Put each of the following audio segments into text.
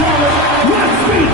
Charlotte, let's speak.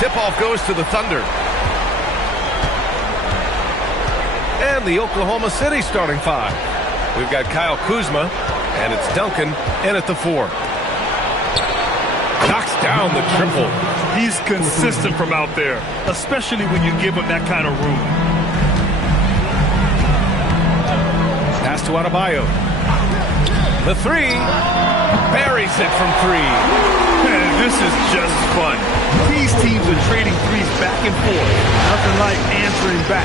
Tip-off goes to the Thunder. And the Oklahoma City starting five. We've got Kyle Kuzma, and it's Duncan in at the 4. Knocks down the triple. He's consistent from out there, especially when you give him that kind of room. Pass to Adebayo. The 3. Buries it from 3. Man, this is just fun. These teams are trading threes back and forth. Nothing like answering back.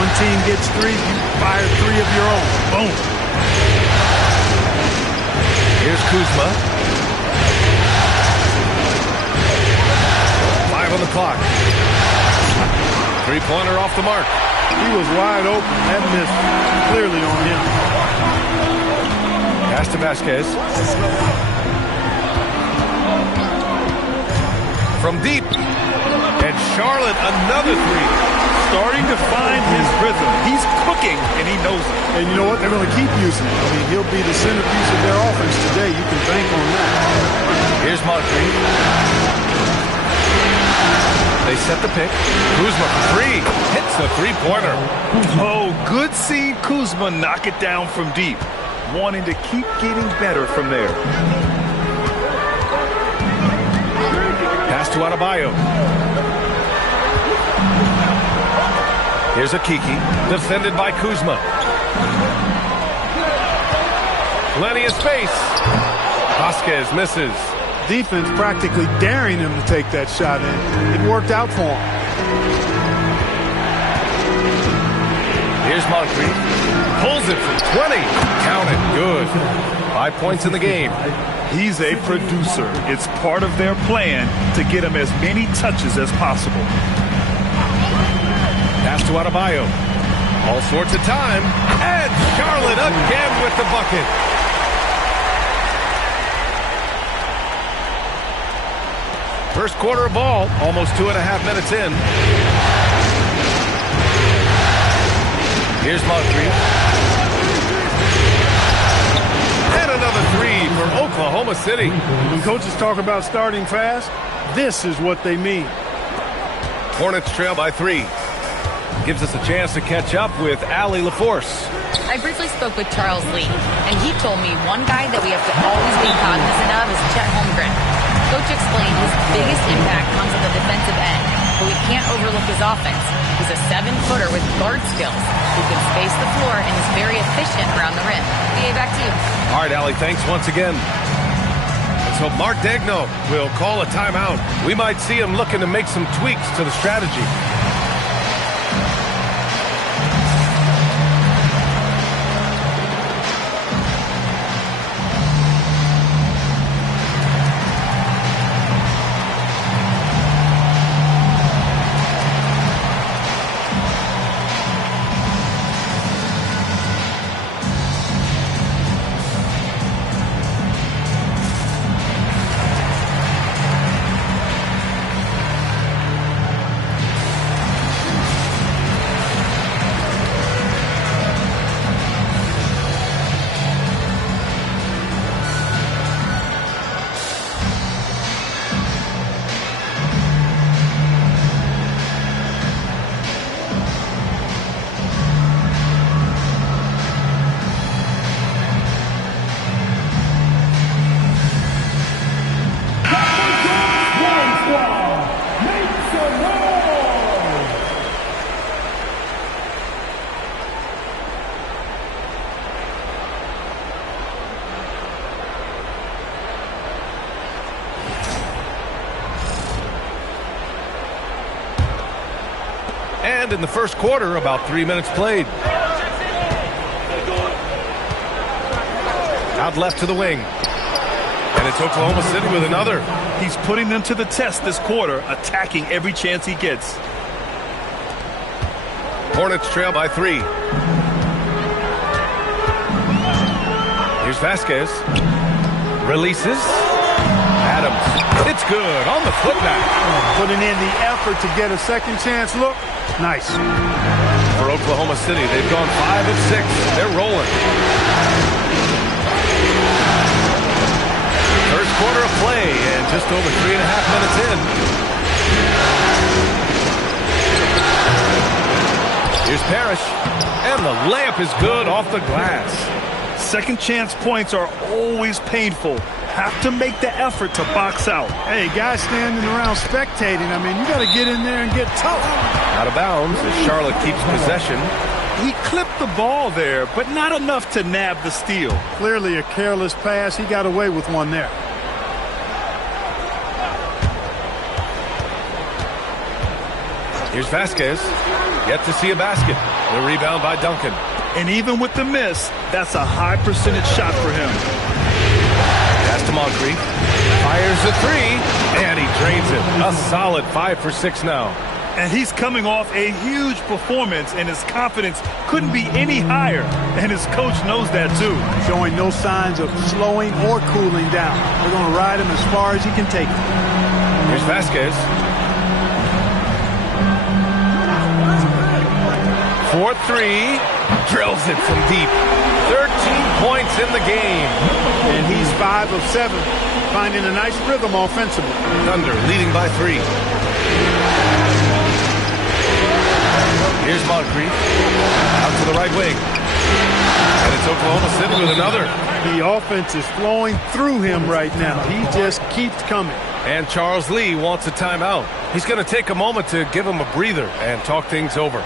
One team gets 3, you fire 3 of your own. Boom. Here's Kuzma. 5 on the clock. 3-pointer off the mark. He was wide open. That miss clearly on him. Pass to Vasquez. From deep. And Charlotte, another 3. Starting to find his rhythm. He's cooking, and he knows it. And you know what? They're going to keep using it. I mean, he'll be the centerpiece of their offense today. You can bank on that. Here's Moncrief. They set the pick. Kuzma for 3. Hits the 3-pointer. Oh, good seeing Kuzma knock it down from deep. Wanting to keep getting better from there. Pass to Adebayo. Here's Akiki, defended by Kuzma. Plenty of space. Vasquez misses. Defense practically daring him to take that shot in. It worked out for him. Here's Moncrief. Pulls it from 20. Count it. Good. 5 points in the game. He's a producer. It's part of their plan to get him as many touches as possible. Pass to Adebayo. All sorts of time. And Charlotte again with the bucket. First quarter of ball. Almost 2.5 minutes in. Here's Moncrief. And another 3 for Oklahoma City. When coaches talk about starting fast, this is what they mean. Hornets trail by 3. Gives us a chance to catch up with Allie LaForce. I briefly spoke with Charles Lee, and he told me one guy that we have to always be cognizant of is Chet Holmgren. Coach explained his biggest impact comes at the defensive end, but we can't overlook his offense. He's a 7-footer with guard skills who can space the floor and is very efficient around the rim. BA, back to you. All right, Allie, thanks once again. So Mark Degno will call a timeout. We might see him looking to make some tweaks to the strategy. And in the first quarter, about 3 minutes played. Out left to the wing. And it's Oklahoma City with another. He's putting them to the test this quarter, attacking every chance he gets. Hornets trail by 3. Here's Vasquez. Releases. Adams. It's good on the putback. Putting in the effort to get a second chance look. Nice. For Oklahoma City, they've gone 5 of 6. They're rolling. First quarter of play and just over 3.5 minutes in. Here's Parrish. And the layup is good off the glass. Second chance points are always painful. Have to make the effort to box out. Hey, guys standing around spectating. I mean, you got to get in there and get tough. Out of bounds as Charlotte keeps possession. He clipped the ball there, but not enough to nab the steal. Clearly a careless pass. He got away with one there. Here's Vasquez. Yet to see a basket. The rebound by Duncan. And even with the miss, that's a high percentage shot for him. Pass to Moncrief. Fires a 3, and he drains it. A solid 5 for 6 now. And he's coming off a huge performance, and his confidence couldn't be any higher. And his coach knows that, too. Showing no signs of slowing or cooling down. They're going to ride him as far as he can take it. Here's Vasquez. 4-3. Drills it from deep. 13 points in the game. And he's 5 of 7. Finding a nice rhythm offensively. Thunder leading by 3. Here's Moncrief. Out to the right wing. And it's Oklahoma City with another. The offense is flowing through him right now. He just keeps coming. And Charles Lee wants a timeout. He's going to take a moment to give him a breather and talk things over.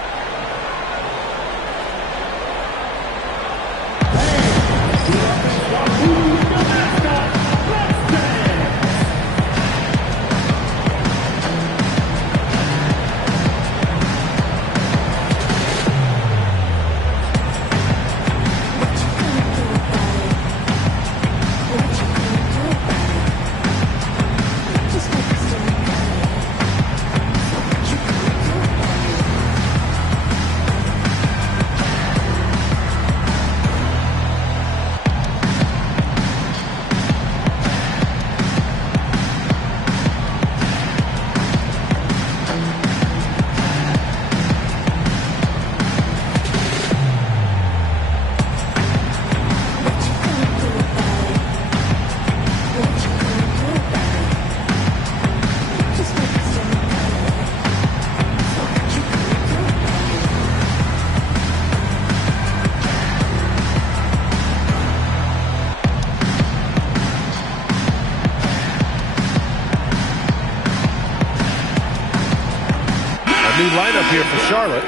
New lineup here for Charlotte.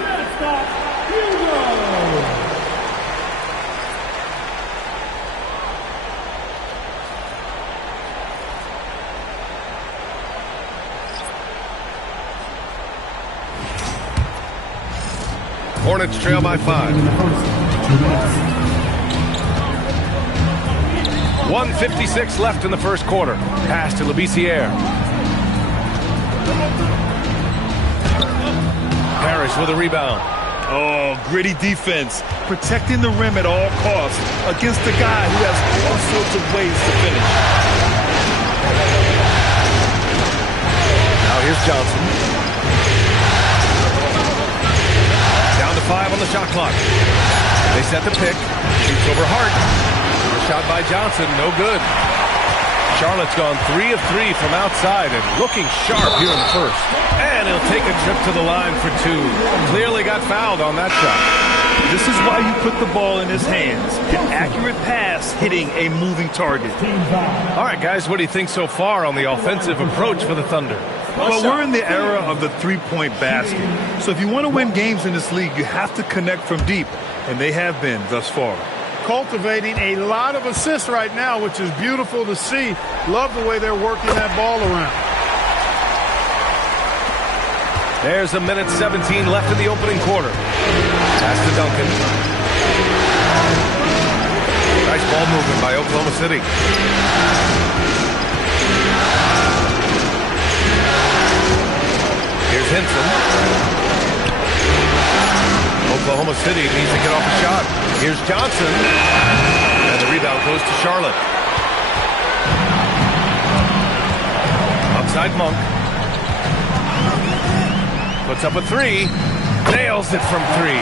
Hornets trail by 5. 1:56 left in the first quarter. Pass to Labissiere. Parrish with a rebound. Oh, gritty defense. Protecting the rim at all costs against a guy who has all sorts of ways to finish. Now here's Johnson. Down to 5 on the shot clock. They set the pick. Shoots over Hart. A shot by Johnson. No good. Charlotte's gone 3 of 3 from outside and looking sharp here in the first. And he'll take a trip to the line for 2. Clearly got fouled on that shot. This is why you put the ball in his hands. An accurate pass hitting a moving target. All right, guys, what do you think so far on the offensive approach for the Thunder? Well, we're in the era of the three-point basket. So if you want to win games in this league, you have to connect from deep. And they have been thus far. Cultivating a lot of assists right now, which is beautiful to see. Love the way they're working that ball around. There's a minute 17 left in the opening quarter. Pass to Duncan. Nice ball movement by Oklahoma City. Here's Hinson. Oklahoma City needs to get off a shot. Here's Johnson. And the rebound goes to Charlotte. Outside Monk. Puts up a three. Nails it from three.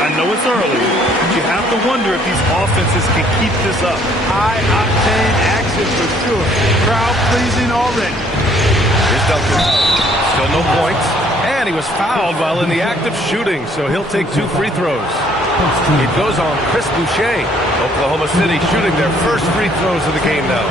I know it's early, but you have to wonder if these offenses can keep this up. High-octane action for sure. Crowd pleasing already. Here's Duncan. Still no points. And he was fouled while in the act of shooting, so he'll take 2 free throws. It goes on Chris Boucher. Oklahoma City shooting their first free throws of the game now.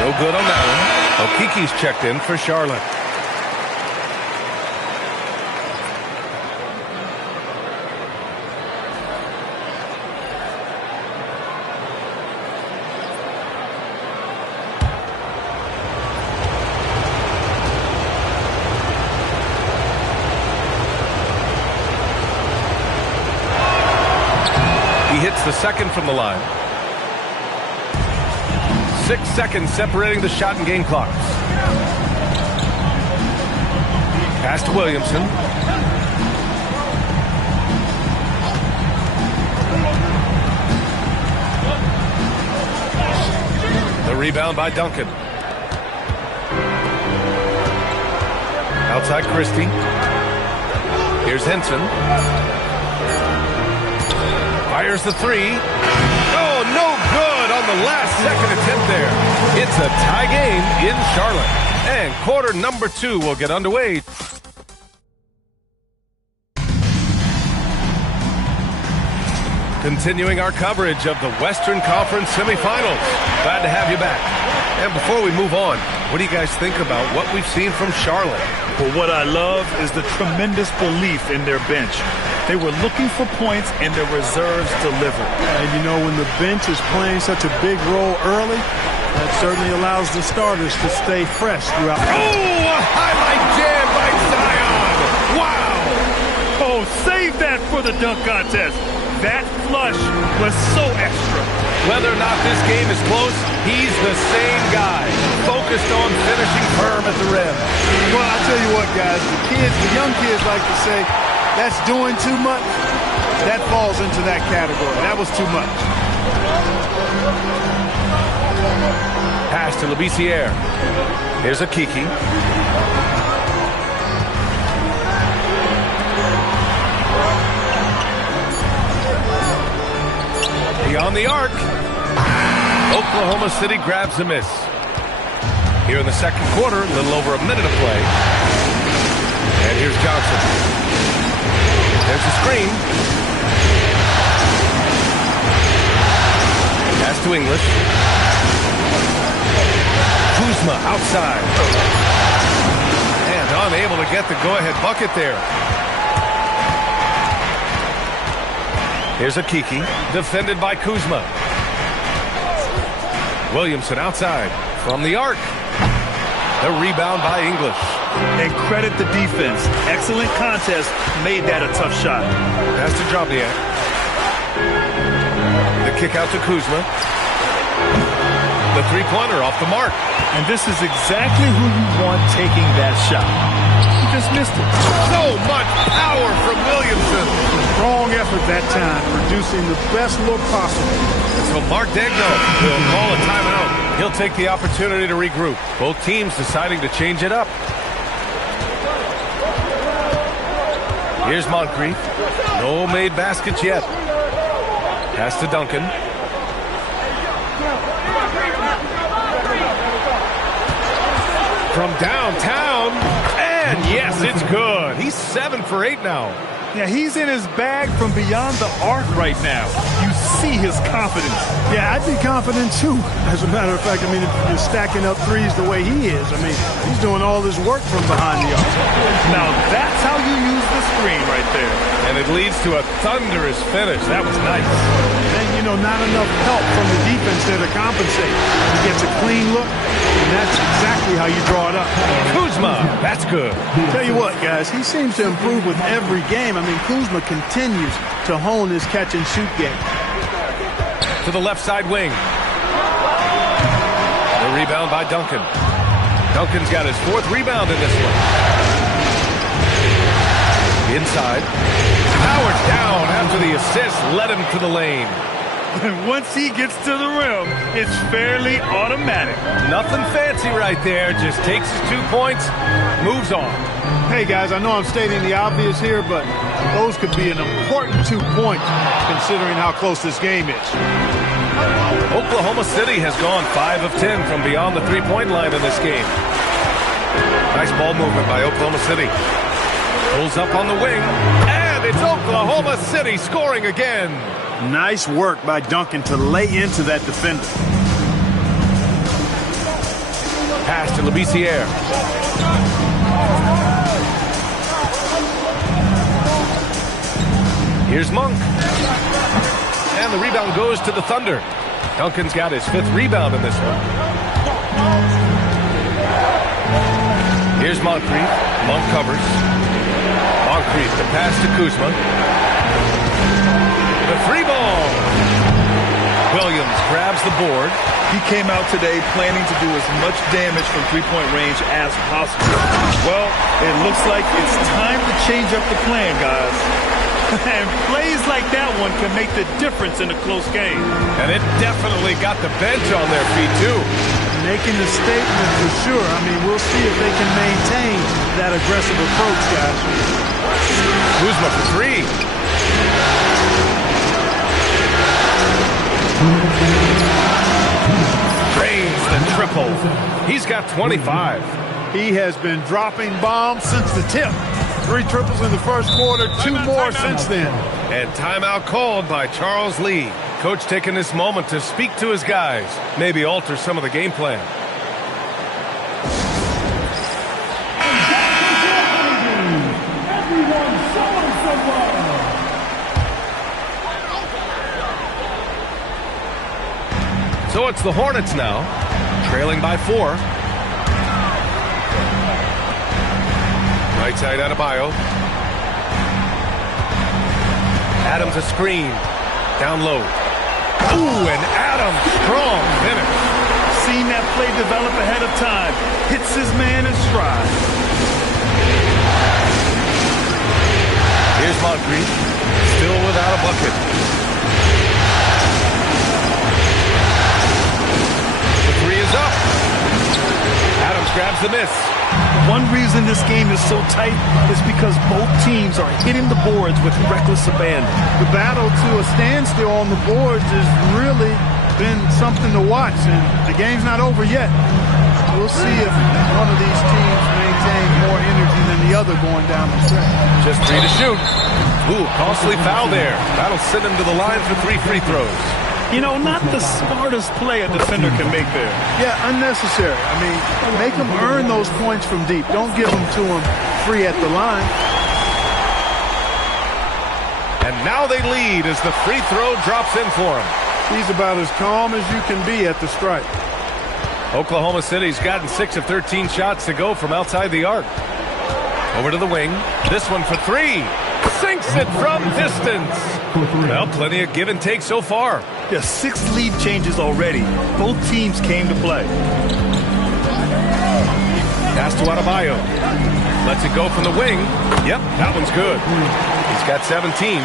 No good on that one. Okiki's checked in for Charlotte. He hits the second from the line. 6 seconds separating the shot and game clocks. Pass to Williamson. The rebound by Duncan. Outside Christie. Here's Hinson. Fires the three. Oh, no good on the last second attempt there. It's a tie game in Charlotte. And quarter number 2 will get underway. Continuing our coverage of the Western Conference semifinals. Glad to have you back. And before we move on, what do you guys think about what we've seen from Charlotte? Well, what I love is the tremendous belief in their bench. They were looking for points, and their reserves delivered. And you know, when the bench is playing such a big role early, that certainly allows the starters to stay fresh throughout. Oh, a highlight jam by Zion! Wow! Oh, save that for the dunk contest. That flush was so extra. Whether or not this game is close, he's the same guy, focused on finishing firm at the rim. Well, I'll tell you what, guys, the young kids like to say, that's doing too much. That falls into that category. That was too much. Pass to Labissiere. Here's a Kiki. Beyond the arc. Oklahoma City grabs a miss. Here in the second quarter, a little over a minute of play. And here's Johnson. There's a screen. Pass to English. Kuzma outside. And unable to get the go-ahead bucket there. Here's a Kiki, defended by Kuzma. Williamson outside from the arc. The rebound by English. And credit the defense. Excellent contest. Made that a tough shot. Pass to Drobniak. The kick out to Kuzma. The three-pointer off the mark. And this is exactly who you want taking that shot. He just missed it. So much power from Williamson. Strong effort that time, producing the best look possible. So Mark Degno will call a timeout. He'll take the opportunity to regroup. Both teams deciding to change it up. Here's Moncrief. No made baskets yet. Pass to Duncan. From downtown. And yes, it's good. He's 7 for 8 now. Yeah, he's in his bag from beyond the arc right now. You see his confidence. Yeah, I'd be confident too. As a matter of fact, I mean, if you're stacking up threes the way he is, I mean, he's doing all this work from behind the arc. Now that's how you use the screen right there. And it leads to a thunderous finish. That was nice. And, you know, not enough help from the defense there to compensate. He gets a clean look, and that's exactly how you draw it up. Kuzma, that's good. Tell you what, guys, he seems to improve with every game. I mean, Kuzma continues to hone his catch-and-shoot game. To the left side wing. The rebound by Duncan. Duncan's got his 4th rebound in this one. Inside. Howard down after the assist led him to the lane. And once he gets to the rim, it's fairly automatic. Nothing fancy right there. Just takes his 2 points, moves on. Hey, guys, I know I'm stating the obvious here, but those could be an important 2 points considering how close this game is. Oklahoma City has gone 5 of 10 from beyond the three-point line in this game. Nice ball movement by Oklahoma City. Pulls up on the wing, and it's Oklahoma City scoring again. Nice work by Duncan to lay into that defender. Pass to Labissiere. Here's Monk. And the rebound goes to the Thunder. Duncan's got his 5th rebound in this one. Here's Moncrief. Monk covers. Moncrief, the pass to Kuzma. The 3 ball. Williams grabs the board. He came out today planning to do as much damage from three-point range as possible. Well, it looks like it's time to change up the plan, guys. And plays like that one can make the difference in a close game. And it definitely got the bench on their feet, too. Making the statement for sure. I mean, we'll see if they can maintain that aggressive approach, guys. Kuzma for 3. Drains the triple. He's got 25. He has been dropping bombs since the tip. 3 triples in the first quarter, 2 more since then. And timeout called by Charles Lee. Coach taking this moment to speak to his guys, maybe alter some of the game plan. So it's the Hornets now, trailing by 4. Right side Adebayo. Adams a screen. Down low. Ooh, and Adams, strong finish. Seen that play develop ahead of time. Hits his man in stride. Here's Moncrief. Still without a bucket. The 3 is up. Adams grabs the miss. One reason this game is so tight is because both teams are hitting the boards with reckless abandon. The battle to a standstill on the boards has really been something to watch, and the game's not over yet. We'll see if one of these teams maintains more energy than the other going down the stretch. Just 3 to shoot. Ooh, costly foul there. That'll send him to the line for 3 free throws. You know, not the smartest play a defender can make there. Yeah, unnecessary. I mean, make them earn those points from deep. Don't give them to them free at the line. And now they lead as the free throw drops in for him. He's about as calm as you can be at the strike. Oklahoma City's gotten 6 of 13 shots to go from outside the arc. Over to the wing. This one for 3. Sinks it from distance. Well, plenty of give and take so far. Yeah, 6 lead changes already. Both teams came to play. Pass to Adebayo. Lets it go from the wing. Yep, that one's good. He's got 17.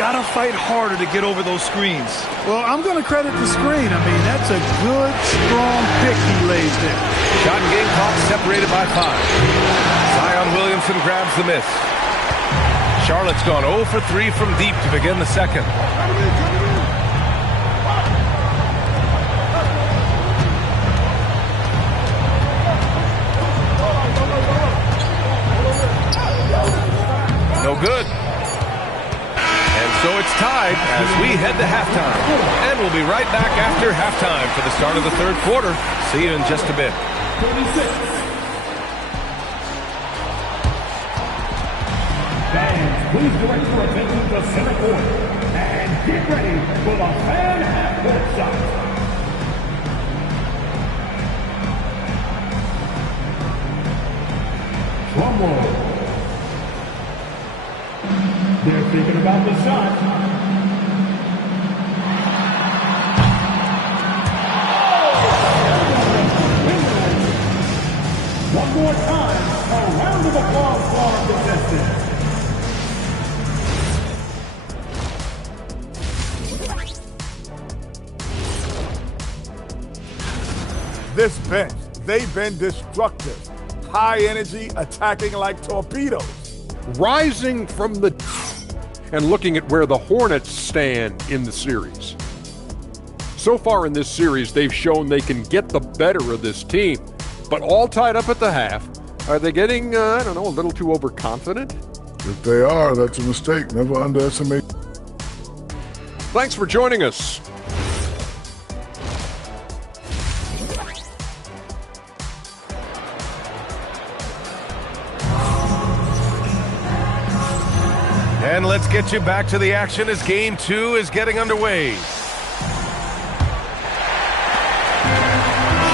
Gotta fight harder to get over those screens. Well, I'm going to credit the screen. I mean, that's a good, strong pick he lays there. Shot and game clock separated by 5. Zion Williamson grabs the miss. Charlotte's gone 0 for 3 from deep to begin the second. No good. And so it's tied as we head to halftime. And we'll be right back after halftime for the start of the third quarter. See you in just a bit. 46. Fans, please direct your attention to center court and get ready for the fan half-court shot. Drum roll. They're thinking about the shot. One more time, a round of applause for our contestants. This bench, they've been destructive. High energy, attacking like torpedoes. Rising from the and looking at where the Hornets stand in the series. So far in this series, they've shown they can get the better of this team, but all tied up at the half. Are they getting, I don't know, a little too overconfident? If they are, that's a mistake. Never underestimate. Thanks for joining us. And let's get you back to the action as Game 2 is getting underway.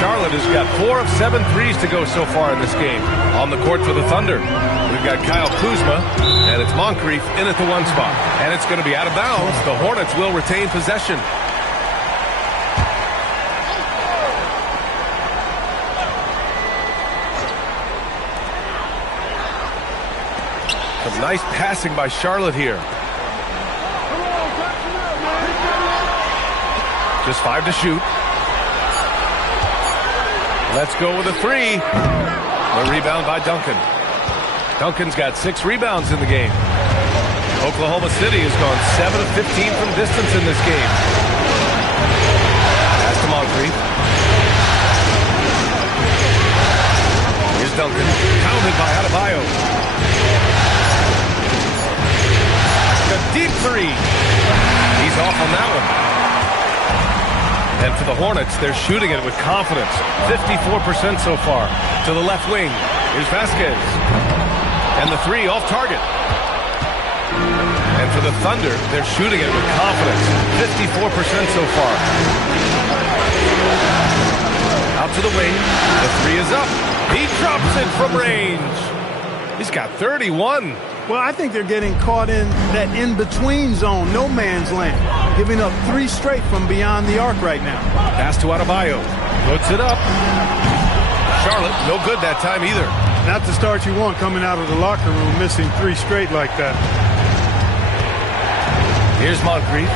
Charlotte has got 4 of 7 threes to go so far in this game. On the court for the Thunder, we've got Kyle Kuzma, and it's Moncrief in at the 1 spot. And it's going to be out of bounds. The Hornets will retain possession. Some nice passing by Charlotte here. Just 5 to shoot. Let's go with a 3. A rebound by Duncan. Duncan's got 6 rebounds in the game. Oklahoma City has gone 7 of 15 from distance in this game. Pass to Moncrief. Here's Duncan. Counted by Adebayo. A deep 3. He's off on that one. And for the Hornets, they're shooting it with confidence. 54% so far. To the left wing. Here's Vasquez. And the 3 off target. And for the Thunder, they're shooting it with confidence. 54% so far. Out to the wing. The 3 is up. He drops it from range. He's got 31. Well, I think they're getting caught in that in-between zone, no man's land, giving up 3 straight from beyond the arc right now. Pass to Adebayo. Puts it up. Charlotte, no good that time either. Not the start you want coming out of the locker room, missing 3 straight like that. Here's Moncrief.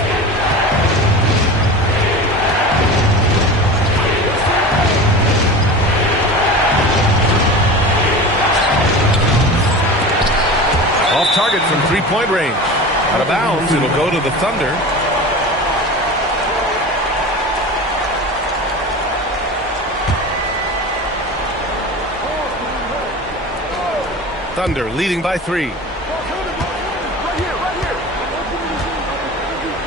Off target from 3-point range. Out of bounds, it'll go to the Thunder. Thunder leading by 3.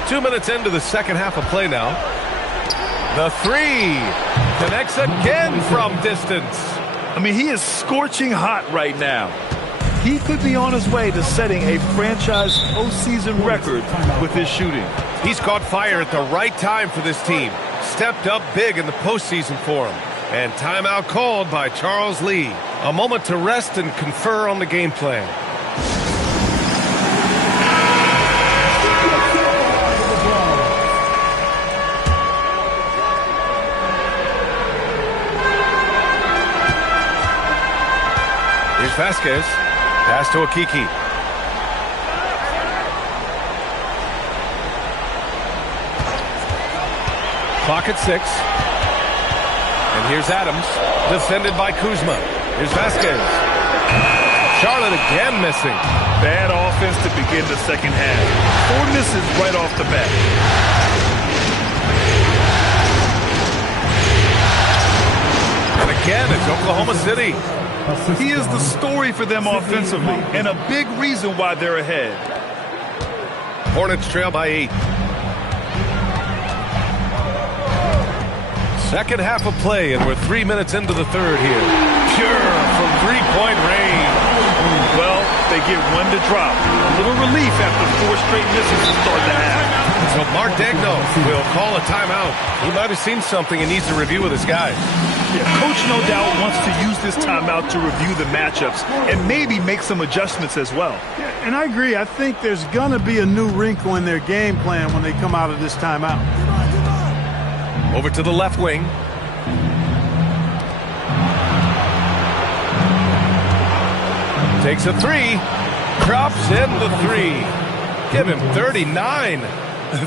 2 minutes into the second half of play now. The 3 connects again from distance. I mean, he is scorching hot right now. He could be on his way to setting a franchise postseason record with his shooting. He's caught fire at the right time for this team. Stepped up big in the postseason for him. And timeout called by Charles Lee. A moment to rest and confer on the game plan. Here's Vasquez. Pass to Akiki. Clock at 6. And here's Adams. Defended by Kuzma. Here's Vasquez. Charlotte again missing. Bad offense to begin the second half. 4 misses right off the bat. And again, it's Oklahoma City. He is the story for them offensively and a big reason why they're ahead. Hornets trail by 8. Second half of play, and we're 3 minutes into the third here. Pure from three-point range. Well, they get one to drop. A little relief after 4 straight misses to start the half. So Mark Degno will call a timeout. He might have seen something and needs to review with his guys. Yeah, Coach no doubt wants to use this timeout to review the matchups and maybe make some adjustments as well. Yeah, and I agree. I think there's going to be a new wrinkle in their game plan when they come out of this timeout. Over to the left wing. Takes a three. Drops in the three. Give him 39.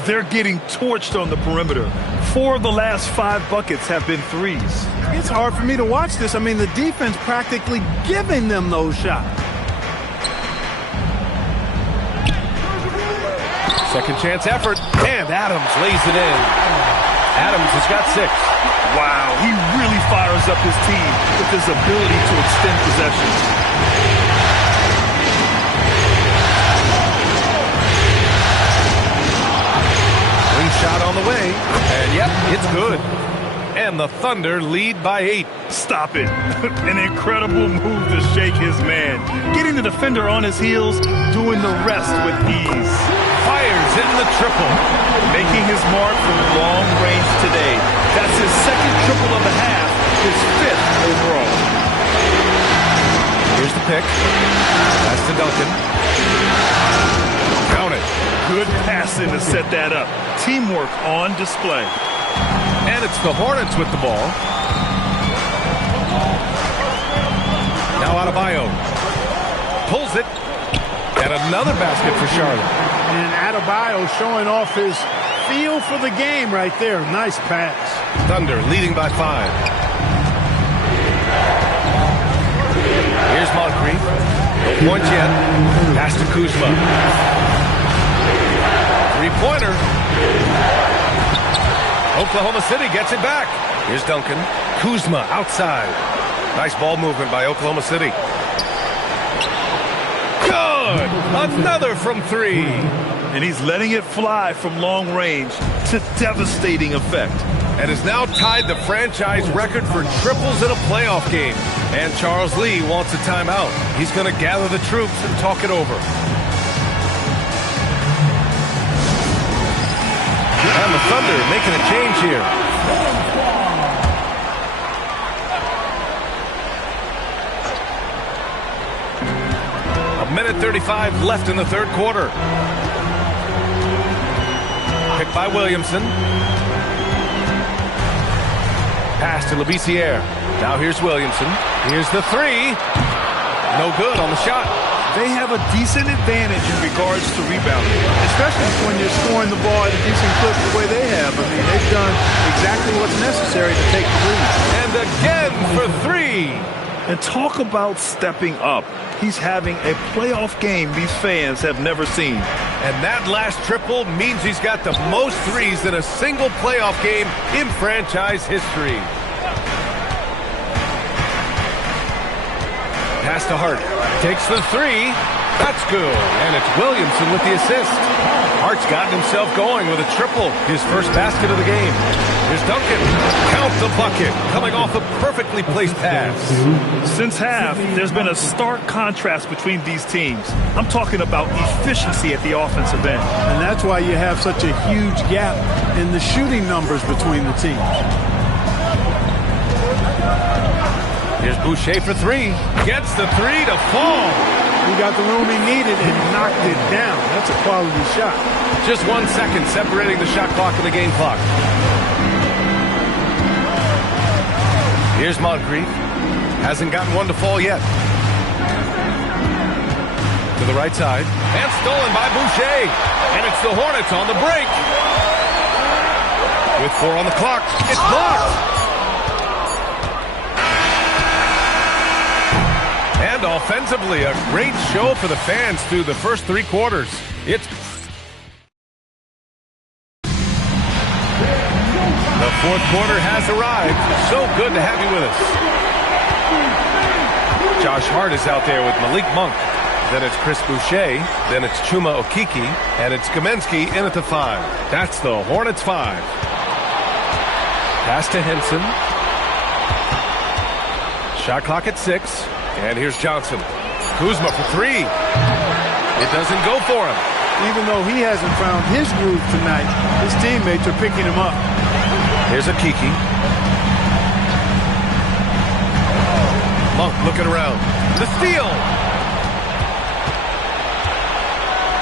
They're getting torched on the perimeter. 4 of the last 5 buckets have been threes. It's hard for me to watch this. I mean, the defense practically giving them those shots. Second chance effort. And Adams lays it in. Adams has got 6. Wow, he really fires up his team with his ability to extend possessions. Shot on the way, and yep, it's good. And the Thunder lead by 8. Stop it. An incredible move to shake his man. Getting the defender on his heels, doing the rest with ease. Fires in the triple. Making his mark from long range today. That's his second triple of the half, his 5th overall. Here's the pick. Pass to Duncan. Count it. Good passing to set that up. Teamwork on display. And it's the Hornets with the ball. Now Adebayo. Pulls it. And another basket for Charlotte. And Adebayo showing off his feel for the game right there. Nice pass. Thunder leading by 5. Here's Moncrief. No points yet. Pass to Kuzma. Three-pointer. Oklahoma City gets it back. Here's Duncan. Kuzma outside. Nice ball movement by Oklahoma City. Good! Another from 3. And he's letting it fly from long range to devastating effect. And has now tied the franchise record for triples in a playoff game. And Charles Lee wants a timeout. He's going to gather the troops and talk it over. And the Thunder making a change here. A minute 35 left in the third quarter. Picked by Williamson. Pass to Labissiere. Now here's Williamson. Here's the 3. No good on the shot. They have a decent advantage in regards to rebounding. Especially when you're scoring the ball at a decent clip the way they have. I mean, they've done exactly what's necessary to take the lead. And again for 3. And talk about stepping up. He's having a playoff game these fans have never seen. And that last triple means he's got the most threes in a single playoff game in franchise history. Pass to Hart. Takes the 3. That's good. And it's Williamson with the assist. Hart's gotten himself going with a triple. His first basket of the game. Here's Duncan. Count the bucket. Coming off a perfectly placed pass. Since half, there's been a stark contrast between these teams. I'm talking about efficiency at the offensive end. And that's why you have such a huge gap in the shooting numbers between the teams. Here's Boucher for 3. Gets the 3 to fall. He got the room he needed and knocked it down. That's a quality shot. Just 1 second separating the shot clock and the game clock. Here's Moncrief. Hasn't gotten one to fall yet. To the right side. And stolen by Boucher. And it's the Hornets on the break. With 4 on the clock. It's blocked. And offensively, a great show for the fans through the first 3 quarters. It's the fourth quarter has arrived. So good to have you with us. Josh Hart is out there with Malik Monk. Then it's Chris Boucher. Then it's Chuma Okeke. And it's Kaminsky in at the 5. That's the Hornets 5. Pass to Henson. Shot clock at 6. And here's Johnson. Kuzma for 3. It doesn't go for him. Even though he hasn't found his groove tonight, his teammates are picking him up. Here's a Kiki. Monk looking around. The steal.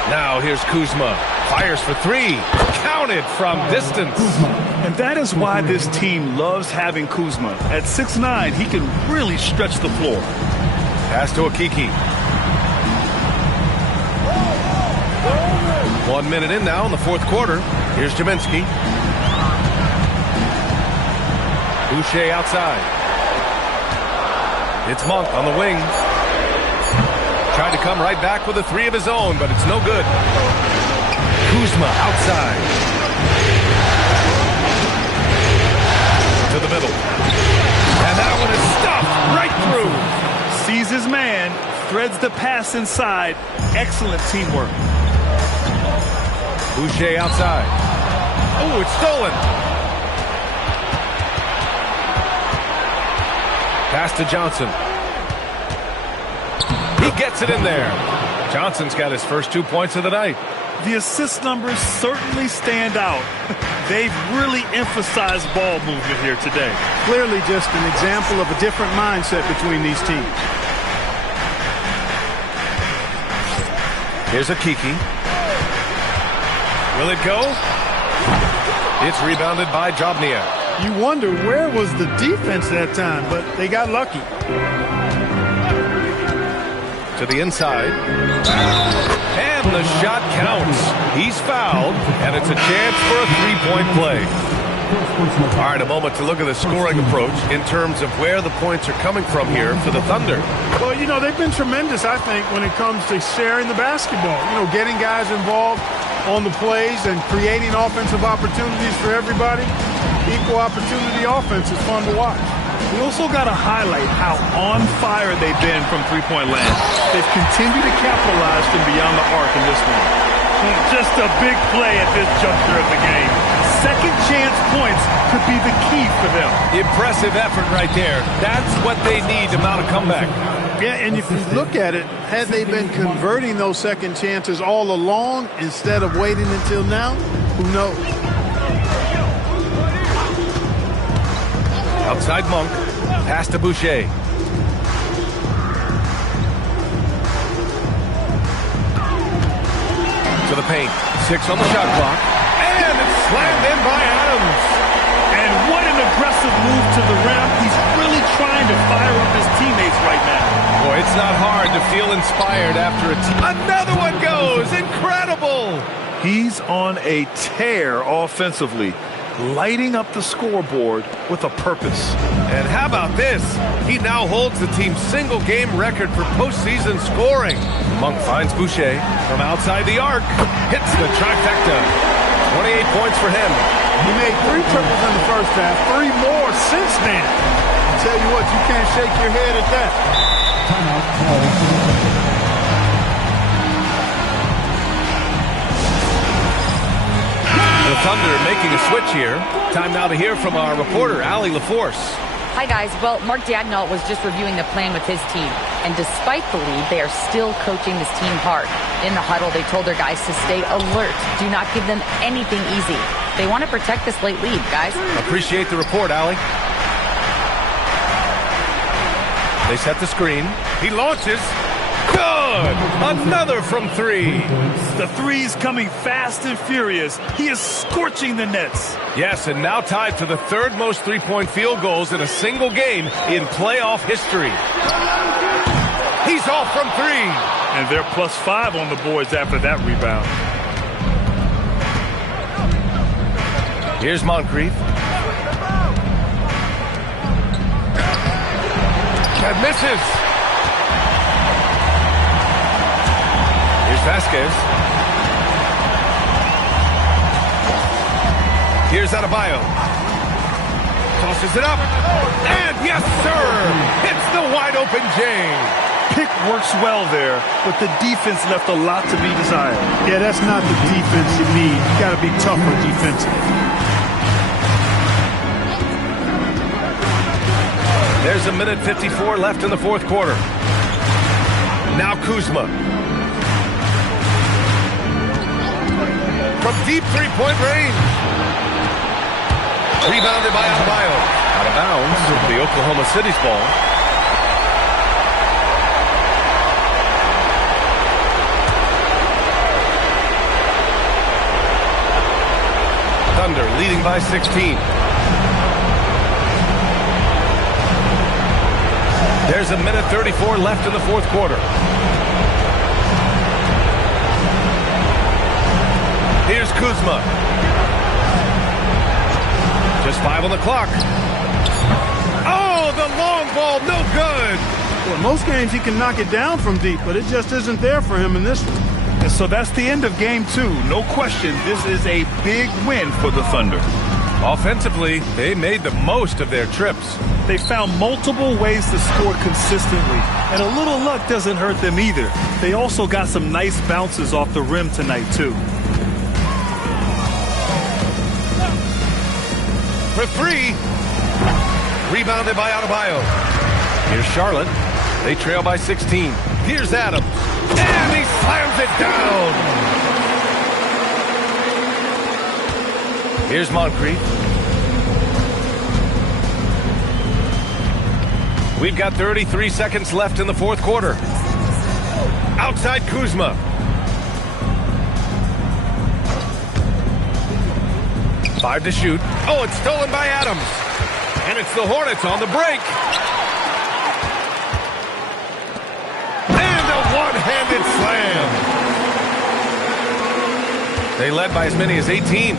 Now here's Kuzma. Fires for 3. Counted from distance. And that is why this team loves having Kuzma. At 6'9", he can really stretch the floor. Pass to Akiki. 1 minute in now in the fourth quarter. Here's Jaminski. Boucher outside. It's Monk on the wing. Tried to come right back with a 3 of his own, but it's no good. Kuzma outside. To the middle. And that one is stuffed right through. Sees his man, threads the pass inside. Excellent teamwork. Boucher outside. Oh, it's stolen. Pass to Johnson. He gets it in there. Johnson's got his first 2 points of the night. The assist numbers certainly stand out. They've really emphasized ball movement here today. Clearly just an example of a different mindset between these teams. Here's a Kiki. Will it go? It's rebounded by Jobnia. You wonder where was the defense that time, but they got lucky. To the inside. And the shot counts. He's fouled, and it's a chance for a three-point play. All right, a moment to look at the scoring approach in terms of where the points are coming from here for the Thunder. Well, you know, they've been tremendous, I think, when it comes to sharing the basketball. You know, getting guys involved on the plays and creating offensive opportunities for everybody. Equal opportunity offense is fun to watch. We also got to highlight how on fire they've been from three-point land. They've continued to capitalize from beyond the arc in this one. Just a big play at this juncture of the game. Second chance points could be the key for them. Impressive effort right there. That's what they need to mount a comeback. Yeah, and if you look at it, had they been converting those second chances all along instead of waiting until now, who knows? Outside Monk. Pass to Boucher. To the paint. 6 on the shot clock. And it's slammed in by Adams. And what an aggressive move to the rim. He's really trying to fire up his teammates right now. Boy, it's not hard to feel inspired after another one goes. Incredible. He's on a tear offensively, lighting up the scoreboard with a purpose. And how about this? He now holds the team's single-game record for postseason scoring. Monk finds Boucher from outside the arc. Hits the trifecta. 28 points for him. He made 3 triples in the first half, 3 more since then. I tell you what, you can't shake your head at that. Timeout called. The Thunder making a switch here. Time now to hear from our reporter, Allie LaForce. Hi, guys. Well, Mark Daigneault was just reviewing the plan with his team. And despite the lead, they are still coaching this team hard. In the huddle, they told their guys to stay alert. Do not give them anything easy. They want to protect this late lead, guys. Appreciate the report, Allie. They set the screen. He launches. Good! Another from 3. The three's coming fast and furious. He is scorching the nets. Yes, and now tied for the 3rd most three-point field goals in a single game in playoff history. He's off from 3. And they're +5 on the boards after that rebound. Here's Moncrief. That misses. Here's Vasquez. Here's Adebayo. Tosses it up. And yes, sir! Hits the wide-open James. Pick works well there, but the defense left a lot to be desired. Yeah, that's not the defense you need. You got to be tougher defensively. There's a minute 54 left in the fourth quarter. Now Kuzma. From deep three-point range. Rebounded by Adebayo. Out of bounds. The Oklahoma City's ball. Thunder leading by 16. There's a minute 34 left in the fourth quarter. Here's Kuzma. Just 5 on the clock. Oh, the long ball, no good. Well, most games he can knock it down from deep, but it just isn't there for him in this one. And so that's the end of game 2. No question, this is a big win for the Thunder. Offensively, they made the most of their trips. They found multiple ways to score consistently, and a little luck doesn't hurt them either. They also got some nice bounces off the rim tonight, too. For 3. Rebounded by Adebayo. Here's Charlotte. They trail by 16. Here's Adams. And he slams it down. Here's Moncrief. We've got 33 seconds left in the fourth quarter. Outside Kuzma. Five to shoot. Oh, it's stolen by Adams. And it's the Hornets on the break. And a one-handed slam. They led by as many as 18.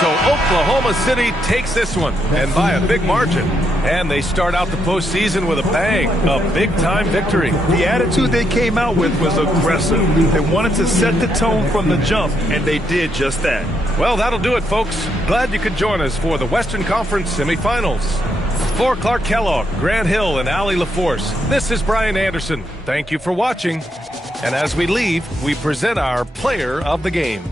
So Oklahoma City takes this one, and by a big margin. And they start out the postseason with a bang, a big-time victory. The attitude they came out with was aggressive. They wanted to set the tone from the jump, and they did just that. Well, that'll do it, folks. Glad you could join us for the Western Conference semifinals. For Clark Kellogg, Grant Hill, and Allie LaForce, this is Brian Anderson. Thank you for watching. And as we leave, we present our player of the game.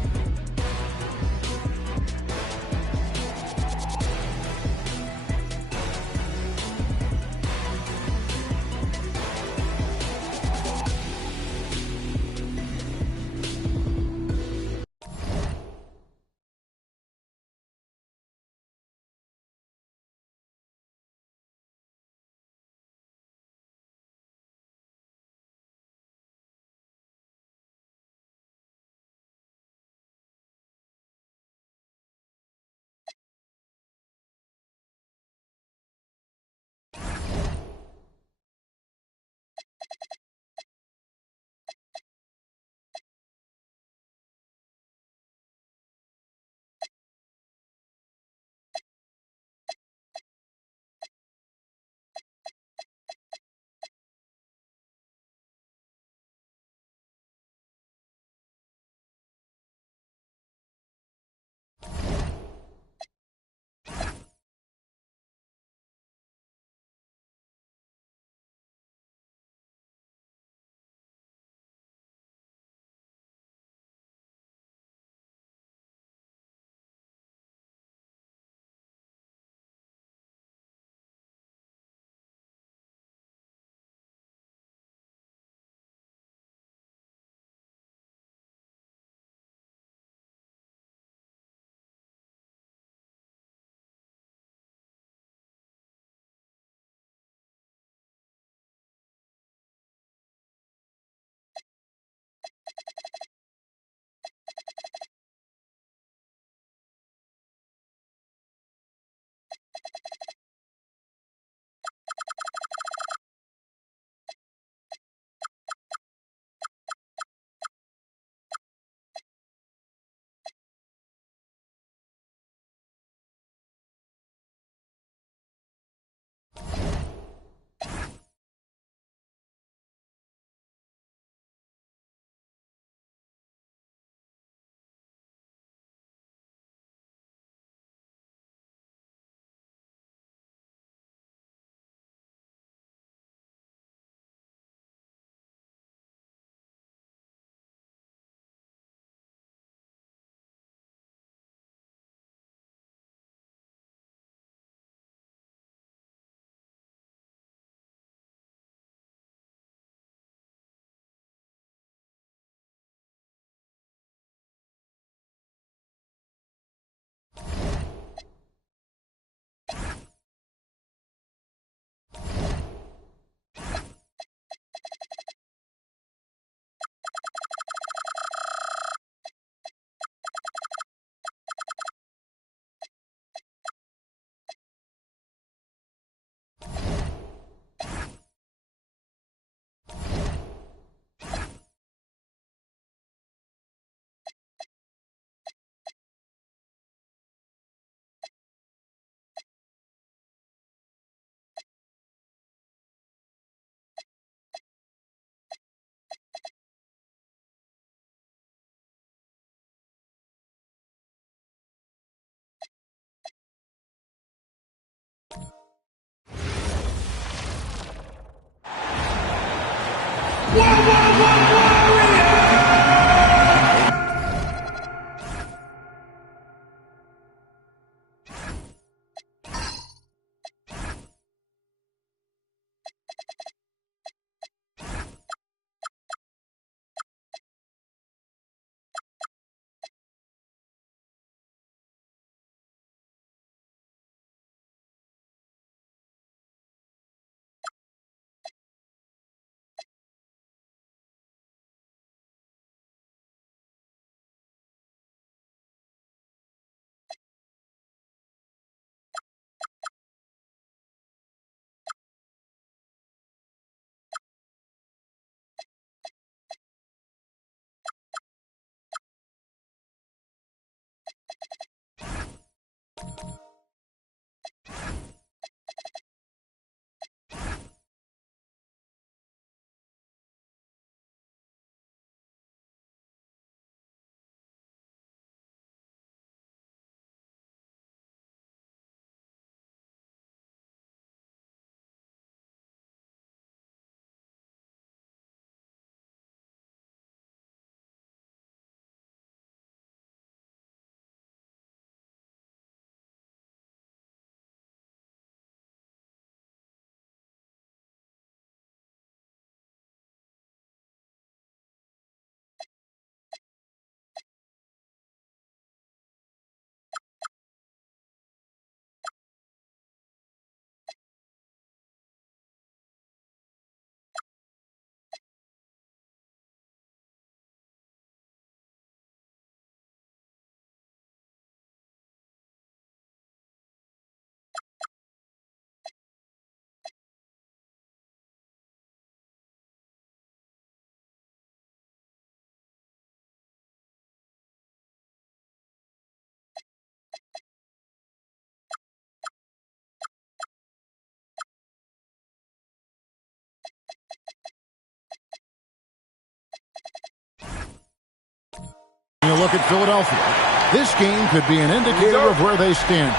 You look at Philadelphia. This game could be an indicator of where they stand.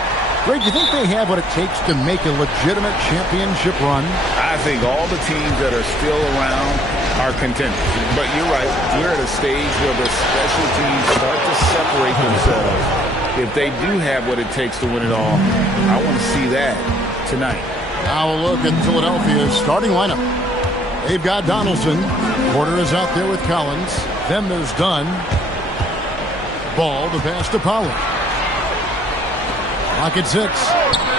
Greg, do you think they have what it takes to make a legitimate championship run? I think all the teams that are still around are contenders. But you're right. We're at a stage where the special teams start to separate themselves. If they do have what it takes to win it all, I want to see that tonight. Now a look at Philadelphia's starting lineup. They've got Donaldson. Porter is out there with Collins. Then there's Dunn. Ball to pass to Powell. Pocket 6.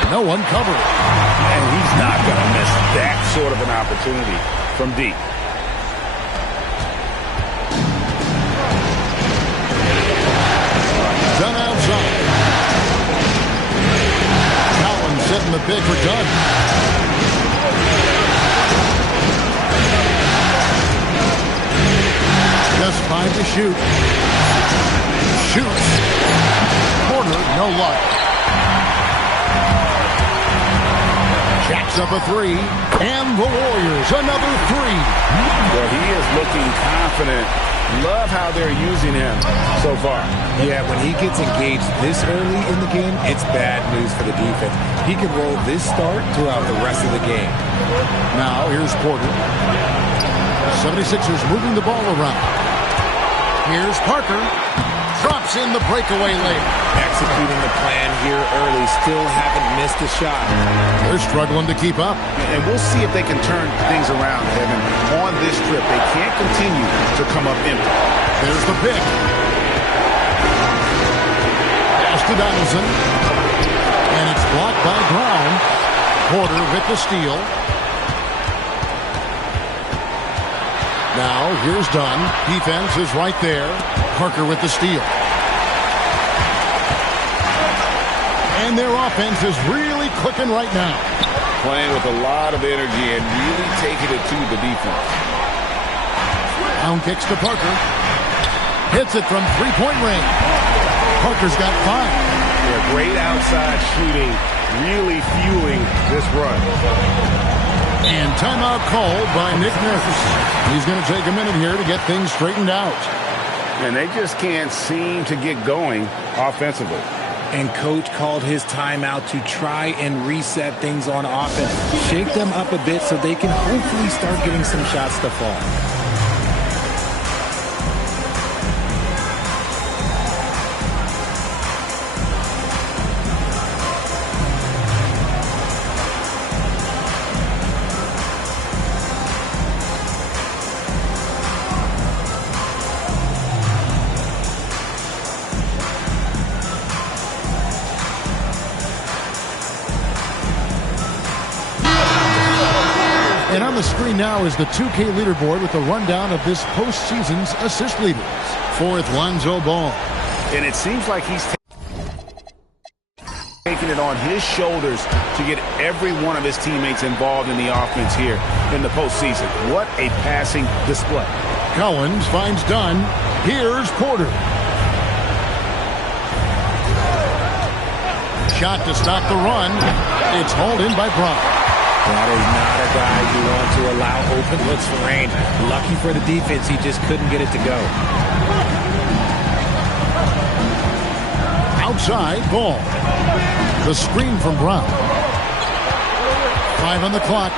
No one covered. And he's not going to miss that sort of an opportunity from deep. Dunn outside. Collins setting the pick for Dunn. Just 5 to shoot. Shoots. Porter, no luck. Jacks up a 3. And the Warriors, another 3. Well, he is looking confident. Love how they're using him so far. Yeah, when he gets engaged this early in the game, it's bad news for the defense. He can roll this start throughout the rest of the game. Now, here's Porter. 76ers moving the ball around. Here's Parker. Drops in the breakaway lane. Executing the plan here early. Still haven't missed a shot. They're struggling to keep up. And we'll see if they can turn things around, Evan, on this trip. They can't continue to come up empty. There's the pick. Pass to Donaldson. And it's blocked by Brown. Porter with the steal. Now, here's Dunn. Defense is right there. Parker with the steal. And their offense is really clicking right now. Playing with a lot of energy and really taking it to the defense. Down kicks to Parker. Hits it from three-point range. Parker's got 5. Yeah, great outside shooting, really fueling this run. And timeout called by Nick Nurse. He's going to take a minute here to get things straightened out. And they just can't seem to get going offensively. And coach called his timeout to try and reset things on offense. Shake them up a bit so they can hopefully start getting some shots to fall. the screen now is the 2K leaderboard with a rundown of this postseason's assist leaders. Fourth, Lonzo Ball. And it seems like he's taking it on his shoulders to get every one of his teammates involved in the offense here in the postseason. What a passing display. Collins finds Dunn. Here's Porter. Shot to stop the run. It's hauled in by Brown. That is not a guy you want to allow open looks for range. Lucky for the defense, he just couldn't get it to go. Outside, Ball. The screen from Brown. 5 on the clock.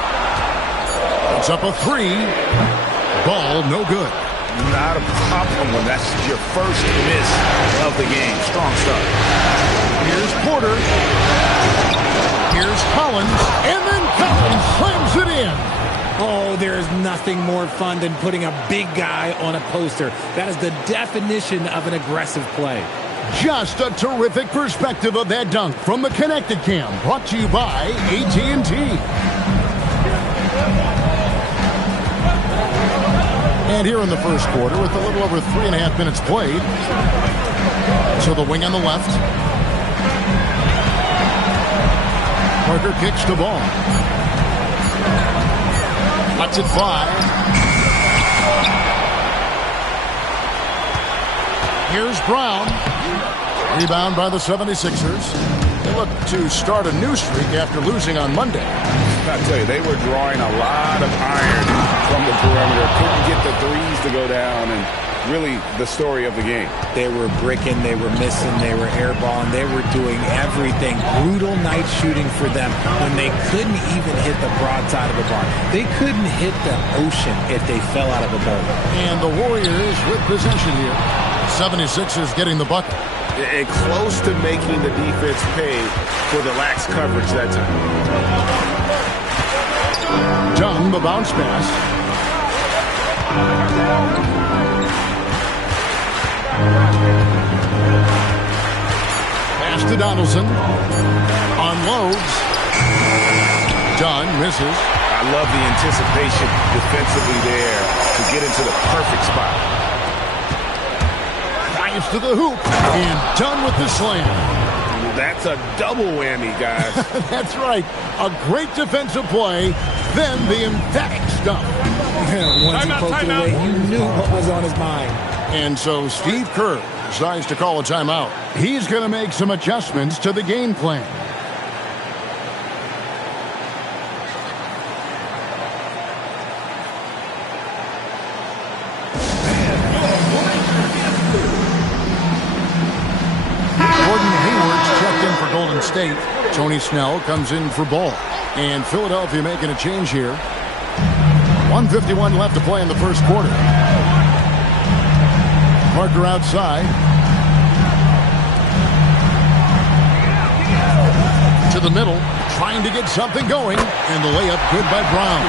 It's up a 3. Ball, no good. Not a problem when that's your first miss of the game. Strong start. Here's Porter. Here's Collins. And then Collins slams it in. Oh, there's nothing more fun than putting a big guy on a poster. That is the definition of an aggressive play. Just a terrific perspective of that dunk from the Connected Cam, brought to you by AT&T. And here in the first quarter, with a little over 3.5 minutes played. So the wing on the left. Parker kicks the ball. Lets it fly. Here's Brown. Rebound by the 76ers. They look to start a new streak after losing on Monday. I tell you, they were drawing a lot of iron from the perimeter. Couldn't get the threes to go down, and really the story of the game. They were bricking, they were missing, they were airballing, they were doing everything. Brutal night shooting for them when they couldn't even hit the broadside of a bar. They couldn't hit the ocean if they fell out of a boat. And the Warriors with possession here. 76ers getting the bucket. And close to making the defense pay for the lax coverage that time. Dunn, the bounce pass. Pass to Donaldson. Unloads. Dunn misses. I love the anticipation defensively there to get into the perfect spot. Dives to the hoop. And done with the slam. That's a double whammy, guys. That's right. A great defensive play, then the emphatic stuff. Once he poked it away, you knew what was on his mind. And so Steve Kerr decides to call a timeout. He's going to make some adjustments to the game plan. Golden State. Tony Snell comes in for Ball. And Philadelphia making a change here. 1:51 left to play in the first quarter. Parker outside. To the middle, trying to get something going. And the layup good by Brown.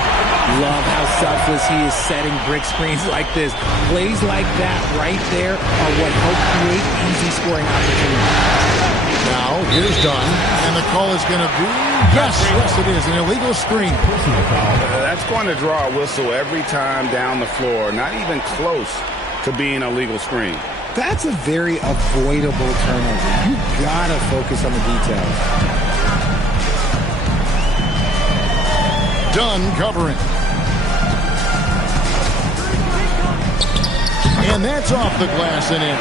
Love how selfless he is setting brick screens like this. Plays like that right there are what help create easy scoring opportunities. Now, here's Dunn, and the call is going to be, yes, it is, an illegal screen. That's going to draw a whistle every time down the floor, not even close to being a legal screen. That's a very avoidable turnover. You got to focus on the details. Dunn covering. And that's off the glass and in.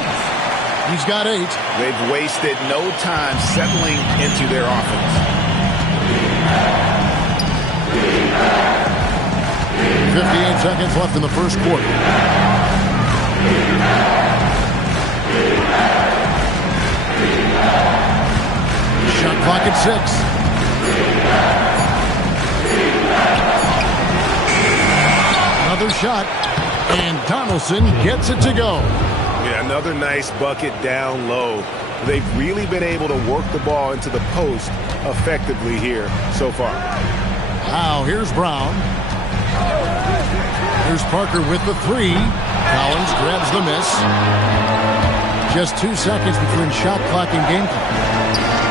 He's got 8. They've wasted no time settling into their offense. 58 seconds left in the first quarter. Shot clock at 6. Another shot. And Donaldson gets it to go. Yeah, another nice bucket down low. They've really been able to work the ball into the post effectively here so far. Now here's Brown. Here's Parker with the 3. Collins grabs the miss. Just 2 seconds between shot clock and game clock.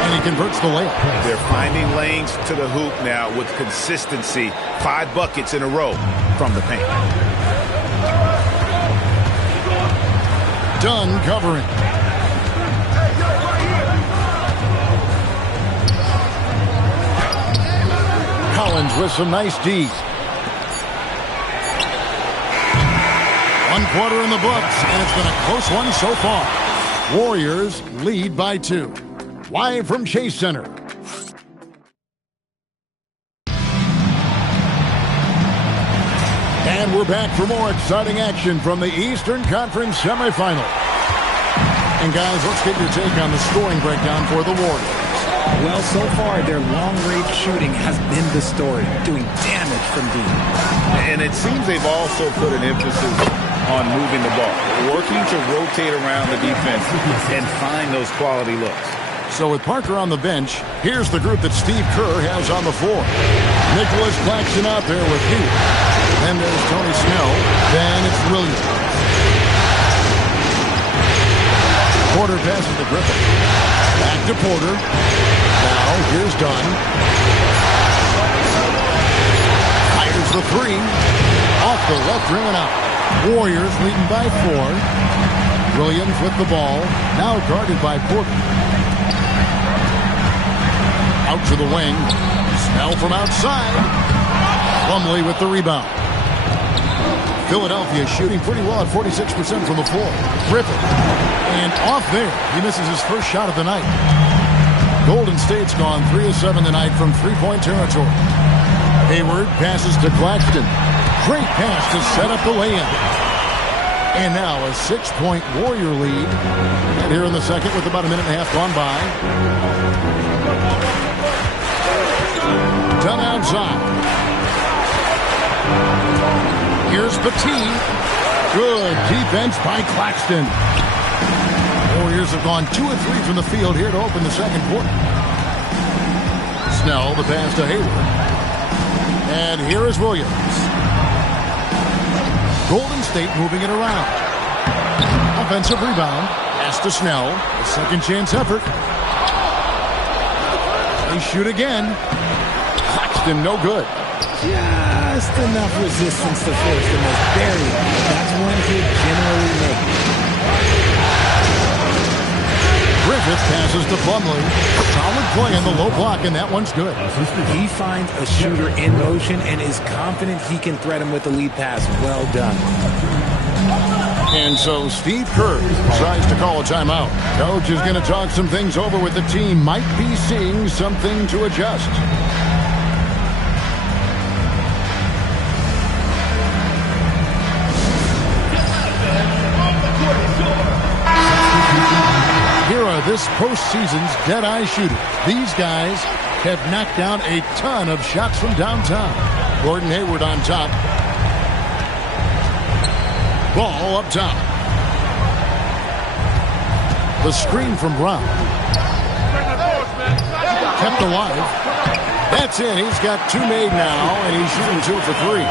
And he converts the layup. They're finding lanes to the hoop now with consistency. 5 buckets in a row from the paint. Dunn covering. Collins with some nice D's. 1 quarter in the books, and it's been a close one so far. Warriors lead by 2. Live from Chase Center. And we're back for more exciting action from the Eastern Conference semifinal. And guys, let's get your take on the scoring breakdown for the Warriors. Well, so far, their long-range shooting has been the story, doing damage from deep. And it seems they've also put an emphasis on moving the ball, working to rotate around the defense and find those quality looks. So with Parker on the bench, here's the group that Steve Kerr has on the floor. Nicholas Claxton out there with Hugh. Then there's Tony Snell. Then it's Williams. Porter passes to Griffin. Back to Porter. Now here's Dunn. Fires the 3. Off the left rim and out. Warriors leading by 4. Williams with the ball. Now guarded by Porter. Out to the wing. Snell from outside. Plumlee with the rebound. Philadelphia shooting pretty well at 46% from the floor. Griffin. And off there. He misses his first shot of the night. Golden State's gone 3 of 7 tonight from three-point territory. Hayward passes to Claxton. Great pass to set up the lay-in. And now a 6-point Warrior lead. And here in the second with about a minute and a half gone by. Done outside. Here's Petit. Good defense by Claxton. Warriors have gone 2 of 3 from the field here to open the second quarter. Snell, the pass to Hayward. And here is Williams. Golden State moving it around. Offensive rebound. Pass to Snell. A second chance effort. They shoot again. Claxton, no good. Just enough resistance to force the most barely. That's one he'd generally make. Griffith passes to Plumlee. Solid play in the low block, and that one's good. He finds a shooter in motion and is confident he can threat him with the lead pass. Well done. And so Steve Kerr decides to call a timeout. Coach is going to talk some things over with the team. Might be seeing something to adjust. Here are this postseason's dead-eye shooters. These guys have knocked down a ton of shots from downtown. Gordon Hayward on top. Ball up top. The screen from Brown. Kept alive. That's in. He's got 2 made now, and he's shooting 2 for 3.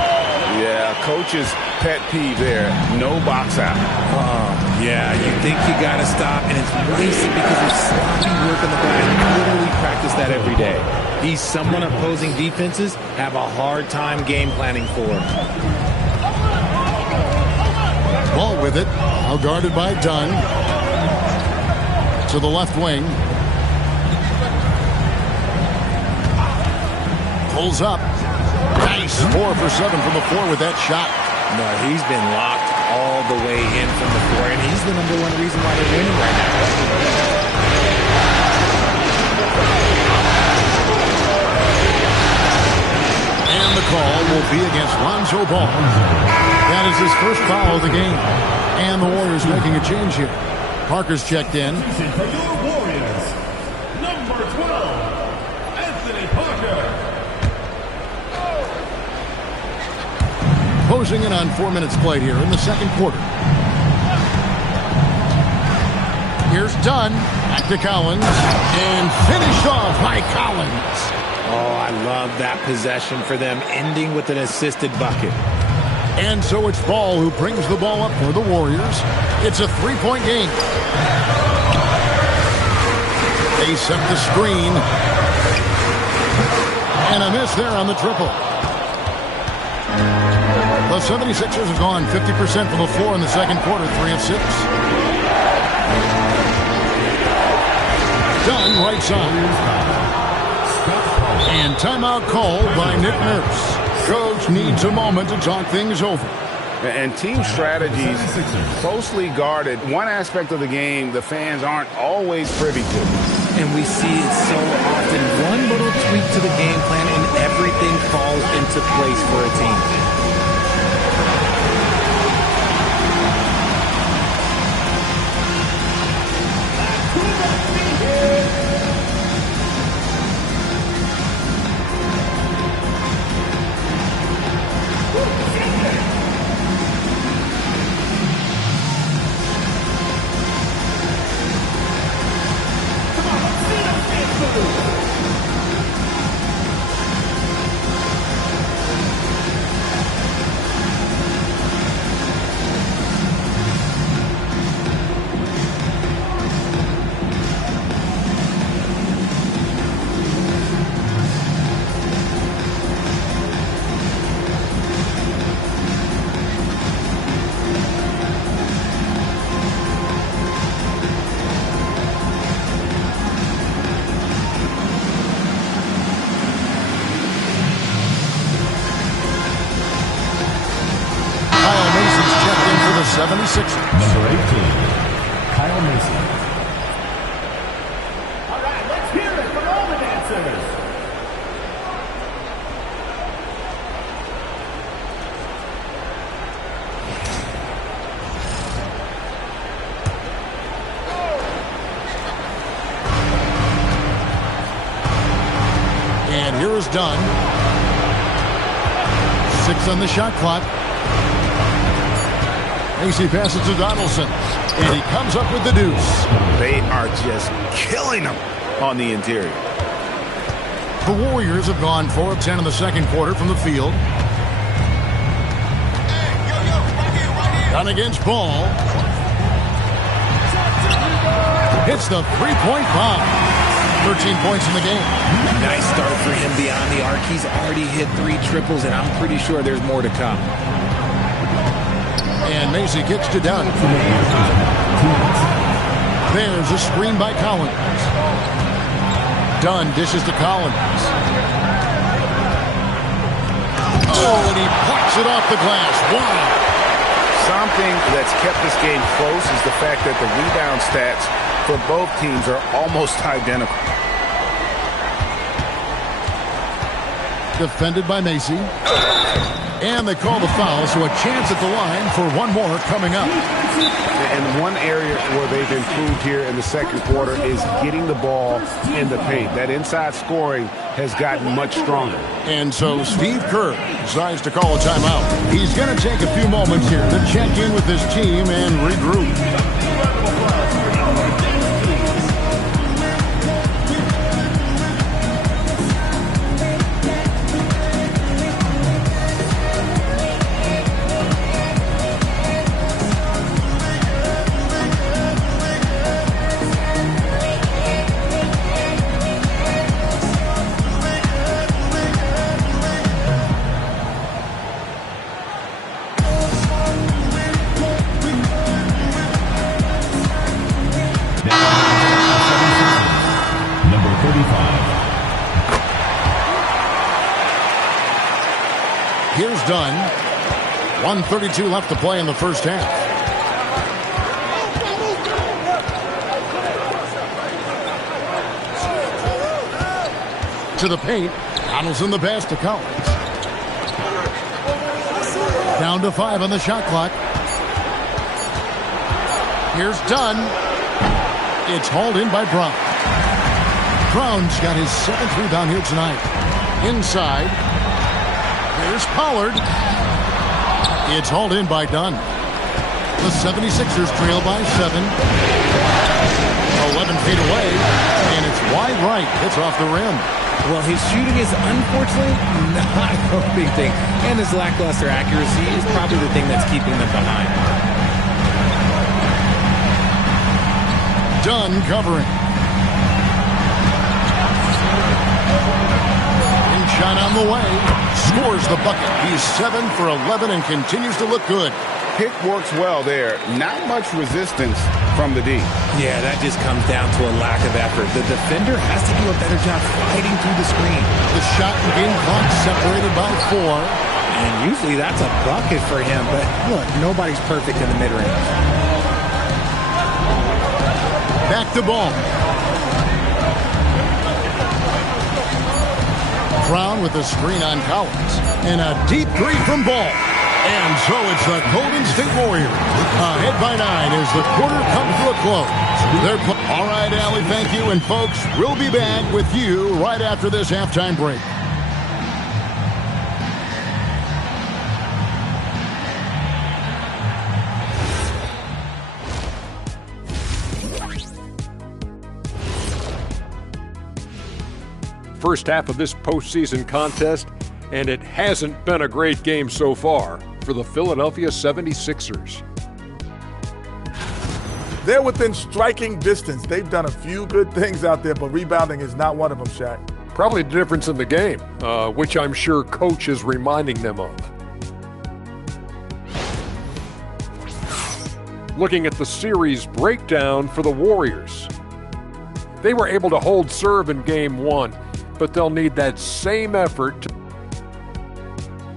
Yeah, coach's pet peeve there. No box out. Yeah, you think you got to stop, and it's wasted because of sloppy work on the glass. You literally practice that every day. He's someone opposing defenses have a hard time game planning for. Ball with it. Now guarded by Dunn. To the left wing. Pulls up. Nice. 4 for 7 from the floor with that shot. No, he's been locked all the way in from the floor, and he's the #1 reason why they're winning right now. And the call will be against Lonzo Ball. That is his first foul of the game. And the Warriors making a change here. Parker's checked in. For your Warriors, number 12, Anthony Parker. Closing in on 4 minutes played here in the second quarter. Here's Dunn. Back to Collins. And finished off by Collins. Oh, I love that possession for them, ending with an assisted bucket. And so it's Ball who brings the ball up for the Warriors. It's a 3-point game. They They set the screen. And a miss there on the triple. The 76ers have gone 50% from the floor in the second quarter, 3 of 6. Dunn right side. And timeout called by Nick Nurse. Coach needs a moment to talk things over. And team strategies closely guarded. One aspect of the game the fans aren't always privy to. And we see it so often. One little tweak to the game plan and everything falls into place for a team. Number 18, Kyle Mason. All right, let's hear it for all the dancers. And here is Dunn. 6 on the shot clock. Macy passes to Donaldson, and he comes up with the deuce. They are just killing them on the interior. The Warriors have gone 4 of 10 in the second quarter from the field. Done against Ball. Hits the three-point bomb. 13 points in the game. Nice start for him beyond the arc. He's already hit 3 triples, and I'm pretty sure there's more to come. And Macy kicks to Dunn. There's a screen by Collins. Dunn dishes to Collins. Oh, and he points it off the glass. Wow. Something that's kept this game close is the fact that the rebound stats for both teams are almost identical. Defended by Macy. And they call the foul, so a chance at the line for one more coming up. And one area where they've improved here in the second quarter is getting the ball in the paint. That inside scoring has gotten much stronger. And so Steve Kerr decides to call a timeout. He's going to take a few moments here to check in with his team and regroup. Here's Dunn. 1:32 left to play in the first half. To the paint. Donaldson the pass to Collins. Down to 5 on the shot clock. Here's Dunn. It's hauled in by Brown. Brown's got his 7th rebound here tonight. Inside. Here's Pollard. It's hauled in by Dunn. The 76ers trail by 7. 11 feet away, and it's wide right. It's off the rim. Well, his shooting is unfortunately not a big thing, and his lackluster accuracy is probably the thing that's keeping them behind. Dunn covering. shot on the way. Scores the bucket. He's 7 for 11 and continues to look good. Pick works well there. Not much resistance from the D. Yeah, that just comes down to a lack of effort. The defender has to do a better job fighting through the screen. The shot and game clock separated by 4. And usually that's a bucket for him. But look, nobody's perfect in the mid-range. Back to Ball. Brown with the screen on Collins. And a deep three from Ball. And so it's the Golden State Warriors. Ahead by 9 as the quarter comes to a close. All right, Allie, thank you. And folks, we'll be back with you right after this halftime break. First half of this postseason contest, and it hasn't been a great game so far for the Philadelphia 76ers. They're within striking distance. They've done a few good things out there, but rebounding is not one of them, Shaq. Probably the difference in the game, which I'm sure Coach is reminding them of. Looking at the series breakdown for the Warriors. They were able to hold serve in Game 1, but they'll need that same effort.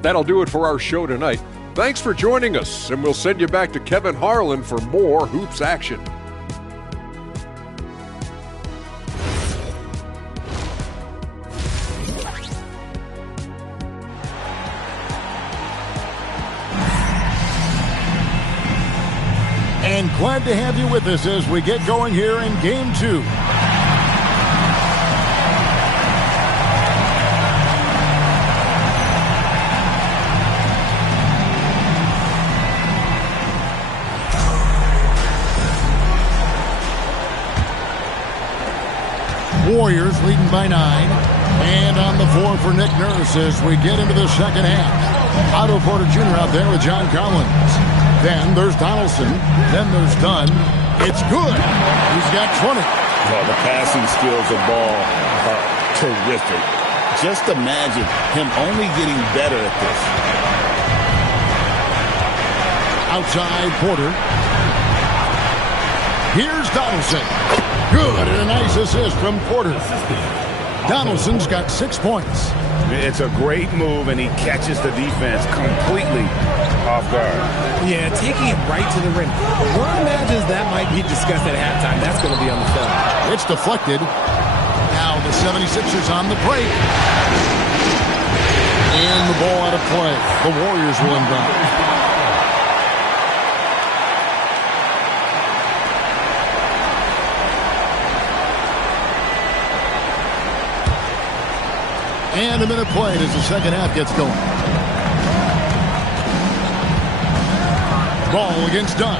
That'll do it for our show tonight. Thanks for joining us, and we'll send you back to Kevin Harlan for more Hoops action. And glad to have you with us as we get going here in Game 2. Warriors leading by 9. And on the floor for Nick Nurse as we get into the second half. Otto Porter Jr. out there with John Collins. Then there's Donaldson. Then there's Dunn. It's good. He's got 20. Well, the passing skills of Ball are terrific. Just imagine him only getting better at this. Outside Porter. Here's Donaldson. Good, and a nice assist from Porter. Donaldson's got 6 points. It's a great move, and he catches the defense completely off guard. Yeah, taking it right to the rim. One imagines that might be discussed at halftime. That's going to be on the film. It's deflected. Now the 76ers on the break. And the ball out of play. The Warriors will inbound. And a minute played as the second half gets going. Ball against Dunn.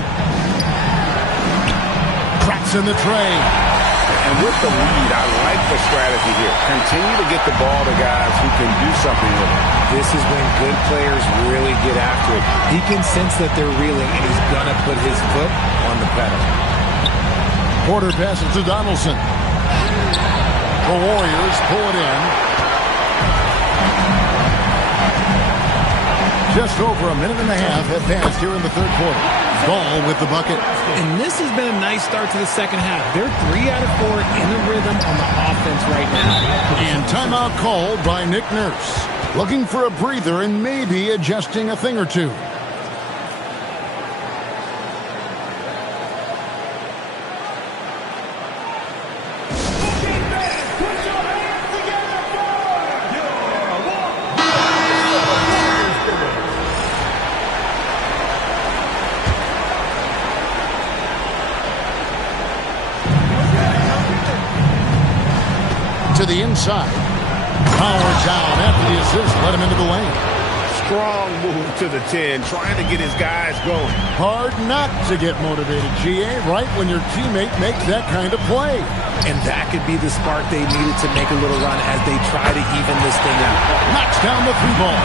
Cracks in the tray. And with the lead, I like the strategy here. Continue to get the ball to guys who can do something with it. This is when good players really get after it. He can sense that they're reeling, and he's going to put his foot on the pedal. Porter passes to Donaldson. The Warriors pull it in. Just over a minute and a half have passed here in the third quarter. Ball with the bucket. And this has been a nice start to the second half. They're 3 out of 4 in the rhythm on the offense right now. And timeout called by Nick Nurse. Looking for a breather and maybe adjusting a thing or two. To the inside. Power down after the assist. Let him into the lane. Strong move to the 10, trying to get his guys going. Hard not to get motivated, GA, right when your teammate makes that kind of play. And that could be the spark they needed to make a little run as they try to even this thing out. Knocks down the 3 ball.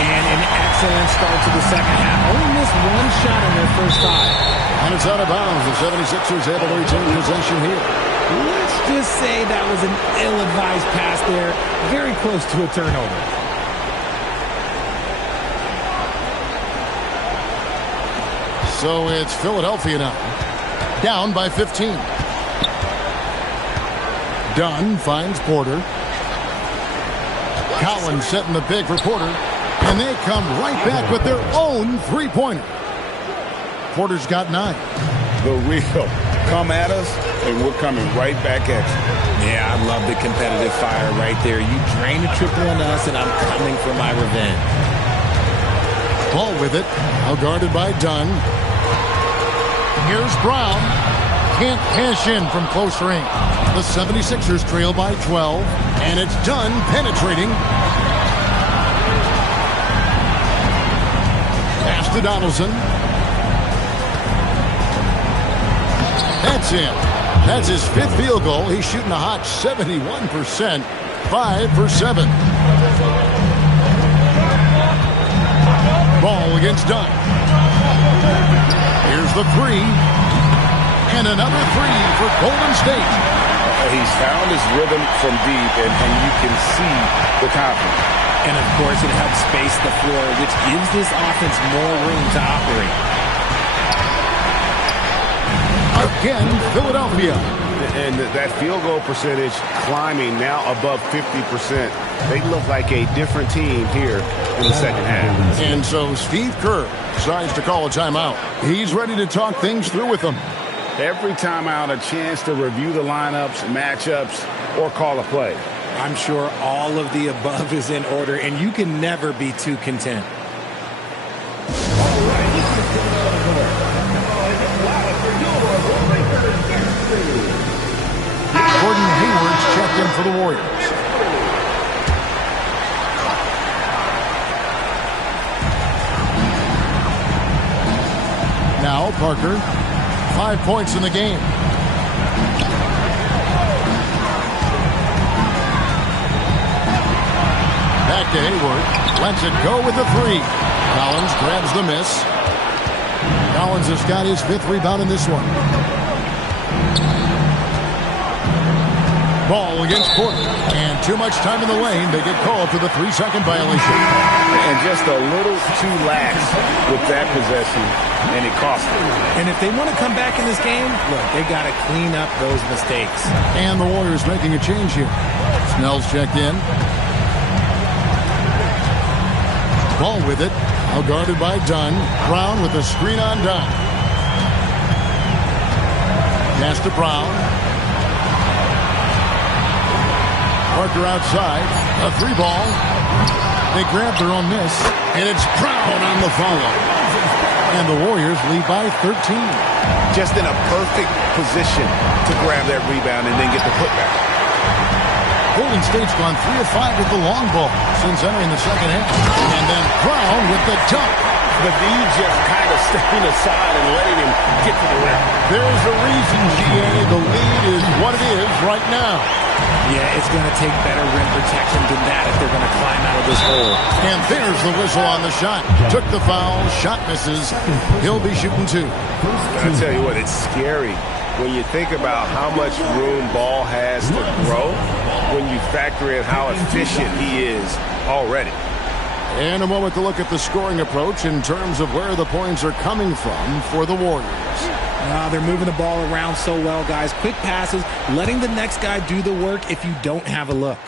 And an excellent start to the second half. Only missed 1 shot in their first 5. And a it's out of bounds. The 76ers able to retain possession here. Let's just say that was an ill-advised pass there. Very close to a turnover. So it's Philadelphia now. Down by 15. Dunn finds Porter. Collins setting the pick for Porter. And they come right back with their own three-pointer. Porter's got 9. The real come at us, and we're coming right back at you. Yeah, I love the competitive fire right there. You drain a triple on us, and I'm coming for my revenge. Ball with it. Now guarded by Dunn. Here's Brown. Can't cash in from close range. The 76ers trail by 12. And it's Dunn penetrating. Pass to Donaldson. That's in. That's his 5th field goal. He's shooting a hot 71%. 5 for 7. Ball against Dunn. Here's the 3. And another 3 for Golden State. He's found his rhythm from deep, and you can see the confidence. And, of course, it helps space the floor, which gives this offense more room to operate. Again, Philadelphia. And that field goal percentage climbing now above 50%. They look like a different team here in the second half. And so Steve Kerr decides to call a timeout. He's ready to talk things through with them. Every timeout, a chance to review the lineups, matchups, or call a play. I'm sure all of the above is in order, and you can never be too content. Gordon Hayward's checked in for the Warriors. Now Parker, 5 points in the game. Back to Hayward, lets it go with the 3. Collins grabs the miss. Collins has got his 5th rebound in this one. Ball against Porter. And too much time in the lane. They get called for the 3-second violation. And just a little too lax with that possession, and it cost them. And if they want to come back in this game, look, they got to clean up those mistakes. And the Warriors making a change here. Snell's checked in. Ball with it. Now guarded by Dunn. Brown with the screen on Dunn. Pass to Brown. Parker outside. A 3-ball. They grab their own miss. And it's Brown on the follow. And the Warriors lead by 13. Just in a perfect position to grab that rebound and then get the putback. Golden State's gone 3 of 5 with the long ball since entering the second half. And then Brown with the dunk. The D just kind of stepping aside and letting him get to the rim. There's a reason, GA. The lead is what it is right now. Yeah, it's going to take better rim protection than that if they're going to climb out of this hole. And there's the whistle on the shot. Took the foul. Shot misses. He'll be shooting 2. I tell you what, it's scary when you think about how much room Ball has to grow when you factor in how efficient he is already. And a moment to look at the scoring approach in terms of where the points are coming from for the Warriors. They're moving the ball around so well, guys. Quick passes, letting the next guy do the work if you don't have a look.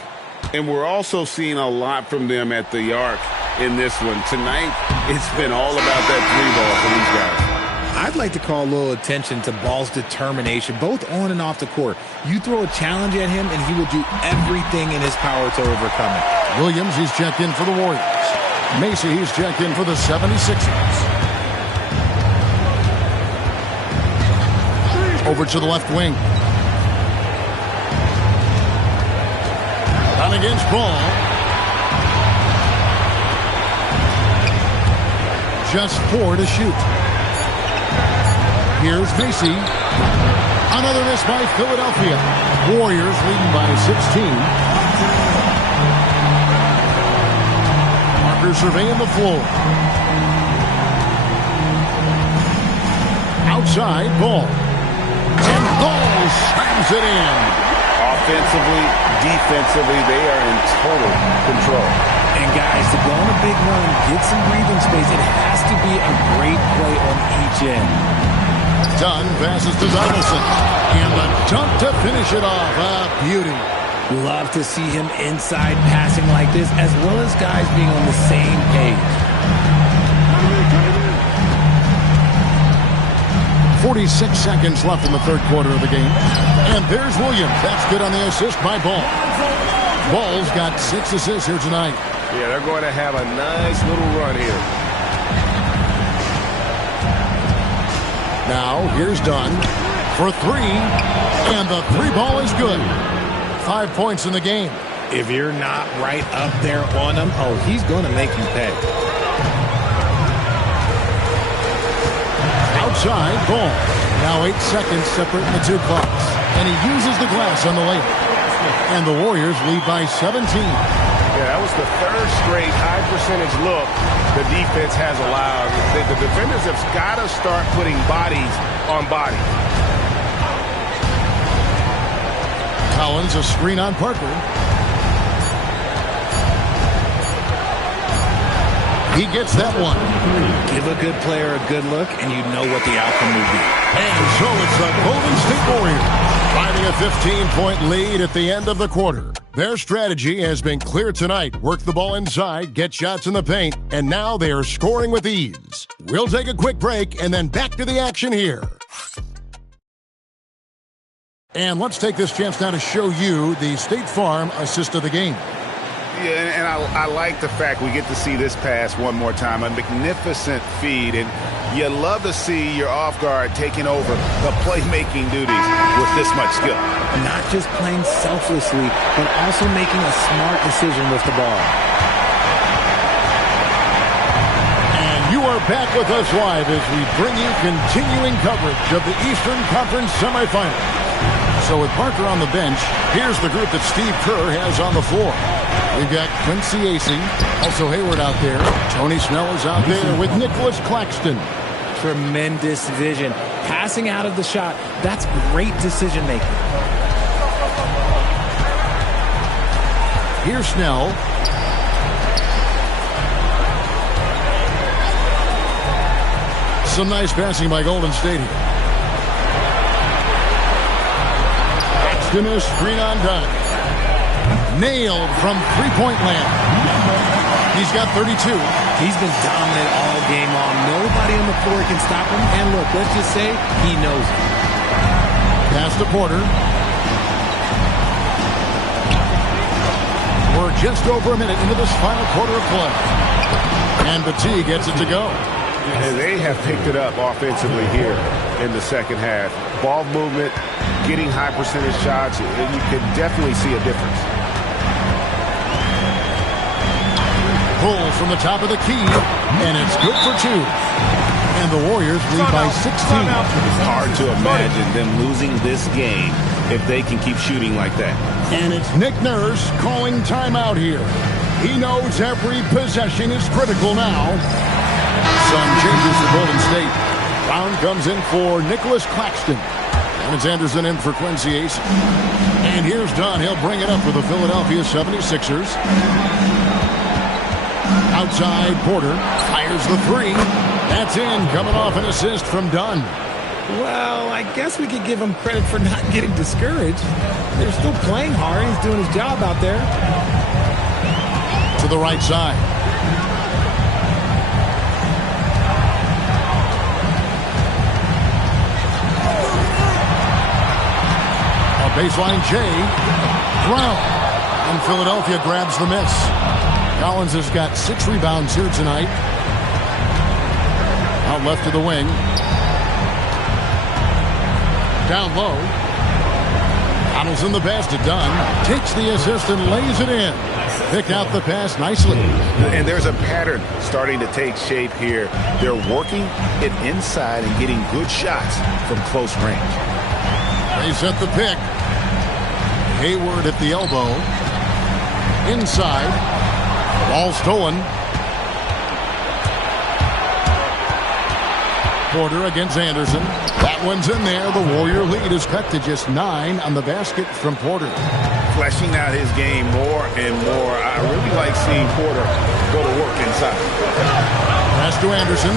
And we're also seeing a lot from them at the arc in this one. Tonight, it's been all about that 3-ball for these guys. I'd like to call a little attention to Ball's determination, both on and off the court. You throw a challenge at him, and he will do everything in his power to overcome it. Williams, he's checked in for the Warriors. Macy, he's checked in for the 76ers. Over to the left wing. On against Ball. Just 4 to shoot. Here's Macy. Another miss by Philadelphia. Warriors leading by 16. Parker surveying the floor. Outside, Ball. And Ball slams it in. Offensively, defensively, they are in total control. And guys, to go on a big run, get some breathing space, it has to be a great play on each end. Dunn passes to Donaldson. And the dunk to finish it off. A beauty. Love to see him inside passing like this, as well as guys being on the same page. 46 seconds left in the third quarter of the game. And there's Williams. That's good on the assist by Ball. Ball's got 6 assists here tonight. Yeah, they're going to have a nice little run here. Now, here's Dunn for 3. And the 3 ball is good. 5 points in the game. If you're not right up there on him, oh, he's going to make you pay. Outside, Ball. Now 8 seconds separating the 2 clocks. And he uses the glass on the layup. And the Warriors lead by 17. Yeah, that was the third straight high percentage look the defense has allowed. The defenders have got to start putting bodies on bodies. Collins, a screen on Parker. He gets that one. Give a good player a good look, and you know what the outcome will be. And so it's the Golden State Warriors finding a 15-point lead at the end of the quarter. Their strategy has been clear tonight. Work the ball inside, get shots in the paint, and now they are scoring with ease. We'll take a quick break and then back to the action here. And let's take this chance now to show you the State Farm assist of the game. Yeah, and I like the fact we get to see this pass one more time. A magnificent feed, and you love to see your off guard taking over the playmaking duties with this much skill. Not just playing selflessly, but also making a smart decision with the ball. And you are back with us live as we bring you continuing coverage of the Eastern Conference semifinals. So with Parker on the bench, here's the group that Steve Kerr has on the floor. We've got Quincy Acing, also Hayward out there. Tony Snell is out there with Nicholas Claxton. Tremendous vision. Passing out of the shot, that's great decision making. Here's Snell. Some nice passing by Golden State here. Claxton is screen on Dunn. Nailed from three-point land. He's got 32. He's been dominant all game long. Nobody on the floor can stop him. And look, let's just say he knows it. Pass to Porter. We're just over a minute into this final quarter of play. And Batie gets it to go. And they have picked it up offensively here in the second half. Ball movement, getting high percentage shots, and you can definitely see a difference. Pull from the top of the key, and it's good for 2. And the Warriors lead by 16. It's hard to imagine them losing this game if they can keep shooting like that. And it's Nick Nurse calling timeout here. He knows every possession is critical now. Some changes to Golden State. Brown comes in for Nicholas Claxton. And it's Anderson in for Quincy Acing. And here's Dunn. He'll bring it up for the Philadelphia 76ers. Outside, Porter fires the 3. That's in, coming off an assist from Dunn. Well, I guess we could give him credit for not getting discouraged. They're still playing hard. He's doing his job out there. To the right side. On baseline, Jay. Brown. And Philadelphia grabs the miss. Collins has got 6 rebounds here tonight. Out left to the wing. Down low. Donaldson the pass to Dunn. Takes the assist and lays it in. Pick out the pass nicely. And there's a pattern starting to take shape here. They're working it inside and getting good shots from close range. They set the pick. Hayward at the elbow. Inside. Ball stolen. Porter against Anderson. That one's in there. The Warrior lead is cut to just 9 on the basket from Porter. Fleshing out his game more and more. I really like seeing Porter go to work inside. Pass to Anderson.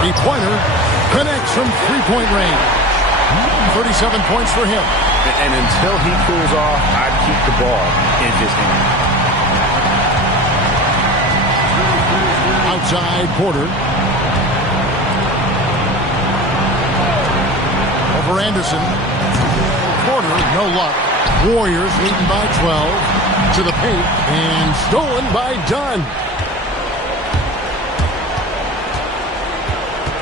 Three-pointer connects from three-point range. 37 points for him. And until he cools off, I'd keep the ball in his hand. Outside Porter. Over Anderson. Porter, no luck. Warriors leading by 12 to the paint and stolen by Dunn.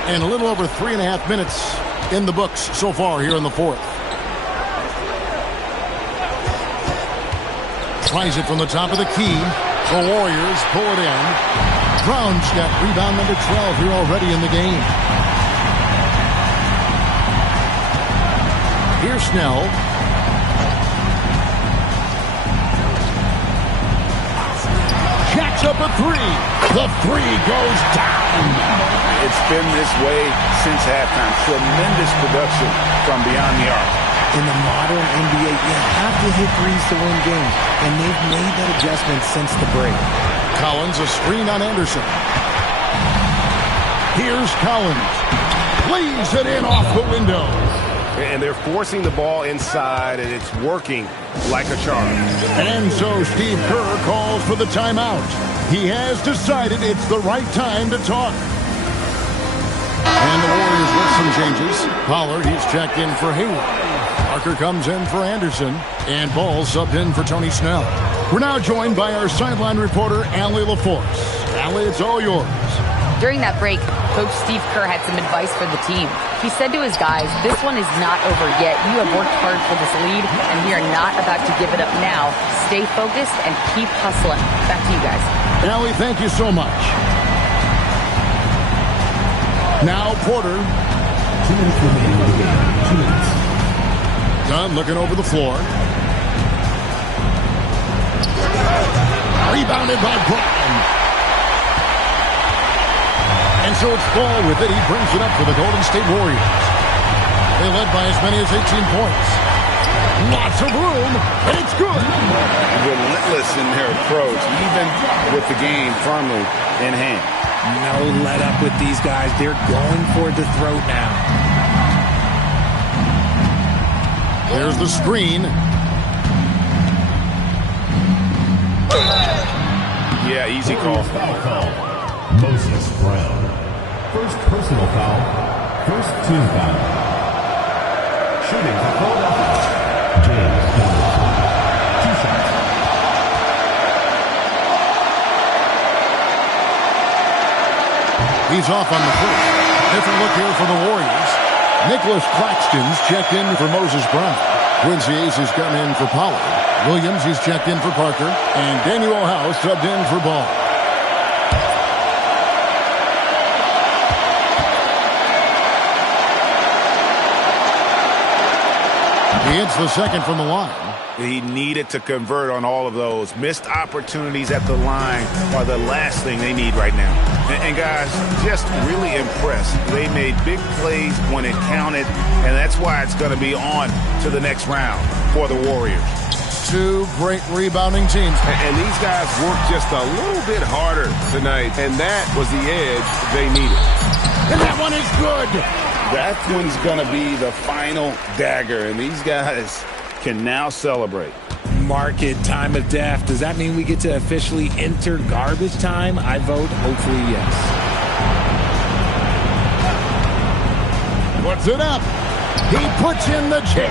And a little over 3.5 minutes in the books so far here in the fourth. Tries it from the top of the key. The Warriors pull it in. Brown's got rebound number 12 here already in the game. Here's Snell. Jacks up a three. The three goes down. It's been this way since halftime. Tremendous production from beyond the arc. In the modern NBA, you have to hit threes to win games, and they've made that adjustment since the break. Collins, a screen on Anderson. Here's Collins. Plays it in off the window. And they're forcing the ball inside, and it's working like a charm. And so Steve Kerr calls for the timeout. He has decided it's the right time to talk. And the Warriors with some changes. Pollard, he's checked in for Hayward. Parker comes in for Anderson. And Ball subbed in for Tony Snell. We're now joined by our sideline reporter, Allie LaForce. Allie, it's all yours. During that break, Coach Steve Kerr had some advice for the team. He said to his guys, this one is not over yet. You have worked hard for this lead, and we are not about to give it up now. Stay focused and keep hustling. Back to you guys. Allie, thank you so much. Now Porter. 2 minutes remaining in the game. 2 minutes. Dunn looking over the floor. Rebounded by Brown. And so it's Ball with it. He brings it up for the Golden State Warriors. They led by as many as 18 points. Lots of room, and it's good. Relentless in their approach, even with the game firmly in hand. No let up with these guys. They're going for the throat now. There's the screen. Yeah, easy call. Foul call. Moses Brown. First personal foul. First team foul. Shooting for Philadelphia. James Johnson. 2 shots. He's off on the first. Different look here for the Warriors. Nicholas Claxton's checked in for Moses Brown. Quincy Ace has come in for Pollard. Williams, he's checked in for Parker. And Daniel House subbed in for Ball. He hits the second from the line. He needed to convert on all of those. Missed opportunities at the line are the last thing they need right now. And guys, just really impressed. They made big plays when it counted, and that's why it's going to be on to the next round for the Warriors. Two great rebounding teams. And these guys worked just a little bit harder tonight, and that was the edge they needed. And that one is good. That one's going to be the final dagger, and these guys can now celebrate. Mark it, time of death. Does that mean we get to officially enter garbage time? I vote hopefully yes. Puts it up. He puts in the J.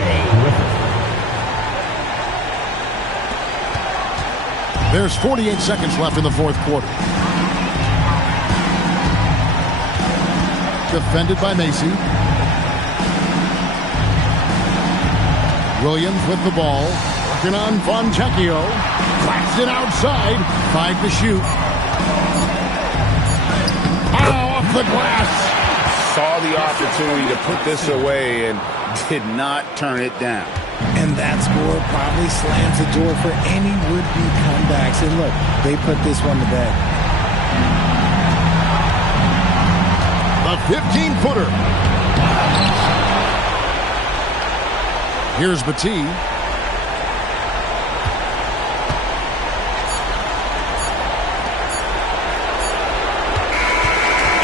There's 48 seconds left in the fourth quarter. Defended by Macy. Williams with the ball. Working on Fontecchio. Claxton outside. 5 to shoot. Oh, off the glass. Saw the opportunity to put this away and did not turn it down. And that score probably slams the door for any would-be comebacks. And look, they put this one to bed. 15-footer. Here's Battie.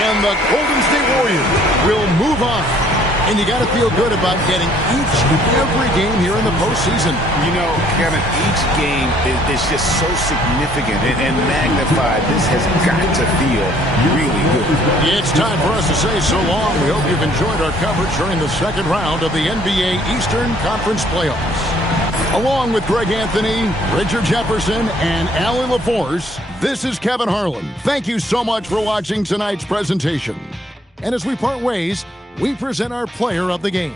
And the Golden State Warriors will move on. And you got to feel good about getting each and every game here in the postseason. You know, Kevin, each game is just so significant and magnified. This has got to feel really good. It's time for us to say so long. We hope you've enjoyed our coverage during the second round of the NBA Eastern Conference Playoffs. Along with Greg Anthony, Richard Jefferson, and Allie LaForce, this is Kevin Harlan. Thank you so much for watching tonight's presentation. And as we part ways, we present our player of the game.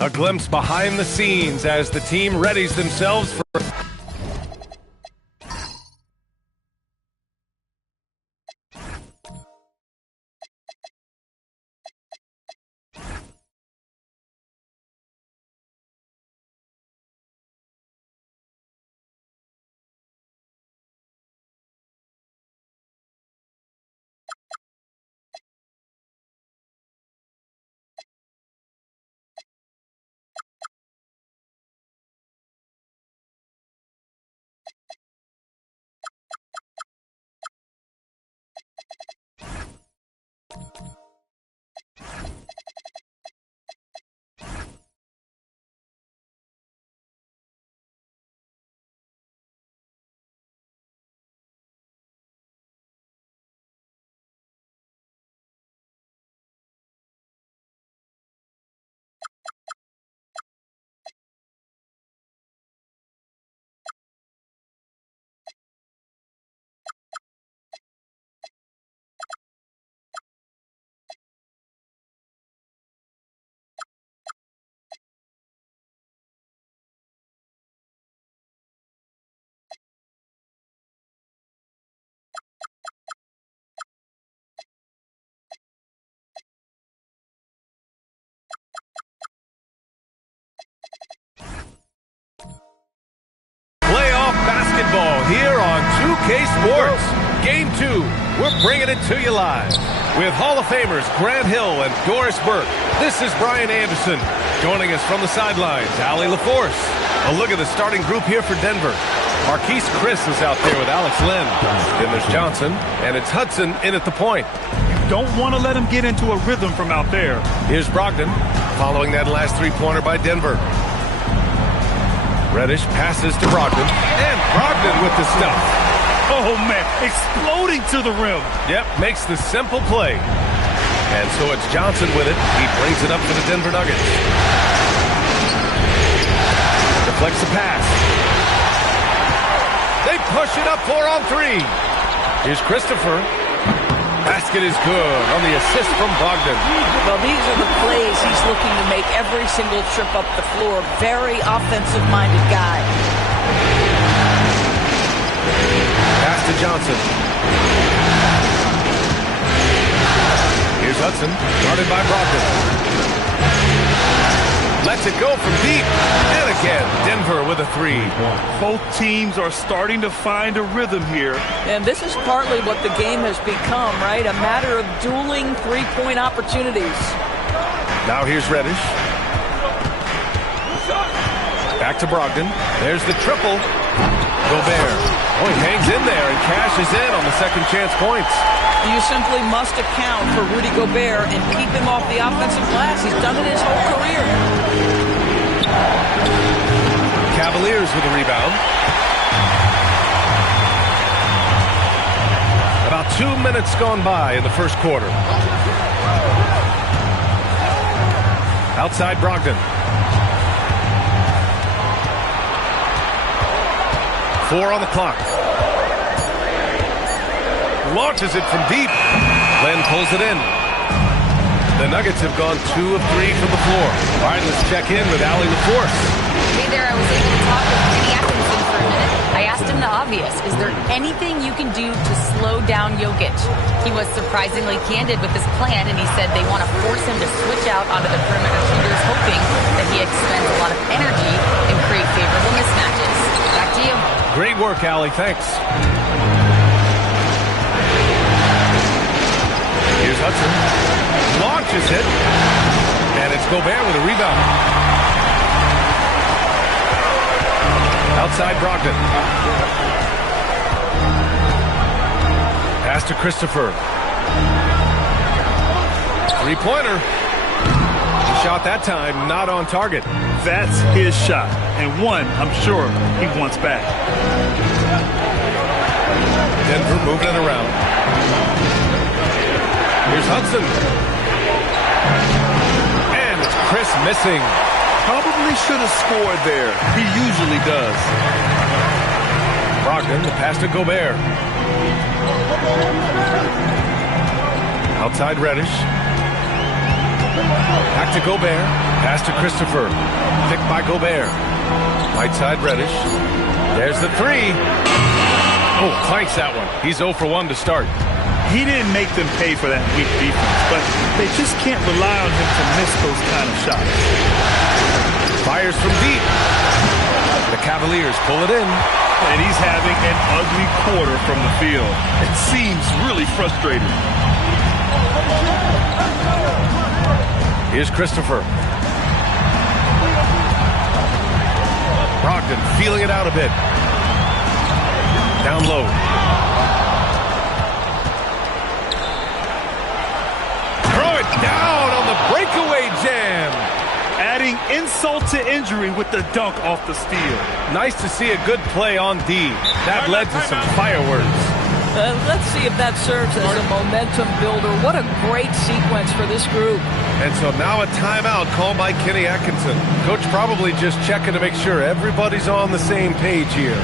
A glimpse behind the scenes as the team readies themselves for... Basketball here on 2K Sports. Game 2, we're bringing it to you live with Hall of Famers Grant Hill and Doris Burke. This is Brian Anderson. Joining us from the sidelines, Allie LaForce. A look at the starting group here for Denver. Marquise Chris is out there with Alex Len. Then there's Johnson, and it's Hudson in at the point. Don't want to let him get into a rhythm from out there. Here's Brogdon following that last three-pointer by Denver. Reddish passes to Brogdon, and Brogdon with the stuff. Oh, man, exploding to the rim. Yep, makes the simple play. And so it's Johnson with it. He brings it up for the Denver Nuggets. Deflects the pass. They push it up 4-on-3. Here's Christopher. Basket is good on the assist from Brogdon. Well, these are the plays he's looking to make every single trip up the floor. Very offensive-minded guy. Pass to Johnson. Here's Hudson, guarded by Brogdon. Lets it go from deep. And again, Denver with a three. Both teams are starting to find a rhythm here. And this is partly what the game has become, right? A matter of dueling three-point opportunities. Now here's Reddish. Back to Brogdon. There's the triple. Gobert. Oh, he hangs in there and cashes in on the second chance points. You simply must account for Rudy Gobert and keep him off the offensive glass. He's done it his whole career. Cavaliers with a rebound. About 2 minutes gone by in the first quarter. Outside Brogdon. 4 on the clock. Launches it from deep. Len pulls it in. The Nuggets have gone 2 of 3 from the floor. All right, let's check in with Allie LaForce. Hey there, I was able to talk with Kenny Atkinson for a minute. I asked him the obvious. Is there anything you can do to slow down Jokic? He was surprisingly candid with his plan, and he said they want to force him to switch out onto the perimeter shooters, hoping that he expends a lot of energy and create favorable mismatches. Back to you. Great work, Allie. Thanks. Here's Hudson. Launches it. And it's Gobert with a rebound. Outside Brogdon. Pass to Christopher. Three-pointer. He shot that time, not on target. That's his shot, and one I'm sure he wants back. Denver moving it around. Here's Hudson. And it's Chris missing. Probably should have scored there. He usually does. Brogdon, the pass to Gobert. Outside Reddish. Back to Gobert. Pass to Christopher. Picked by Gobert. Right side Reddish. There's the three. Oh, clanks that one. He's 0 for 1 to start. He didn't make them pay for that weak defense, but they just can't rely on him to miss those kind of shots. Fires from deep. The Cavaliers pull it in. And he's having an ugly quarter from the field. It seems really frustrating. Here's Christopher. Brogdon feeling it out a bit. Down low. Throw it down on the breakaway jam. Adding insult to injury with the dunk off the steal. Nice to see a good play on D. That led to some fireworks. Let's see if that serves as a momentum builder. What a great sequence for this group. And so now a timeout called by Kenny Atkinson. Coach probably just checking to make sure everybody's on the same page here.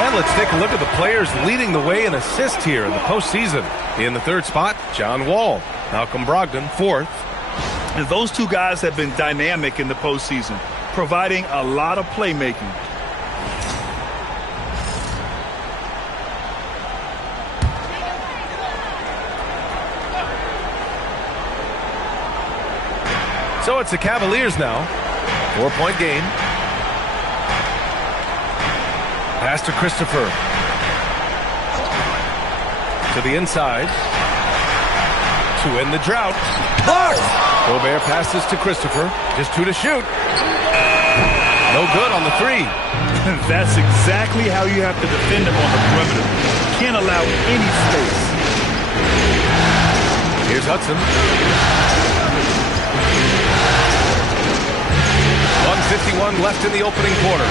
And let's take a look at the players leading the way in assists here in the postseason. In the third spot, John Wall. Malcolm Brogdon, fourth. And those two guys have been dynamic in the postseason, providing a lot of playmaking. So it's the Cavaliers now. 4-point game. Pass to Christopher. To the inside. To end the drought. Blocked! Gobert passes to Christopher. Just 2 to shoot. No good on the 3. That's exactly how you have to defend him on the perimeter. Can't allow any space. Here's Hudson. 1:51 left in the opening quarter.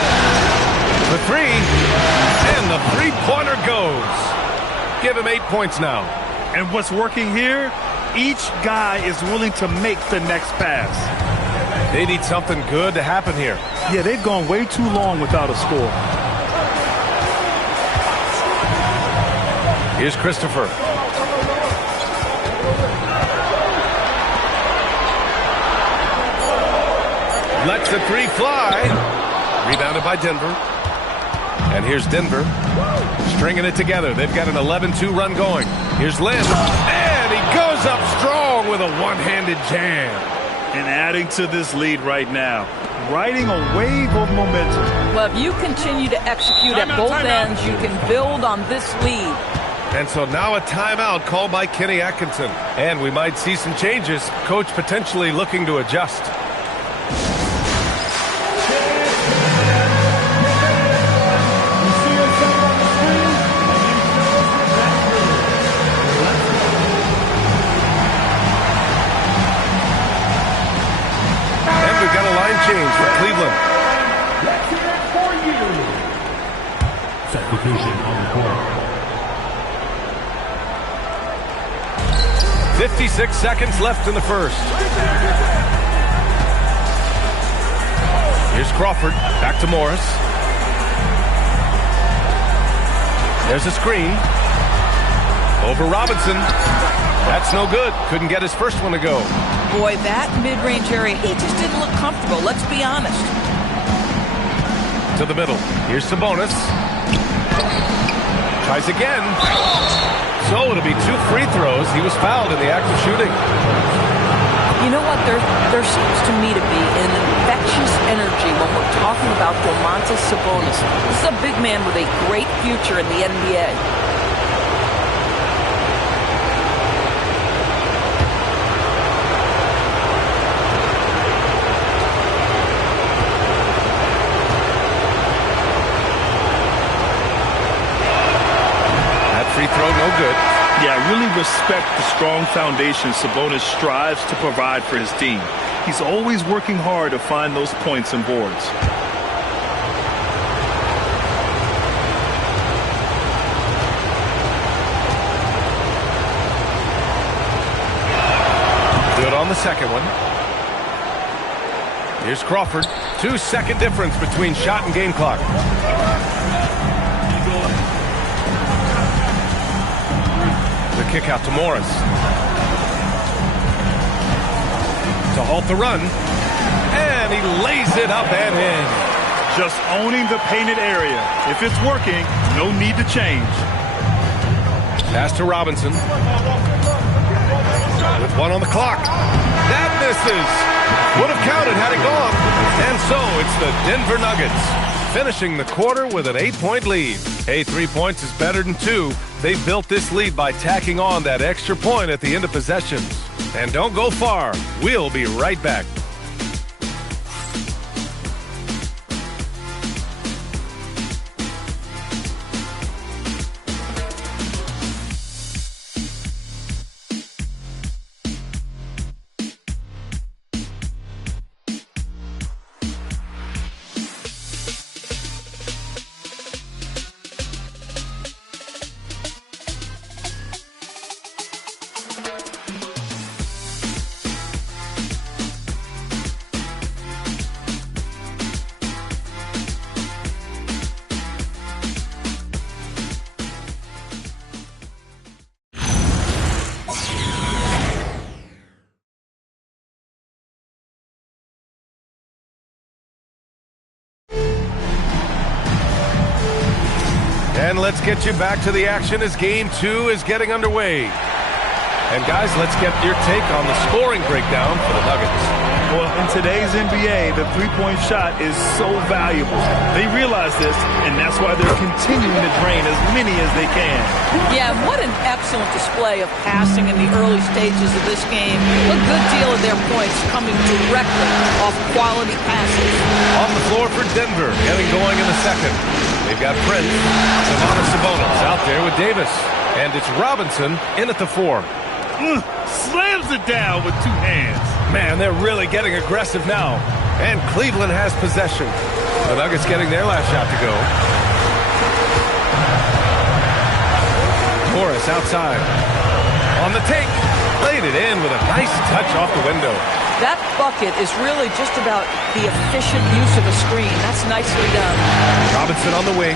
The 3, and the three-pointer goes. Give him 8 points now. And what's working here? Each guy is willing to make the next pass. They need something good to happen here. Yeah, they've gone way too long without a score. Here's Christopher. Lets the 3 fly. Rebounded by Denver. And here's Denver. Stringing it together. They've got an 11-2 run going. Here's Lynn. And he goes up strong with a one-handed jam. And adding to this lead right now. Riding a wave of momentum. Well, if you continue to execute at both ends, you can build on this lead. And so now a timeout called by Kenny Atkinson. And we might see some changes. Coach potentially looking to adjust. Change for Cleveland. Let's hear it for you. Substitution on the court. 56 seconds left in the first. Here's Crawford. Back to Morris. There's a screen. Over Robinson. That's no good. Couldn't get his first one to go. Boy, that mid-range area, he just didn't look comfortable. Let's be honest. To the middle. Here's Sabonis. Tries again. So it'll be 2 free throws. He was fouled in the act of shooting. You know what? There seems to me to be an infectious energy when we're talking about Domantas Sabonis. This is a big man with a great future in the NBA. Free throw, no good. Yeah, I really respect the strong foundation Sabonis strives to provide for his team. He's always working hard to find those points and boards. Good on the second one. Here's Crawford. 2-second difference between shot and game clock. Kick out to Morris. To halt the run. And he lays it up and in. Just owning the painted area. If it's working, no need to change. Pass to Robinson. With 1 on the clock. That misses. Would have counted had it gone. And so it's the Denver Nuggets finishing the quarter with an 8-point lead. Hey, 3 points is better than 2. They built this lead by tacking on that extra point at the end of possessions. And don't go far. We'll be right back. And let's get you back to the action as Game 2 is getting underway. And guys, let's get your take on the scoring breakdown for the Nuggets. Well, in today's NBA, the three-point shot is so valuable. They realize this, and that's why they're continuing to drain as many as they can. Yeah, what an excellent display of passing in the early stages of this game. A good deal of their points coming directly off quality passes. On the floor for Denver, getting going in the second. They've got Prince, Sabonis out there with Davis. And it's Robinson in at the 4. Slams it down with 2 hands. Man, they're really getting aggressive now. And Cleveland has possession. The Nuggets getting their last shot to go. Morris outside. On the take. Laid it in with a nice touch off the window. That bucket is really just about the efficient use of a screen. That's nicely done. Robinson on the wing.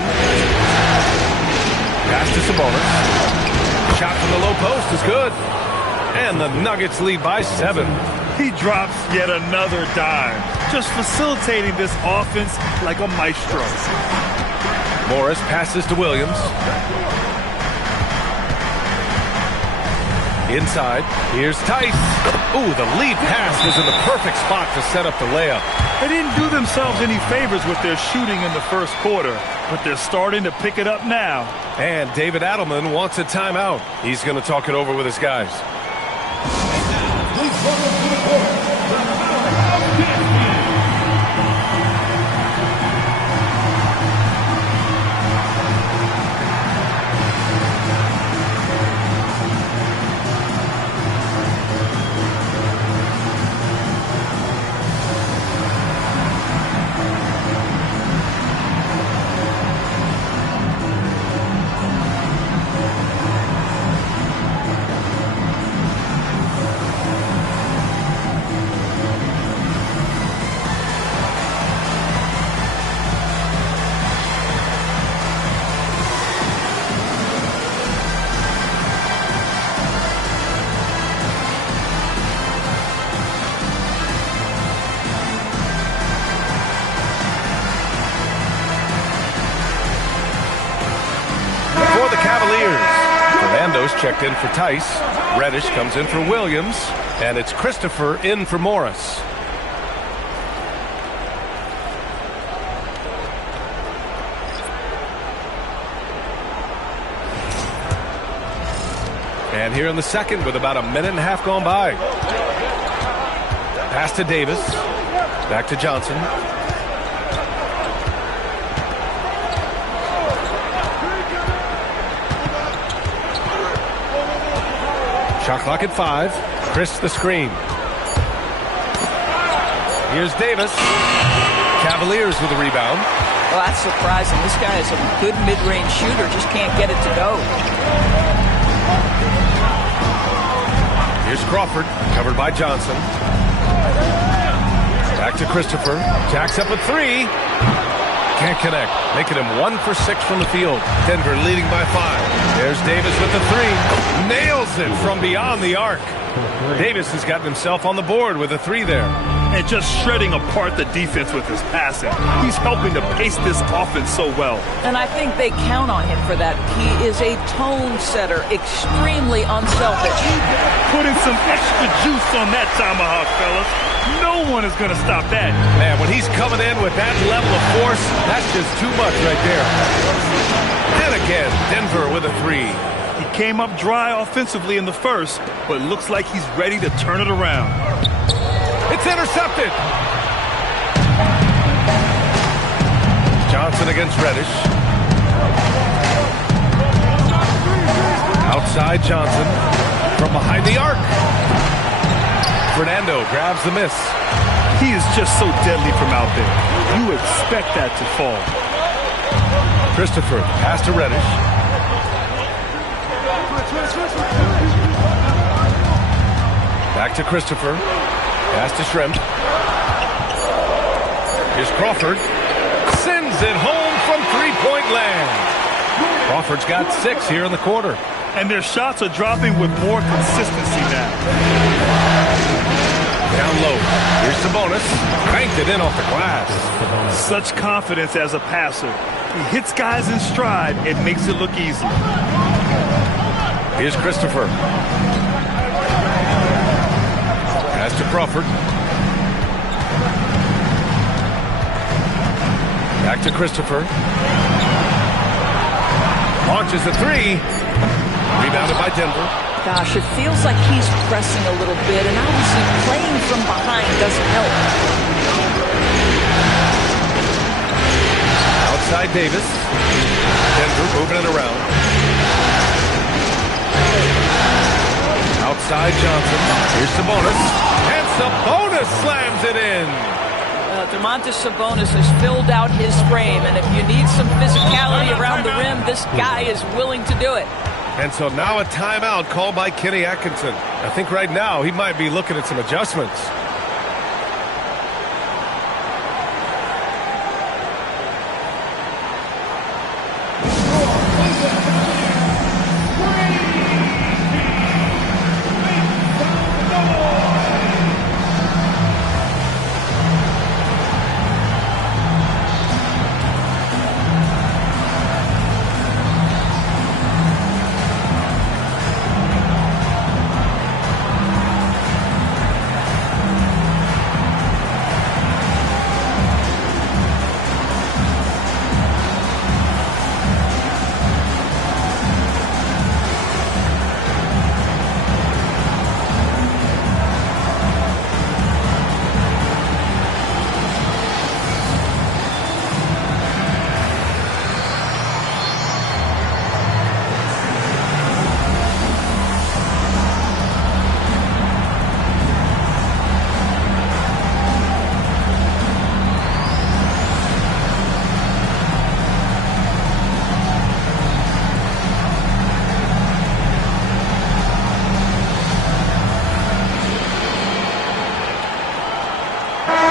Pass to Sabonis. Shot from the low post is good. And the Nuggets lead by 7. He drops yet another dime, just facilitating this offense like a maestro. Morris passes to Williams. Inside, here's Tice. Ooh, the lead pass was in the perfect spot to set up the layup. They didn't do themselves any favors with their shooting in the first quarter, but they're starting to pick it up now. And David Adelman wants a timeout. He's going to talk it over with his guys. Checked in for Tice. Reddish comes in for Williams. And it's Christopher in for Morris. And here in the second with about a minute and a half gone by. Pass to Davis. Back to Johnson. Shot clock at 5. Chris the screen. Here's Davis. Cavaliers with a rebound. Well, that's surprising. This guy is a good mid-range shooter, just can't get it to go. Here's Crawford, covered by Johnson. Back to Christopher. Jacks up at 3. Can't connect, making him 1 for 6 from the field. Denver leading by 5. There's Davis with the three. Nails it from beyond the arc. Davis has gotten himself on the board with a three there. And just shredding apart the defense with his passing. He's helping to pace this offense so well. And I think they count on him for that. He is a tone setter, extremely unselfish. Putting some extra juice on that tomahawk, fellas. No one is going to stop that. Man, when he's coming in with that level of force, that's just too much right there. And again, Denver with a three. He came up dry offensively in the first, but looks like he's ready to turn it around. It's intercepted. Johnson against Reddish. Outside Johnson from behind the arc. Fernando grabs the miss. He is just so deadly from out there. You expect that to fall. Christopher pass to Reddish. Back to Christopher. Pass to Shrimp. Here's Crawford. Sends it home from three-point land. Crawford's got 6 here in the quarter. And their shots are dropping with more consistency now. Down low. Here's Sabonis. Cranked it in off the glass. Such confidence as a passer. He hits guys in stride and makes it look easy. Here's Christopher. Pass to Crawford. Back to Christopher. Launches a three. Rebounded by Denver. Gosh, it feels like he's pressing a little bit, and obviously playing from behind doesn't help. Outside Davis. Denver moving it around. Outside Johnson. Here's Sabonis. And Sabonis slams it in. Domantas Sabonis has filled out his frame, and if you need some physicality around the rim, this guy is willing to do it. And so now a timeout called by Kenny Atkinson. I think right now he might be looking at some adjustments.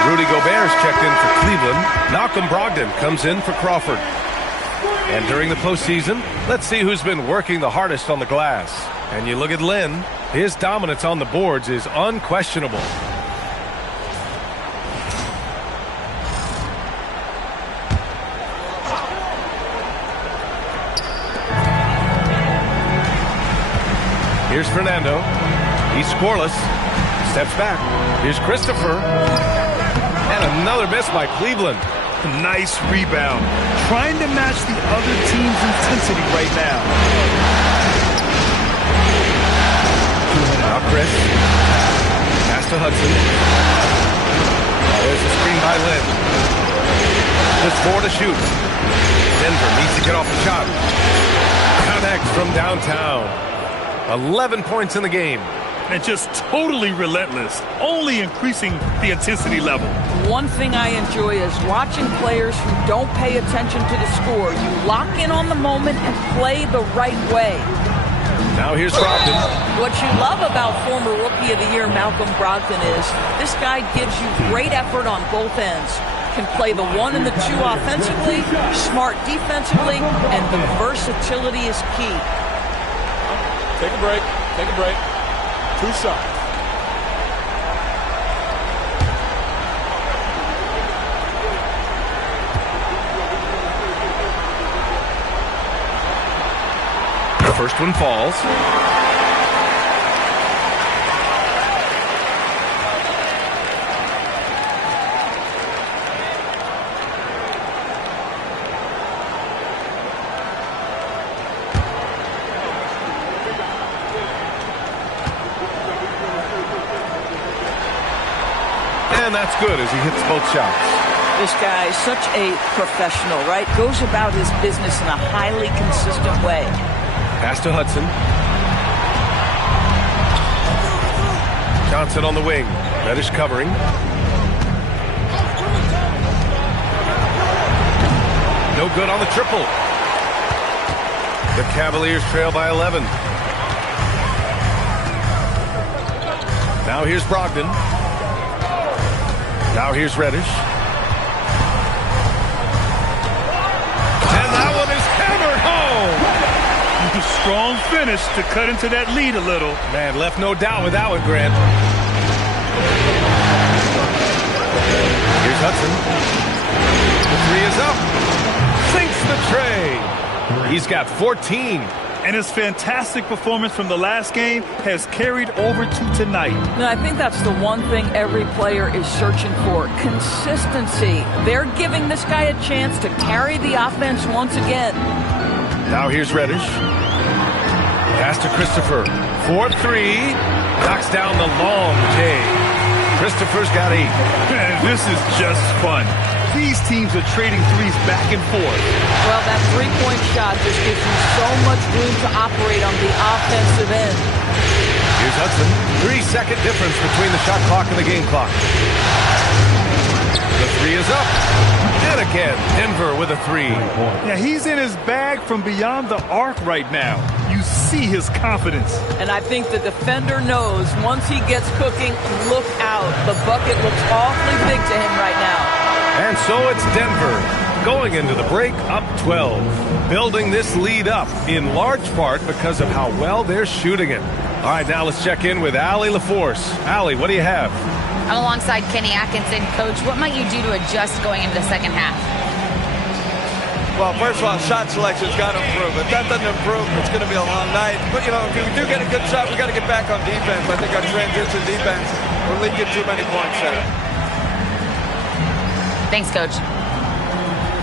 Rudy Gobert's checked in for Cleveland. Malcolm Brogdon comes in for Crawford. And during the postseason, let's see who's been working the hardest on the glass. And you look at Lynn, his dominance on the boards is unquestionable. Here's Fernando. He's scoreless. Steps back. Here's Christopher. And another miss by Cleveland. Nice rebound. Trying to match the other team's intensity right now. Now Chris. Pass to Hudson. There's a screen by Lynn. Just 4 to shoot. Denver needs to get off the shot. Connects from downtown. 11 points in the game. And just totally relentless, only increasing the intensity level. One thing I enjoy is watching players who don't pay attention to the score. You lock in on the moment and play the right way. Now here's Brogdon. What you love about former Rookie of the Year Malcolm Brogdon is this guy gives you great effort on both ends. Can play the 1 and the 2 offensively, smart defensively, and the versatility is key. Take a break. Take a break. 2 shots. The first one falls. And that's good as he hits both shots. This guy is such a professional, right? Goes about his business in a highly consistent way. Pass to Hudson. Johnson on the wing. Reddish covering. No good on the triple. The Cavaliers trail by 11. Now here's Brogdon. Now here's Reddish. And that one is hammered home. Strong finish to cut into that lead a little. Man, left no doubt with that one, Grant. Here's Hudson. The three is up. Sinks the tray. He's got 14. And his fantastic performance from the last game has carried over to tonight. No, I think that's the one thing every player is searching for. Consistency. They're giving this guy a chance to carry the offense once again. Now here's Reddish. Pass to Christopher. 4-3. Knocks down the long J. Christopher's got 8. Man, this is just fun. These teams are trading threes back and forth. Well, that three-point shot just gives you so much room to operate on the offensive end. Here's Hudson. 3-second difference between the shot clock and the game clock. The three is up. And again, Denver with a 3. Yeah, he's in his bag from beyond the arc right now. You see his confidence. And I think the defender knows once he gets cooking, look out. The bucket looks awfully big to him right now. And so it's Denver going into the break up 12. Building this lead up in large part because of how well they're shooting it. All right, now let's check in with Allie LaForce. Allie, what do you have? I'm alongside Kenny Atkinson. Coach, what might you do to adjust going into the second half? Well, first of all, shot selection's got to improve. If that doesn't improve, it's going to be a long night. But, you know, if we do get a good shot, we got to get back on defense. I think our transition defense, we're leaking too many points there. Thanks, Coach.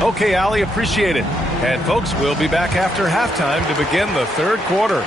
Okay, Allie, appreciate it. And, folks, we'll be back after halftime to begin the third quarter.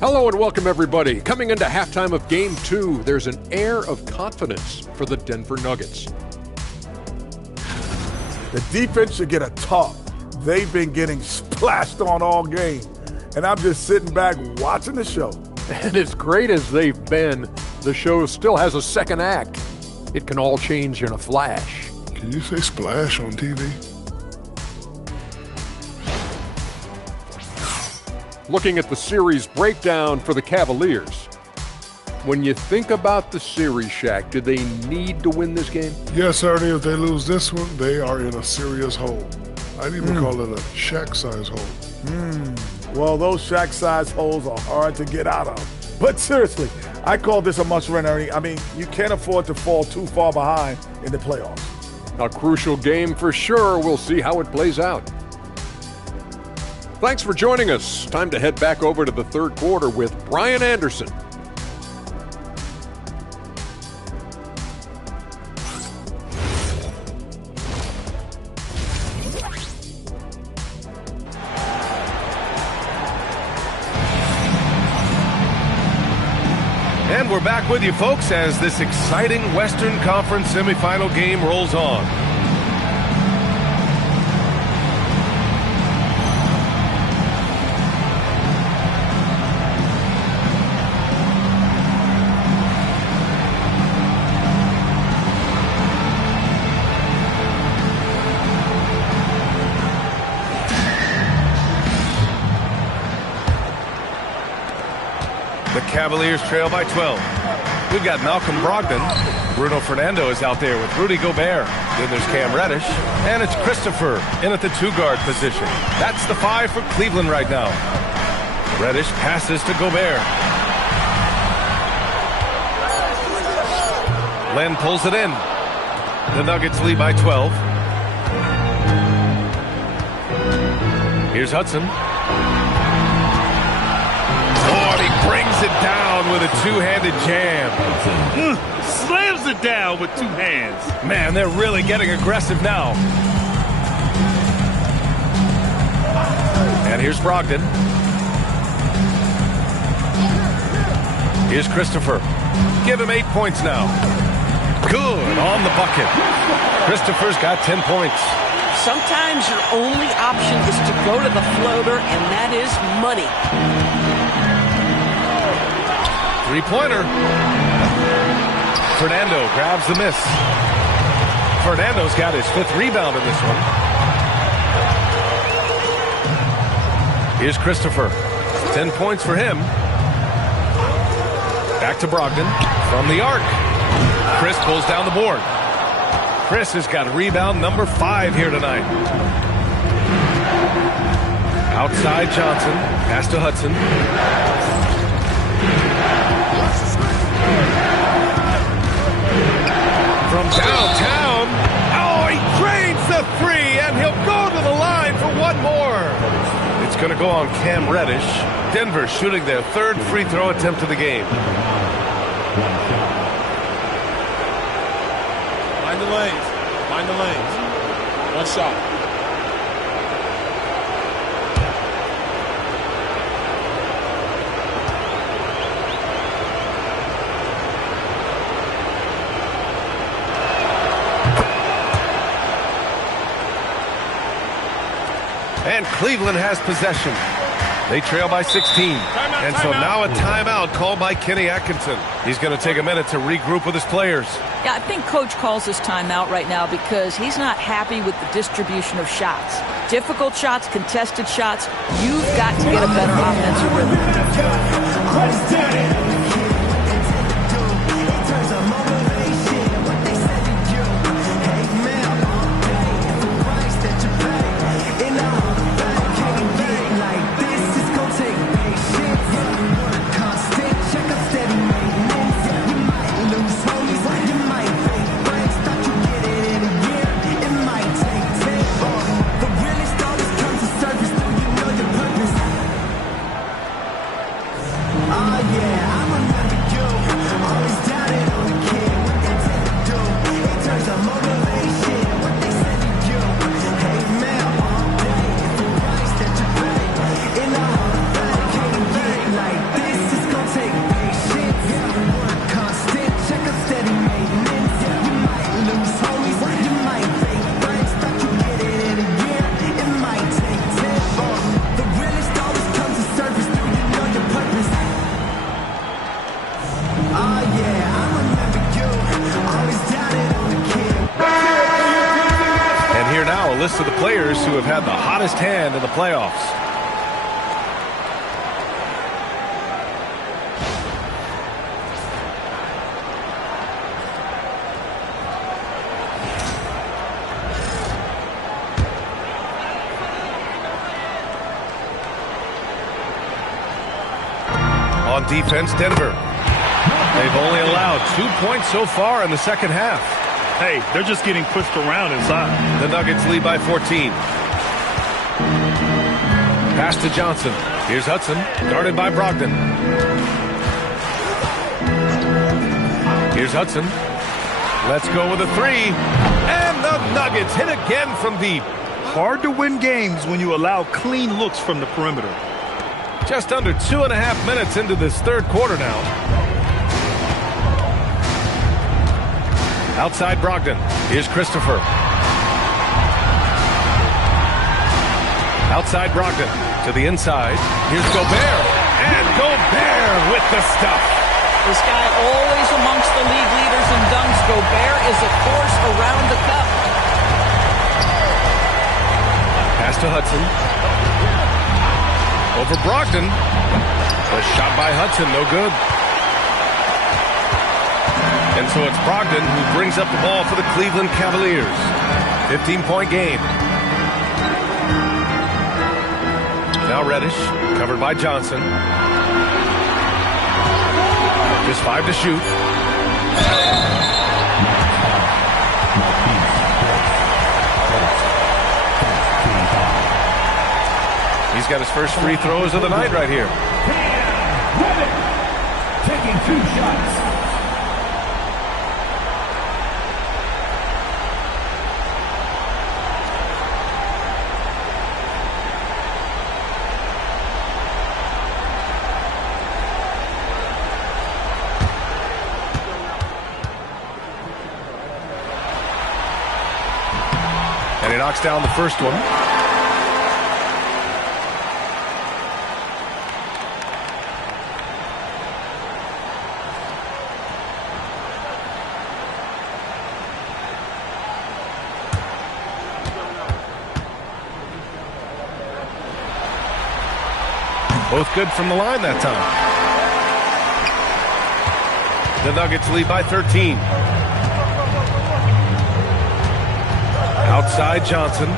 Hello and welcome, everybody. Coming into halftime of Game 2, there's an air of confidence for the Denver Nuggets. The defense should get a talk. They've been getting splashed on all game. And I'm just sitting back watching the show. And as great as they've been, the show still has a second act. It can all change in a flash. Can you say splash on TV? Looking at the series breakdown for the Cavaliers. When you think about the series, Shaq, do they need to win this game? Yes, Ernie, if they lose this one, they are in a serious hole. I'd even call it a Shaq-size hole. Well, those Shaq-size holes are hard to get out of. But seriously, I call this a must-win, Ernie. I mean, you can't afford to fall too far behind in the playoffs. A crucial game for sure. We'll see how it plays out. Thanks for joining us. Time to head back over to the third quarter with Brian Anderson. And we're back with you, folks, as this exciting Western Conference semifinal game rolls on. The Cavaliers trail by 12. We've got Malcolm Brogdon. Bruno Fernando is out there with Rudy Gobert. Then there's Cam Reddish. And it's Christopher in at the 2-guard position. That's the 5 for Cleveland right now. Reddish passes to Gobert. Len pulls it in. The Nuggets lead by 12. Here's Hudson. Oh, he brings it down with a two-handed jam. Slams it down with 2 hands. Man, they're really getting aggressive now. And here's Brogdon. Here's Christopher. Give him 8 points now. Good on the bucket. Christopher's got 10 points. Sometimes your only option is to go to the floater, and that is money. 3-pointer. Fernando grabs the miss. Fernando's got his 5th rebound in this one. Here's Christopher. 10 points for him. Back to Brogdon from the arc. Chris pulls down the board. Chris has got rebound number 5 here tonight. Outside Johnson. Pass to Hudson. From downtown. Oh, he drains the 3, and he'll go to the line for one more. It's going to go on Cam Reddish. Denver shooting their 3rd free throw attempt of the game. Mind the lanes. Mind the lanes. One shot. And Cleveland has possession. They trail by 16. And so now a timeout called by Kenny Atkinson. He's going to take a minute to regroup with his players. Yeah, I think Coach calls this timeout right now because he's not happy with the distribution of shots. Difficult shots, contested shots. You've got to get a better offensive rhythm. List of the players who have had the hottest hand in the playoffs. On defense, Denver. They've only allowed 2 points so far in the second half. Hey, they're just getting pushed around inside. The Nuggets lead by 14. Pass to Johnson. Here's Hudson, guarded by Brogdon. Here's Hudson. Let's go with a 3. And the Nuggets hit again from deep. Hard to win games when you allow clean looks from the perimeter. Just under 2.5 minutes into this 3rd quarter now. Outside Brogdon. Here's Christopher. Outside Brogdon. To the inside. Here's Gobert. And Gobert with the stuff. This guy always amongst the league leaders in dunks. Gobert is a force around the cup. Pass to Hudson. Over Brogdon. A shot by Hudson, no good. And so it's Brogdon who brings up the ball for the Cleveland Cavaliers. 15-point game. Now Reddish, covered by Johnson. Just 5 to shoot. He's got his first free throws of the night right here. Taking 2 shots. And he knocks down the first one. Both good from the line that time. The Nuggets lead by 13. Outside Johnson.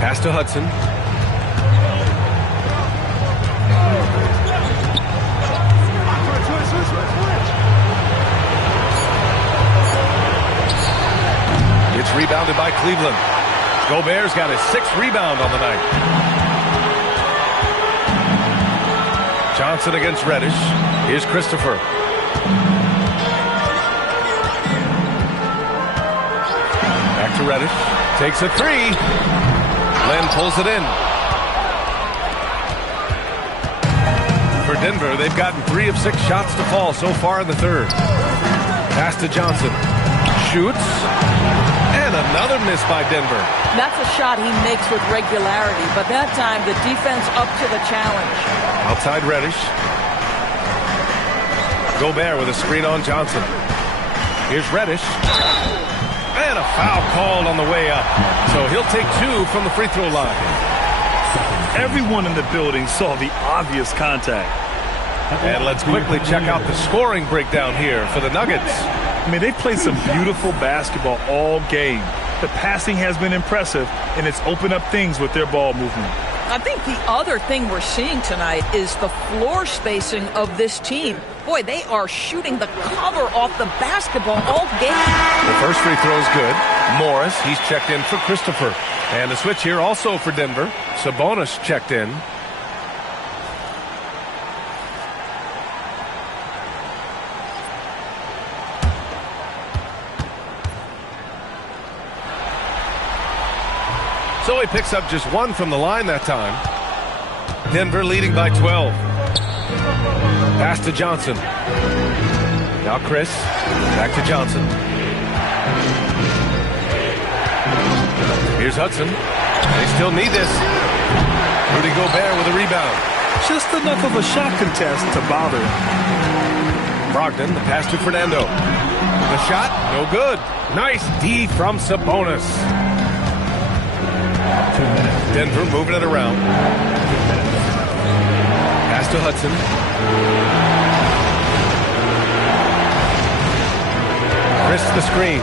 Pass to Hudson. It's rebounded by Cleveland. Gobert's got his 6th rebound on the night. Johnson against Reddish. Here's Christopher. Back to Reddish. Takes a 3. Len pulls it in. For Denver, they've gotten 3 of 6 shots to fall so far in the third. Pass to Johnson. Shoots. And another miss by Denver. That's a shot he makes with regularity, but that time the defense up to the challenge. Outside Reddish. Gobert with a screen on Johnson. Here's Reddish. And a foul called on the way up. So he'll take 2 from the free throw line. Everyone in the building saw the obvious contact. And let's quickly check out the scoring breakdown here for the Nuggets. I mean, they've played some beautiful basketball all game. The passing has been impressive, and it's opened up things with their ball movement. I think the other thing we're seeing tonight is the floor spacing of this team. Boy, they are shooting the cover off the basketball all game. The first free throw is good. Morris, he's checked in for Christopher. And the switch here also for Denver. Sabonis checked in. So he picks up just 1 from the line that time. Denver leading by 12. Pass to Johnson. Now Chris. Back to Johnson. Here's Hudson. They still need this. Rudy Gobert with a rebound. Just enough of a shot contest to bother. Brogdon, the pass to Fernando. The shot, no good. Nice D from Sabonis. Denver moving it around. Pass to Hudson. Chris the screen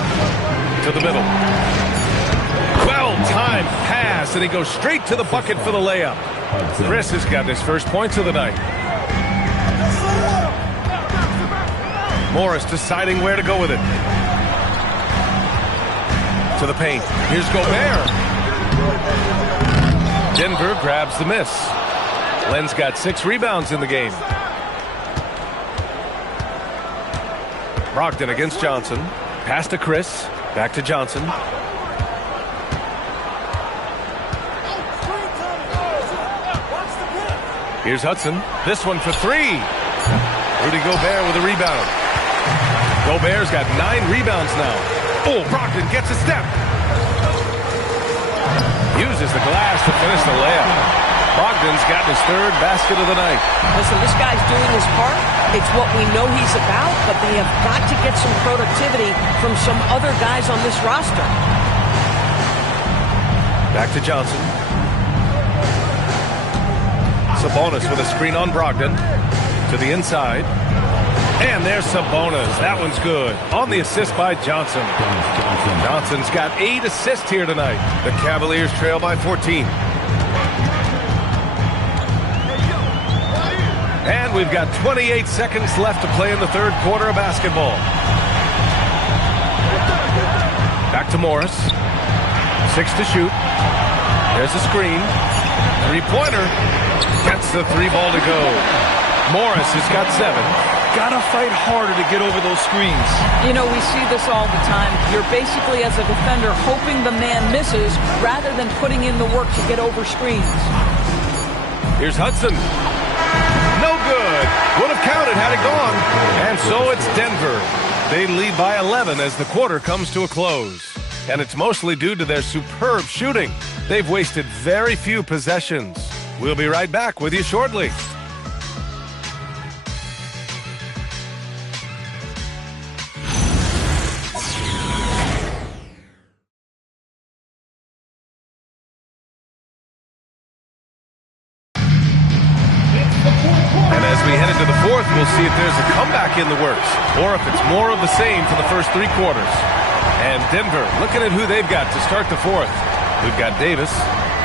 to the middle. Well-timed pass, and he goes straight to the bucket for the layup. Chris has got his first points of the night. Morris deciding where to go with it. To the paint. Here's Gobert. Denver grabs the miss. Len's got 6 rebounds in the game. Brogdon against Johnson. Pass to Chris. Back to Johnson. Here's Hudson. This one for 3. Rudy Gobert with a rebound. Gobert's got 9 rebounds now. Oh, Brogdon gets a step. Uses the glass to finish the layup. Brogdon's got his 3rd basket of the night. Listen, this guy's doing his part. It's what we know he's about, but they have got to get some productivity from some other guys on this roster. Back to Johnson. Sabonis with a screen on Brogdon. To the inside. And there's Sabonis. That one's good. On the assist by Johnson. Johnson's got 8 assists here tonight. The Cavaliers trail by 14. And we've got 28 seconds left to play in the third quarter of basketball. Back to Morris. 6 to shoot. There's a screen. Three-pointer. Gets the 3 ball to go. Morris has got 7. Gotta fight harder to get over those screens. You know, we see this all the time. You're basically, as a defender, hoping the man misses rather than putting in the work to get over screens. Here's Hudson. No good. Would have counted had it gone. And so it's Denver. They lead by 11 as the quarter comes to a close. And it's mostly due to their superb shooting. They've wasted very few possessions. We'll be right back with you shortly. And as we head into the fourth, we'll see if there's a comeback in the works or if it's more of the same for the first 3 quarters. And Denver looking at who they've got to start the fourth. We've got Davis,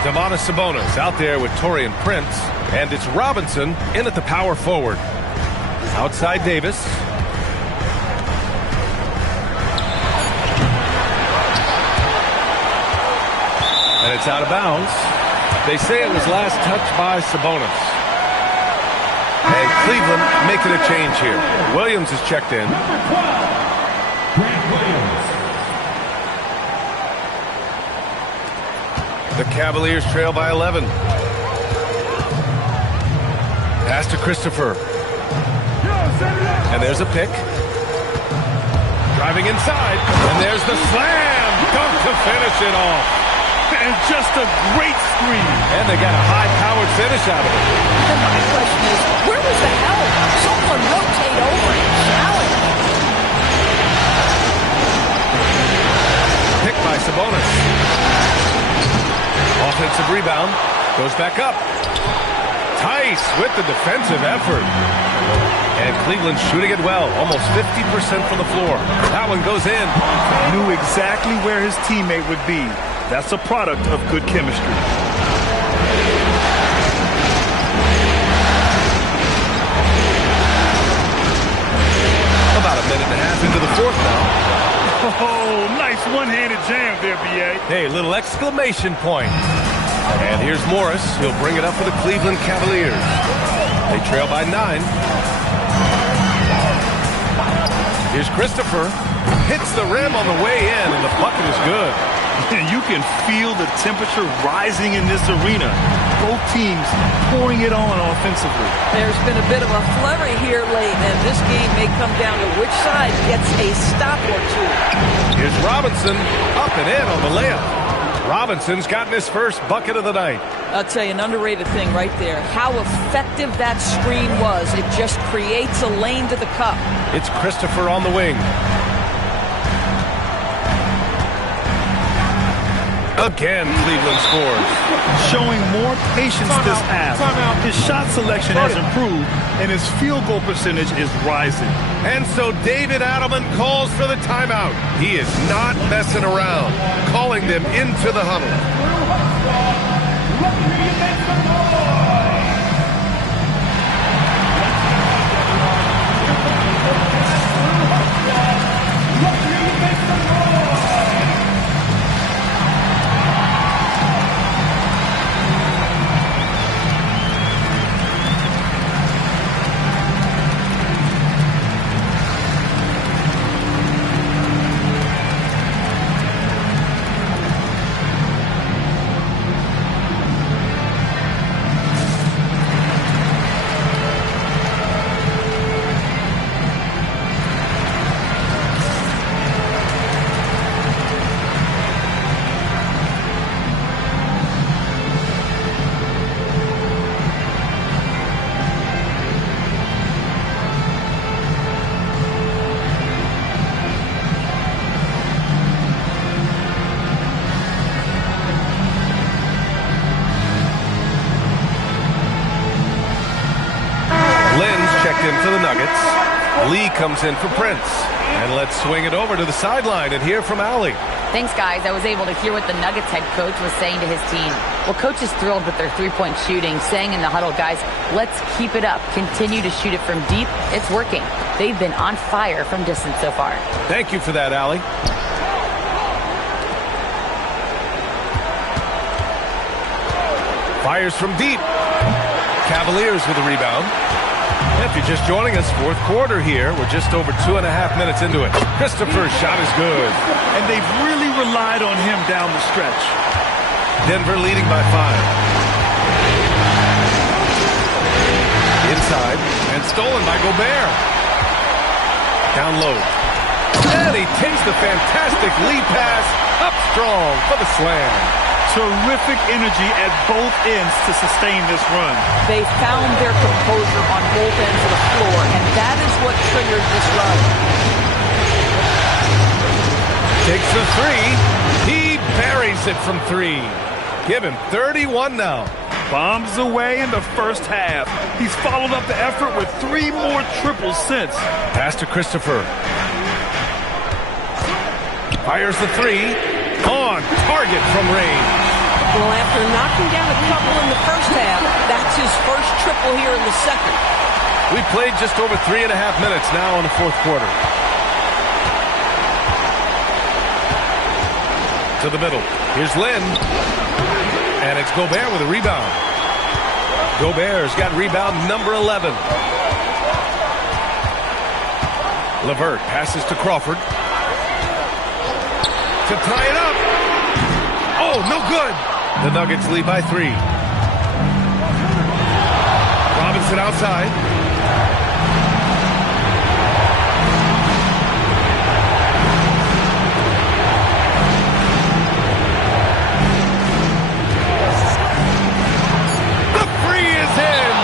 Domantas Sabonis out there with Taurean Prince, and it's Robinson in at the power forward. Outside Davis. And it's out of bounds. They say it was last touched by Sabonis. And Cleveland making a change here. Williams is checked in. The Cavaliers trail by 11. Pass to Christopher. And there's a pick. Driving inside. And there's the slam. Dunk to finish it off. And just a great screen. And they got a high-powered finish out of it. And my question is, where was the help? Someone rotate over and challenge. Pick by Sabonis. Offensive rebound. Goes back up. Tice with the defensive effort. And Cleveland shooting it well. Almost 50% from the floor. That one goes in. Knew exactly where his teammate would be. That's a product of good chemistry. About a minute and a half into the fourth now. Oh, nice one-handed jam there, B.A. Hey, little exclamation point. And here's Morris. He'll bring it up for the Cleveland Cavaliers. They trail by 9. Here's Christopher. Hits the rim on the way in, and the bucket is good. You can feel the temperature rising in this arena. Both teams pouring it on offensively. There's been a bit of a flurry here late, and this game may come down to which side gets a stop or two. Here's Robinson up and in on the layup. Robinson's gotten his first bucket of the night. I'll tell you, an underrated thing right there. How effective that screen was. It just creates a lane to the cup. It's Christopher on the wing. Again, Cleveland scores. Showing more patience this half. His shot selection has improved, and his field goal percentage is rising. And so David Adelman calls for the timeout. He is not messing around, calling them into the huddle. in for the Nuggets. Lee comes in for Prince. And let's swing it over to the sideline and hear from Allie. Thanks, guys. I was able to hear what the Nuggets head coach was saying to his team. Well, coach is thrilled with their three-point shooting, saying in the huddle, guys, let's keep it up. Continue to shoot it from deep. It's working. They've been on fire from distance so far. Thank you for that, Allie. Fires from deep. Cavaliers with a rebound. If you're just joining us, fourth quarter here. We're just over 2.5 minutes into it. Christopher's shot is good. And they've really relied on him down the stretch. Denver leading by 5. Inside and stolen by Gobert. Down low. And he takes the fantastic lead pass up strong for the slam. Terrific energy at both ends to sustain this run. They found their composure on both ends of the floor, and that is what triggered this run. Takes the three. He buries it from 3. Give him 31 now. Bombs away in the first half. He's followed up the effort with 3 more triples since. Pass to Christopher. Fires the 3. On target from range. Well, after knocking down a couple in the first half, that's his first triple here in the second. We played just over 3.5 minutes now in the fourth quarter. To the middle. Here's Lynn. And it's Gobert with a rebound. Gobert's got rebound number 11. LeVert passes to Crawford. To tie it up. Oh, no good. The Nuggets lead by 3. Robinson outside. The free is in.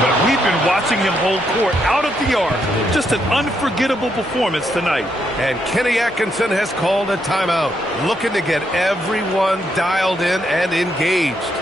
But we've been watching him hold court out of the arc. Just an unforgettable performance tonight. And Kenny Atkinson has called a timeout, looking to get everyone dialed in and engaged.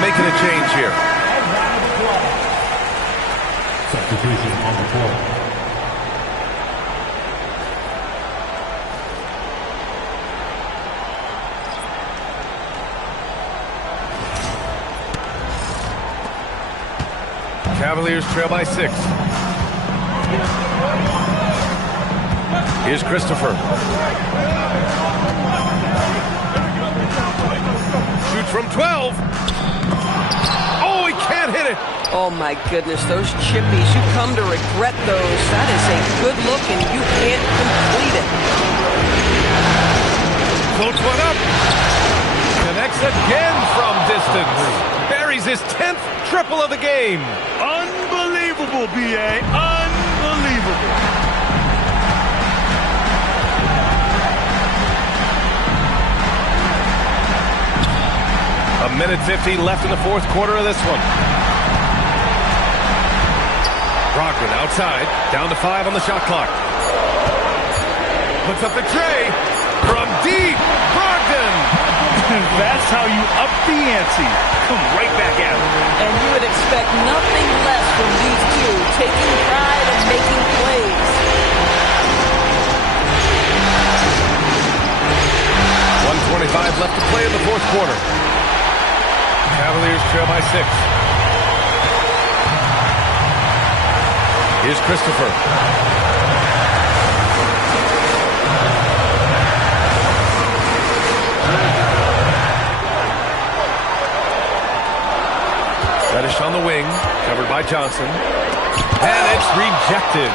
Making a change here. Substitution on the floor. Cavaliers trail by 6. Here's Christopher. Shoots from 12. Oh, he can't hit it. Oh, my goodness. Those chippies, you come to regret those. That is a good look, and you can't complete it. Floats one up. Connects again from distance. Buries his 10th triple of the game. Unbelievable, B.A. Unbelievable. A minute 15 left in the fourth quarter of this one. Brogdon outside, down to 5 on the shot clock. Puts up the tray from deep. Brogdon. That's how you up the ante. Come right back at him. And you would expect nothing less from these two, taking pride and making plays. to play in the fourth quarter. Cavaliers trail by 6. Here's Christopher. Reddish on the wing, covered by Johnson. And it's rejected.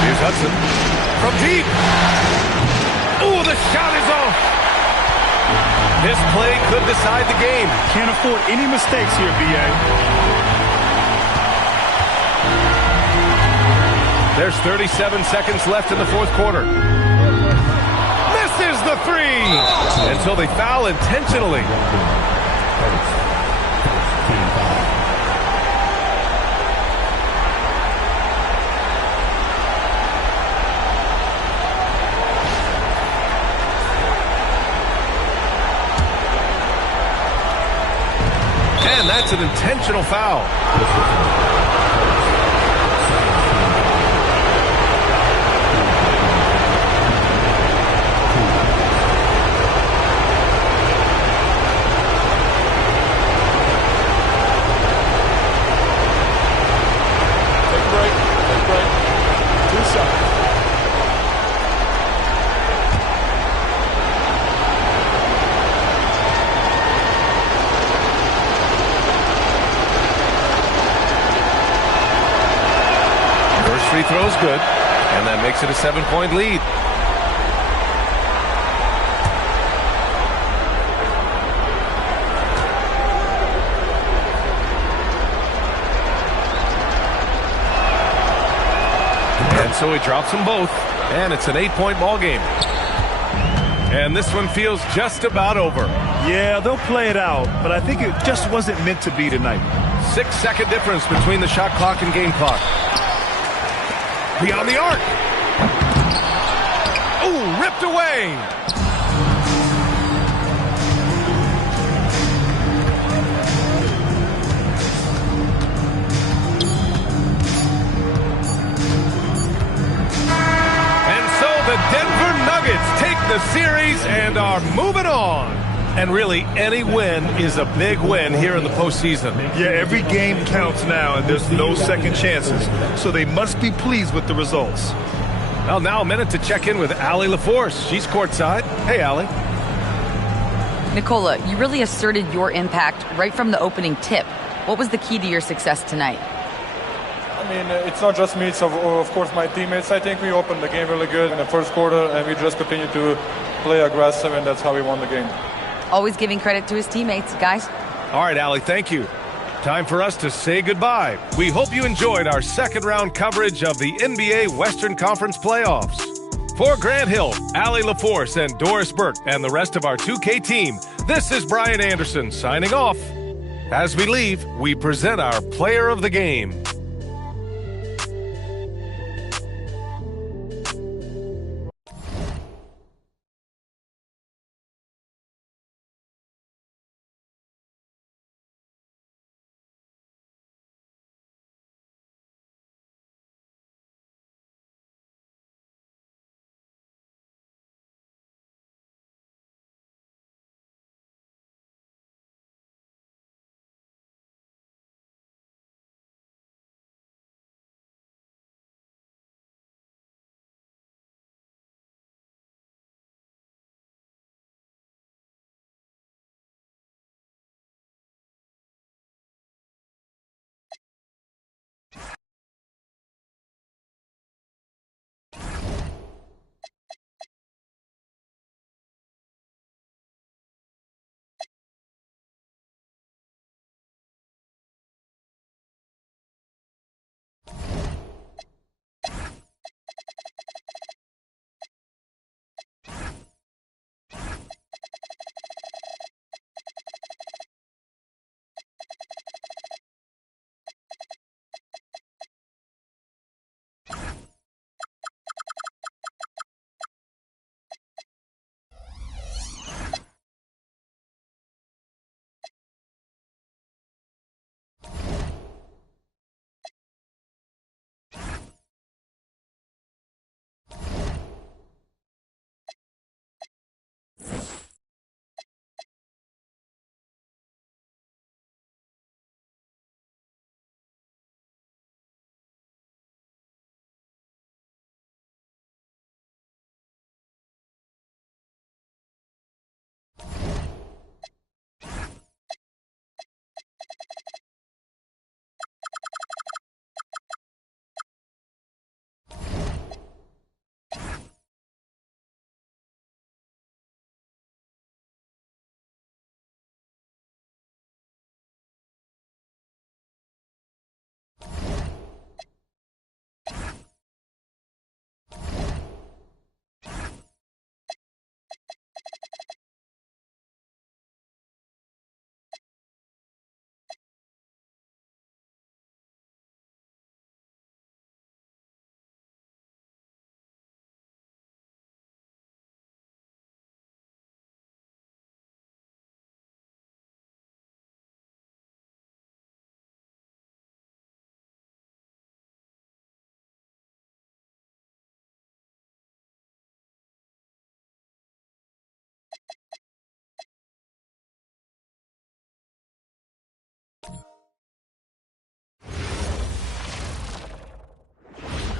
Here's Hudson. From deep. Ooh, the shot is off. This play could decide the game. Can't afford any mistakes here, B.A. There's 37 seconds left in the fourth quarter. Misses the three. And so they foul intentionally. And that's an intentional foul. Free throw's good, and that makes it a 7-point lead. And so he drops them both, and it's an 8-point ball game. And this one feels just about over. Yeah, they'll play it out, but I think it just wasn't meant to be tonight. 6-second difference between the shot clock and game clock. Beyond the arc. Ooh, ripped away. And so the Denver Nuggets take the series and are moving on. And really, any win is a big win here in the postseason. Yeah, every game counts now, and there's no second chances. So they must be pleased with the results. Well, now a minute to check in with Allie LaForce. She's courtside. Hey, Allie. Nikola, you really asserted your impact right from the opening tip. What was the key to your success tonight? I mean, it's not just me, it's of course my teammates. I think we opened the game really good in the first quarter, and we just continued to play aggressive, and that's how we won the game. Always giving credit to his teammates, guys. All right, Allie, thank you. Time for us to say goodbye. We hope you enjoyed our second round coverage of the NBA Western Conference playoffs. For Grant Hill, Allie LaForce, and Doris Burke, and the rest of our 2K team, this is Brian Anderson signing off. As we leave, we present our player of the game.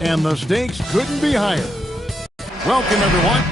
and the stakes couldn't be higher. Welcome, everyone.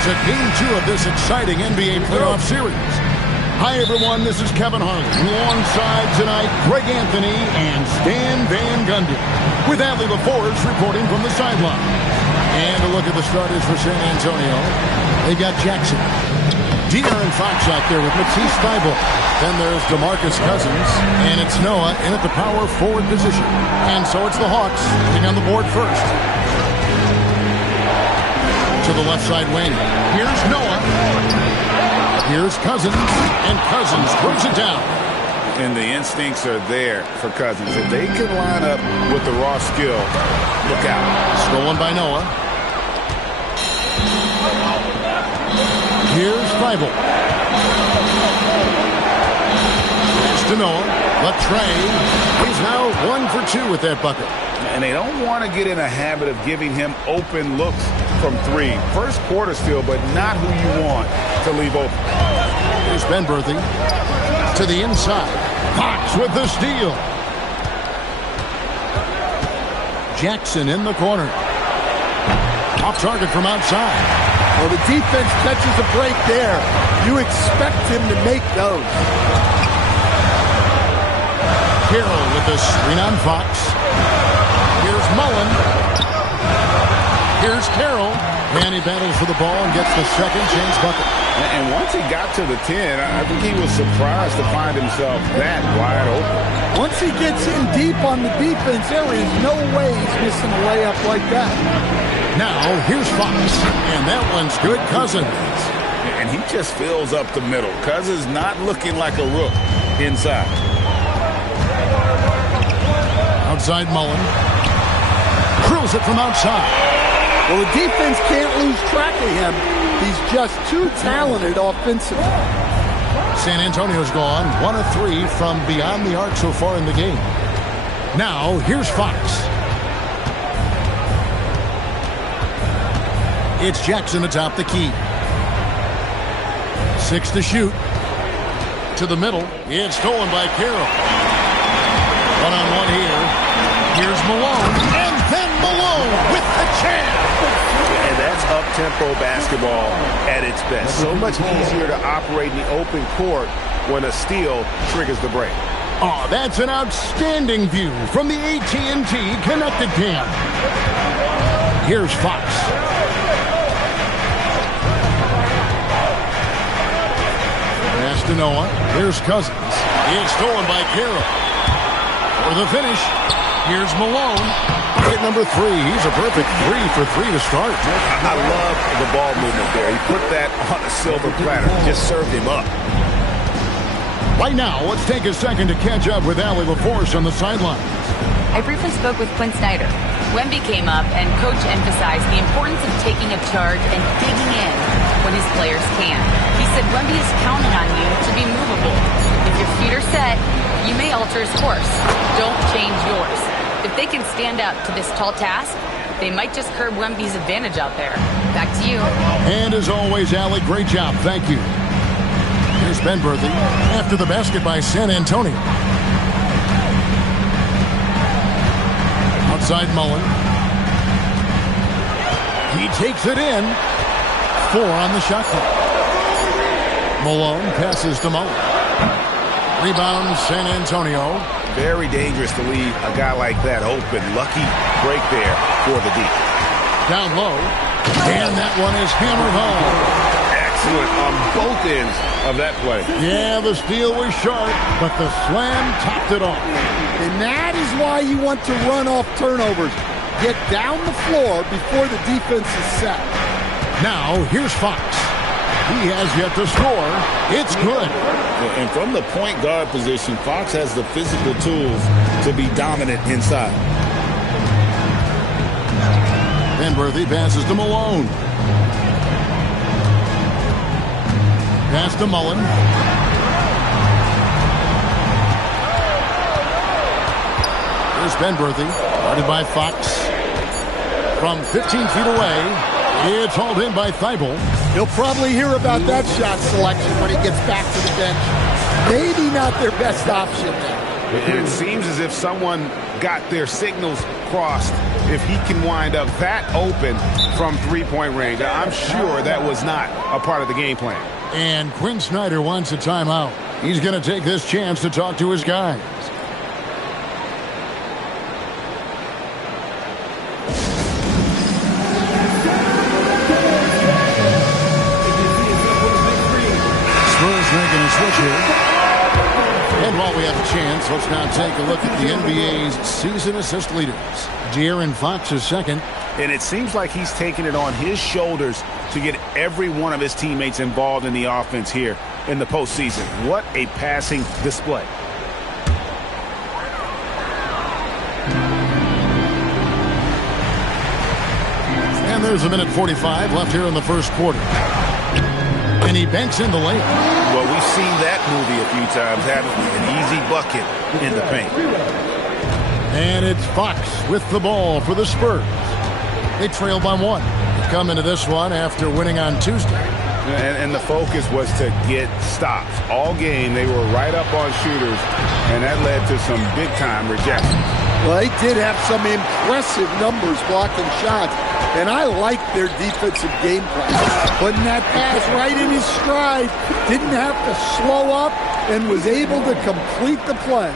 To Game 2 of this exciting NBA playoff series. Hi, everyone. This is Kevin Harlan. Alongside tonight, Greg Anthony and Stan Van Gundy. With Adley LaForge reporting from the sideline. And a look at the starters for San Antonio. They got Jackson. De'Aaron Fox out there with Matisse Thybulle. Then there's DeMarcus Cousins. And it's Noah in at the power forward position. And so it's the Hawks getting on the board first. To the left side wing. Here's Noah. Here's Cousins. And Cousins throws it down. And the instincts are there for Cousins. If they can line up with the raw skill, look out. Stolen by Noah. Here's Thybulle. Pass to Noah. Latrey. He's now 1 for 2 with that bucket. And they don't want to get in a habit of giving him open looks from 3. First quarter still, but not who you want to leave open. Here's Ben Berthy to the inside. Fox with the steal. Jackson in the corner. Off target from outside. Well, the defense catches a break there. You expect him to make those. Carroll with the screen on Fox. Here's Mullen. Here's Carroll. And he battles for the ball and gets the second chance bucket. And once he got to the 10, I think he was surprised to find himself that wide open. Once he gets in deep on the defense, there is no way he's missing a layup like that. Now, here's Fox. And that one's good. Cousins. And he just fills up the middle. Cousins not looking like a rook inside. Outside Mullen. Drills it from outside. Well, the defense can't lose track of him. He's just too talented offensively. San Antonio's gone 1 of 3 from beyond the arc so far in the game. Now, here's Fox. It's Jackson atop the key. 6 to shoot. To the middle. It's stolen by Carroll. 1-on-1 here. Here's Malone. And then Malone with the chance. And that's up-tempo basketball at its best. So much easier to operate in the open court when a steal triggers the break. Oh, that's an outstanding view from the AT&T Connected Cam. Here's Fox. Pass to Noah. Here's Cousins. It's stolen by Carroll. For the finish, here's Malone. Bucket number 3. He's a perfect 3 for 3 to start. I love the ball movement there. He put that on a silver platter. Just served him up. Right now, let's take a second to catch up with Adley LaForge on the sidelines. I briefly spoke with Quinn Snyder. Wemby came up, and Coach emphasized the importance of taking a charge and digging in when his players can. He said Wemby is counting on you to be movable. If your feet are set, you may alter his course. Don't change yours. If they can stand up to this tall task, they might just curb Wemby's advantage out there. Back to you. And as always, Allie, great job. Thank you. Here's Ben Berthy after the basket by San Antonio. Outside Mullen. He takes it in. 4 on the shot clock. Malone passes to Mullen. Rebound, San Antonio. Very dangerous to leave a guy like that open. Lucky break there for the D. Down low. And that one is hammered home. excellent on both ends of that play. Yeah, the steal was sharp, but the slam topped it off. And that is why you want to run off turnovers. Get down the floor before the defense is set. Now, here's Fox. He has yet to score. It's good. And from the point guard position, Fox has the physical tools to be dominant inside. Penberthy passes to Malone. Pass to Mullen. Here's Penberthy, guarded by Fox. From 15 feet away, it's hauled in by Thibault. He'll probably hear about that shot selection when he gets back to the bench. Maybe not their best option there. And it seems as if someone got their signals crossed if he can wind up that open from three-point range. I'm sure that was not a part of the game plan. And Quinn Snyder wants a timeout. He's going to take this chance to talk to his guys. Spurs making a switch here. And while we have a chance, let's now take a look at the NBA's season assist leaders. De'Aaron Fox is second. And it seems like he's taking it on his shoulders to get every one of his teammates involved in the offense here in the postseason. What a passing display. And there's a minute 45 left here in the first quarter. And he banks in the lane. Well, we've seen that movie a few times, haven't we? An easy bucket in the paint. And it's Fox with the ball for the Spurs. They trail by one. They come into this one after winning on Tuesday. And the focus was to get stops. All game, they were right up on shooters, and that led to some big-time rejections. Well, they did have some impressive numbers blocking shots, and I like their defensive game plan. Putting that pass right in his stride, didn't have to slow up, and was able to complete the play.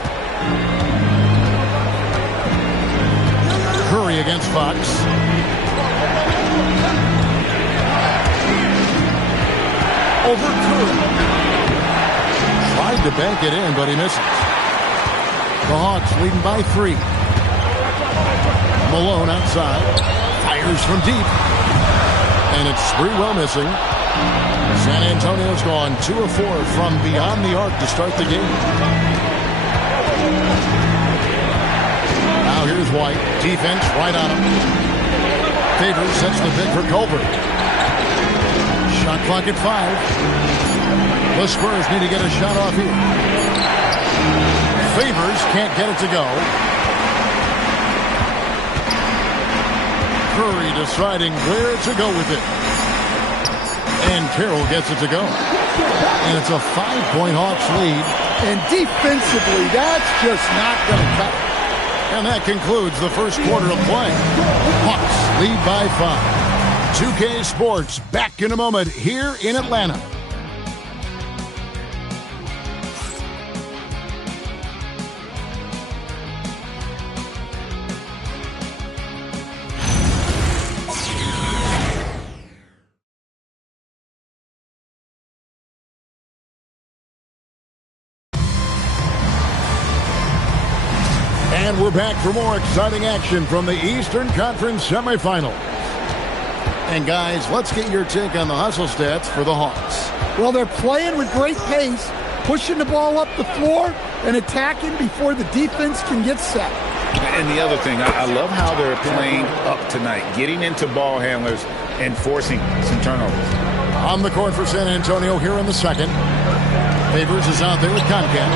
Curry against Fox. Over Curry. Tried to bank it in, but he misses. The Hawks leading by 3. Malone outside. Fires from deep. And it's Sprewell missing. San Antonio's gone 2 of 4 from beyond the arc to start the game. Now here's White. Defense right on him. Favors sets the pick for Colbert. Shot clock at 5. The Spurs need to get a shot off here. Favors can't get it to go. Curry deciding where to go with it. And Carroll gets it to go. And it's a 5-point Hawks lead. And defensively, that's just not going to cut it. And that concludes the first quarter of play. Hawks lead by 5. 2K Sports back in a moment here in Atlanta. And we're back for more exciting action from the Eastern Conference semifinals. And guys, let's get your take on the hustle stats for the Hawks. Well, they're playing with great pace, pushing the ball up the floor and attacking before the defense can get set. And the other thing, I love how they're playing up tonight, getting into ball handlers and forcing some turnovers. On the court for San Antonio here in the second. Favors is out there with Concat.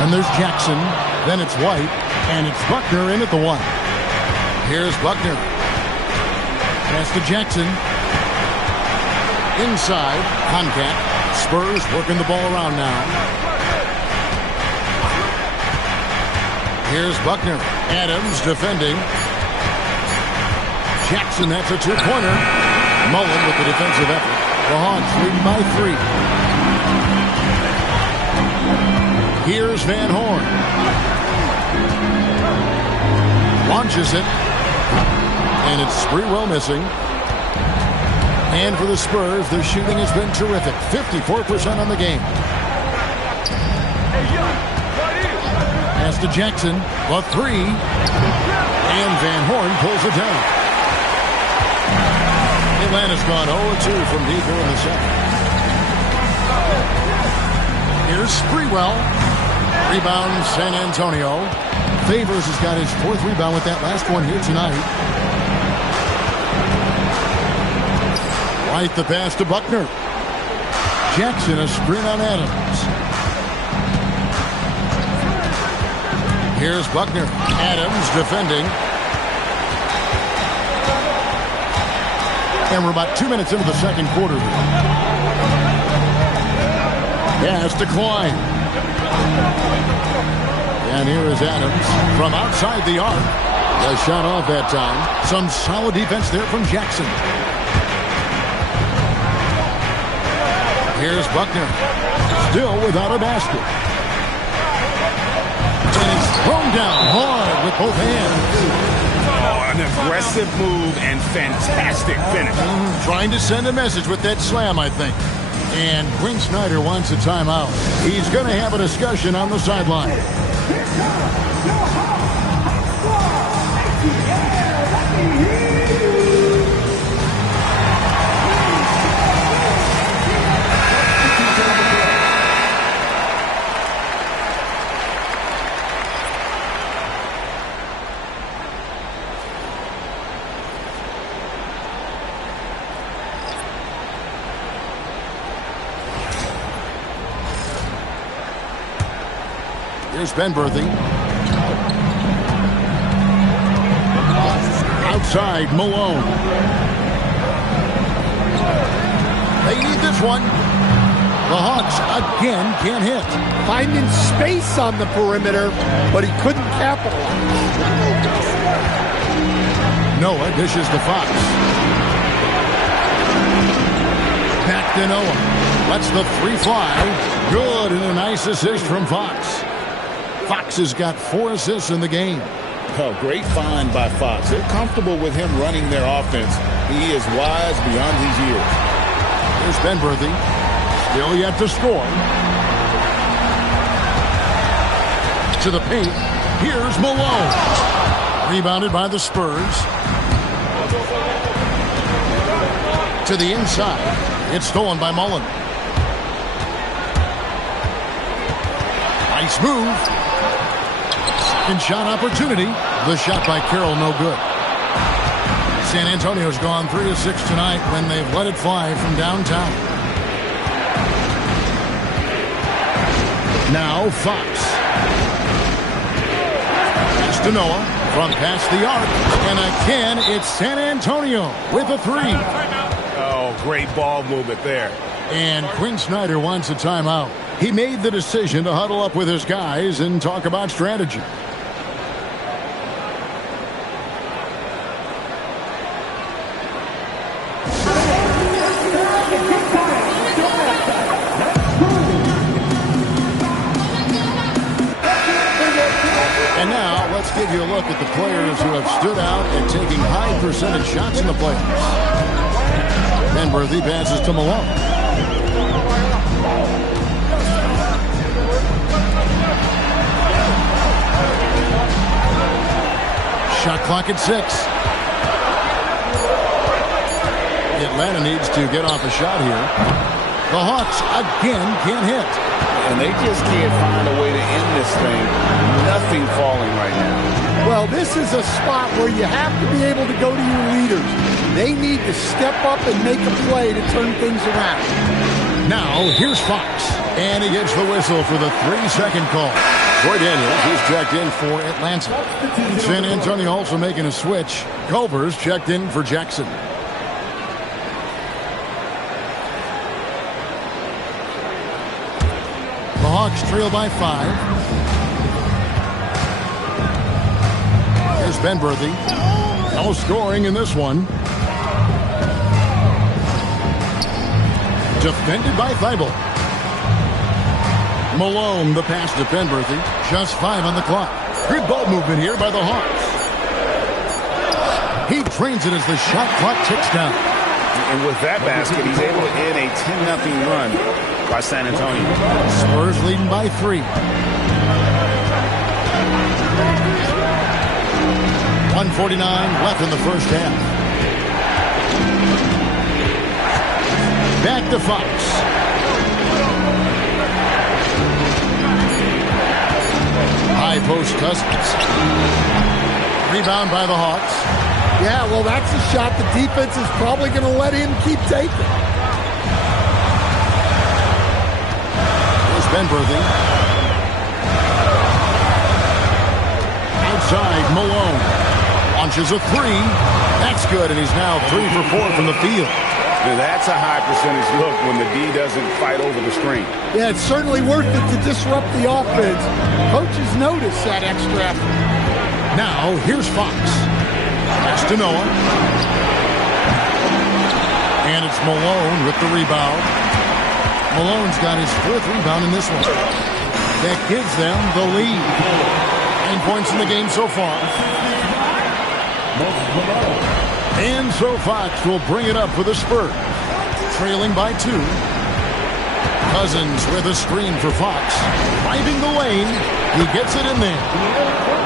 And there's Jackson. Then it's White. And it's Buckner in at the 1. Here's Buckner. Pass to Jackson. Inside. Concat. Spurs working the ball around now. Here's Buckner. Adams defending. Jackson, that's a 2-pointer. Mullen with the defensive effort. The Hawks leading by 3. Here's Van Horn. Launches it. And it's Sprewell missing. And for the Spurs, their shooting has been terrific. 54% on the game. Pass to Jackson. A three. And Van Horn pulls it down. Atlanta's gone 0-2 from deep here in the second. Here's Sprewell. Rebound San Antonio. Favors has got his 4th rebound with that last one here tonight. Right, the pass to Buckner. Jackson, a screen on Adams. Here's Buckner. Adams defending. And we're about 2 minutes into the second quarter. Pass to Klein. And here is Adams from outside the arc. A shot off that time. Some solid defense there from Jackson. Here's Buckner. Still without a basket. And he's thrown down hard with both hands. Oh, an aggressive move and fantastic finish. Trying to send a message with that slam, I think. And Quinn Snyder wants a timeout. He's going to have a discussion on the sideline. Here's Benberthy. Outside, Malone. They need this one. The Hawks again can't hit. Finding space on the perimeter, but he couldn't capitalize. Noah dishes to Fox. Back to Noah. Lets the three fly. Good, and a nice assist from Fox. Fox has got 4 assists in the game. Oh, great find by Fox. They're comfortable with him running their offense. He is wise beyond his years. Here's Benberthy. Still yet to score. To the paint. Here's Malone. Rebounded by the Spurs. To the inside. It's stolen by Mullen. Nice move. And shot opportunity. The shot by Carroll, no good. San Antonio's gone 3 of 6 tonight when they've let it fly from downtown. Now Fox. Pass to Noah from past the arc. And again, it's San Antonio with a 3. Oh, great ball movement there. And Quinn Snyder wants a timeout. He made the decision to huddle up with his guys and talk about strategy. And now, let's give you a look at the players who have stood out and taking high percentage shots in the playoffs. Benberthy passes to Malone. Shot clock at 6. Atlanta needs to get off a shot here. The Hawks again can't hit. And they just can't find a way to end this thing. Nothing falling right now. Well, this is a spot where you have to be able to go to your leaders. They need to step up and make a play to turn things around. Now, here's Fox. And he gets the whistle for the 3-second call. Troy Daniels, he's checked in for Atlanta. San Antonio also making a switch. Culver's checked in for Jackson. The Hawks trail by 5. Here's Benberthy. No scoring in this one. Defended by Thibault. Malone, the pass to Benberthy. Just 5 on the clock. Good ball movement here by the Hawks. He trains it as the shot clock ticks down. And with that basket, he's able to end a 10-0 run by San Antonio. Spurs leading by 3. 1:49 left in the first half. Back to Fox. High post Cousins. Rebound by the Hawks. Yeah, well, that's a shot the defense is probably going to let him keep taking. Here's Benberthy. Outside, Malone. Launches a 3. That's good, and he's now 3 for 4 from the field. Now that's a high percentage look when the D doesn't fight over the screen. Yeah, it's certainly worth it to disrupt the offense. Coaches notice that extra effort. Now, here's Fox. Pass to Noah. And it's Malone with the rebound. Malone's got his 4th rebound in this one. That gives them the lead. 9 points in the game so far. And so Fox will bring it up for the Spurs. Trailing by 2. Cousins with a screen for Fox. Driving the lane. He gets it in there.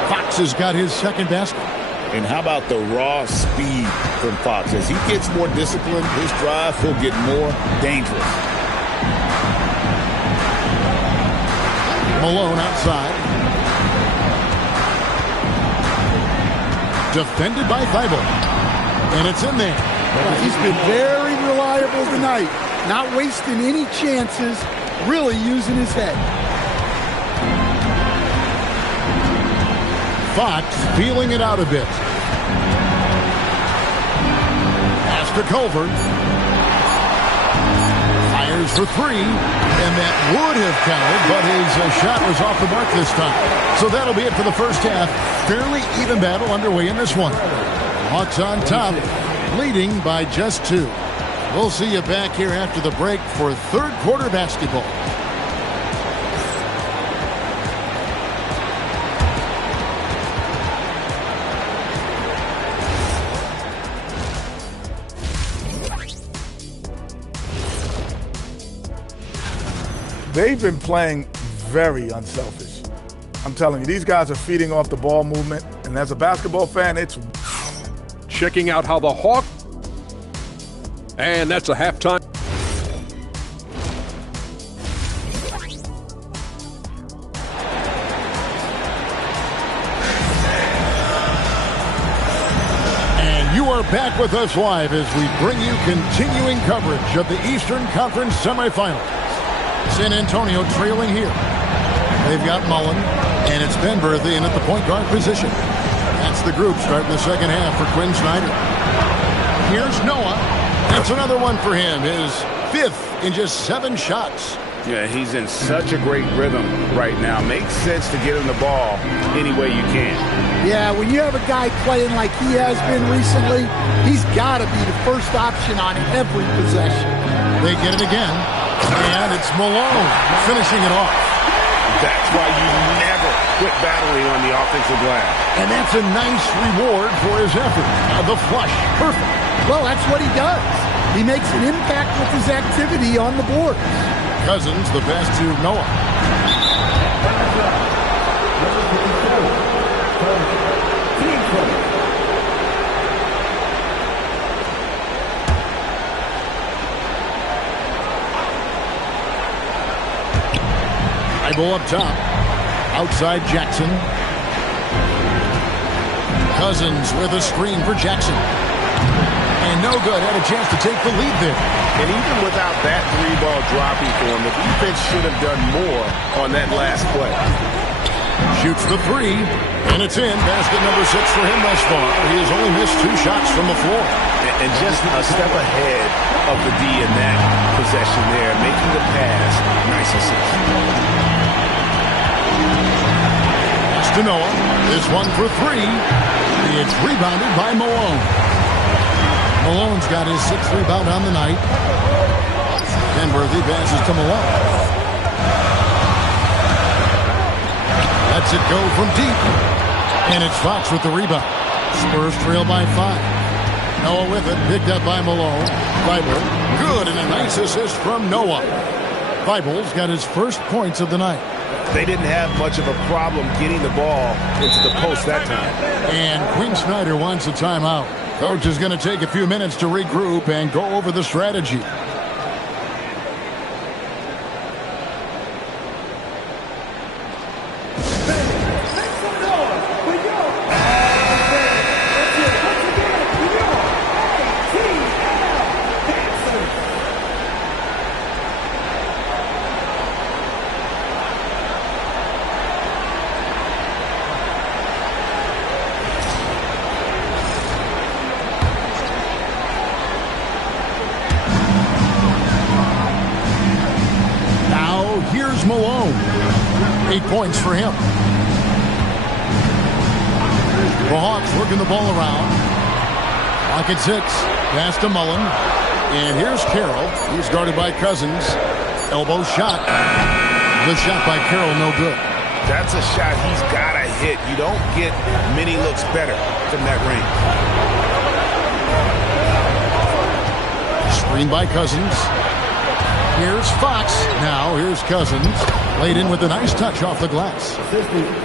Fox has got his 2nd basket. And how about the raw speed from Fox? As he gets more disciplined, his drive, he'll get more dangerous. Malone outside. Defended by Thibault. And it's in there. Well, he's been very reliable tonight. Not wasting any chances. Really using his head. Fox feeling it out a bit. Pass to Culver. Fires for 3. And that would have counted, but his shot was off the mark this time. So that'll be it for the first half. Fairly even battle underway in this one. Hawks on top, leading by just 2. We'll see you back here after the break for 3rd quarter basketball. They've been playing very unselfish. I'm telling you, these guys are feeding off the ball movement, and as a basketball fan, it's... Checking out how the Hawks... And that's a halftime. And you are back with us live as we bring you continuing coverage of the Eastern Conference semifinals. San Antonio trailing here. They've got Mullen, and it's Benberthy in at the point guard position. That's the group starting the second half for Quinn Snyder. Here's Noah. That's another one for him. His 5th in just 7 shots. Yeah, he's in such a great rhythm right now. Makes sense to get him the ball any way you can. Yeah, when you have a guy playing like he has been recently, he's got to be the first option on every possession. They get it again, and it's Malone finishing it off. That's why you never quit battling on the offensive glass. And that's a nice reward for his effort. The flush, perfect. Well, that's what he does. He makes an impact with his activity on the board. Cousins, the pass to Noah. Thibault up top. Outside Jackson. Cousins with a screen for Jackson. And no good. Had a chance to take the lead there. And even without that 3-ball dropping for him, the defense should have done more on that last play. Shoots the 3, and it's in. Basket number 6 for him thus far. He has only missed 2 shots from the floor. And just a step ahead of the D in that possession there, making the pass. Nice assist. Pass to Noah. This one for 3. It's rebounded by Malone. Malone's got his 6th rebound on the night. Benberthy passes to Malone. Lets it go from deep. And it's Fox with the rebound. Spurs trail by 5. Noah with it, picked up by Malone. Weibel, good, and a nice assist from Noah. Weibel's got his first points of the night. They didn't have much of a problem getting the ball into the post that time. And Quinn Snyder wants a timeout. Coach is going to take a few minutes to regroup and go over the strategy. Malone. 8 points for him. The Hawks working the ball around. Clock at 6. Pass to Mullen. And here's Carroll. He's guarded by Cousins. Elbow shot. The shot by Carroll, no good. That's a shot he's got to hit. You don't get many looks better from that range. Screen by Cousins. Here's Fox. Now here's Cousins. Laid in with a nice touch off the glass.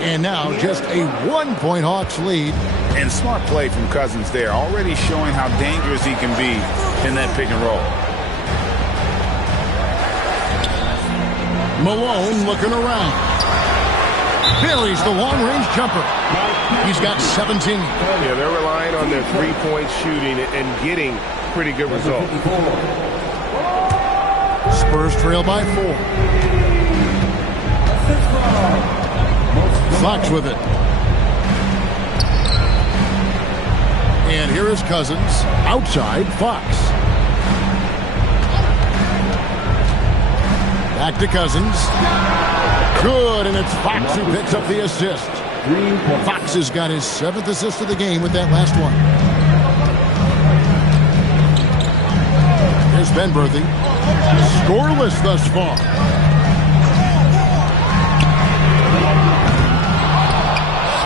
And now just a 1-point Hawks lead. And smart play from Cousins there. Already showing how dangerous he can be in that pick and roll. Malone looking around. Buries the long-range jumper. He's got 17. Yeah, they're relying on their three-point shooting and getting pretty good results. Spurs trail by 4. Fox with it. And here is Cousins. Outside, Fox. Back to Cousins. Good, and it's Fox who picks up the assist. Fox has got his 7th assist of the game with that last one. Here's Benberthy. Scoreless thus far.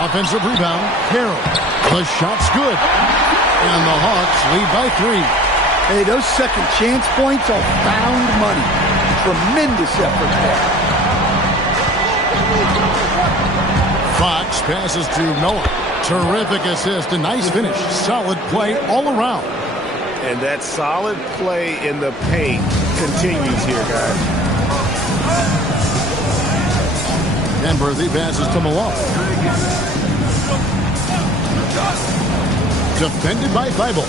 Offensive rebound. Carroll. The shot's good. And the Hawks lead by 3. Hey, those second chance points are found money. Tremendous effort there. Fox passes to Noah. Terrific assist. A nice finish. Solid play all around. And that solid play in the paint continues here, guys. Benberthy passes to Malone. Defended by Weibel.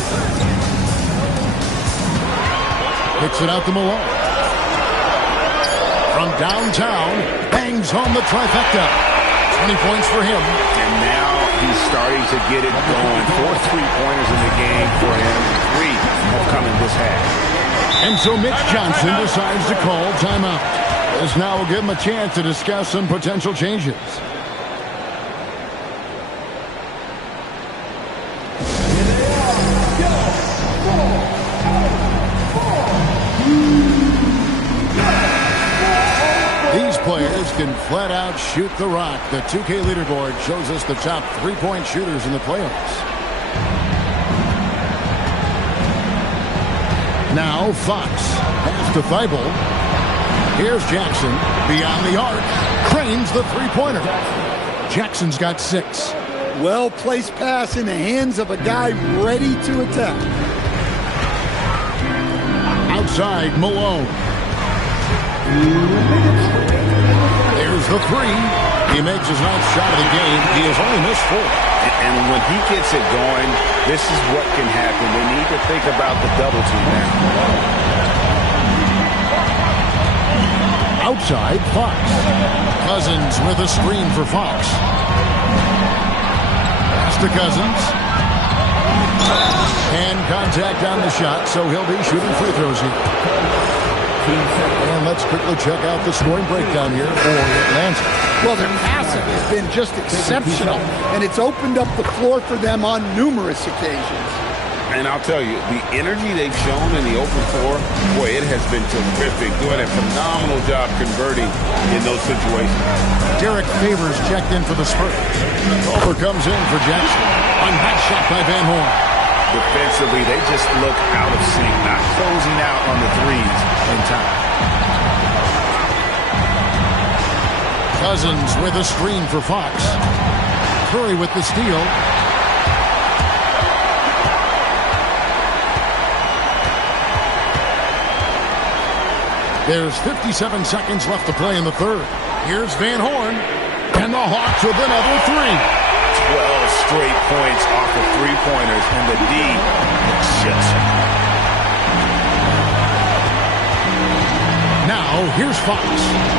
Picks it out to Malone. From downtown, bangs home the trifecta. 20 points for him. And now he's starting to get it going. 4 3-pointers in the game for him. 3 have come in this half. And so Mitch Johnson decides to call timeout. This now will give him a chance to discuss some potential changes. These players can flat out shoot the rock. The 2K leaderboard shows us the top 3-point shooters in the playoffs. Now Fox. Pass to Weibel. Here's Jackson. Beyond the arc. Cranes the 3-pointer. Jackson's got 6. Well-placed pass in the hands of a guy ready to attack. Outside, Malone. There's the 3. He makes his 9th shot of the game. He has only missed 4. And when he gets it going, this is what can happen. They need to think about the double team now. Outside, Fox. Cousins with a screen for Fox. Pass to Cousins. And contact on the shot, so he'll be shooting free throws here. And let's quickly check out the scoring breakdown here for Atlanta. Well, their passing has been just exceptional, and it's opened up the floor for them on numerous occasions. And I'll tell you, the energy they've shown in the open floor, boy, it has been terrific. Doing a phenomenal job converting in those situations. Derek Favors checked in for the Spurs. Over comes in for Jackson. A nice shot by Van Horn. defensively, they just look out of sync, not closing out on the threes in time. Cousins with a screen for Fox. Curry with the steal. There's 57 seconds left to play in the third. Here's Van Horn. And the Hawks with another three. 12 straight points off of three-pointers, and the D shuts him. Now, here's Fox.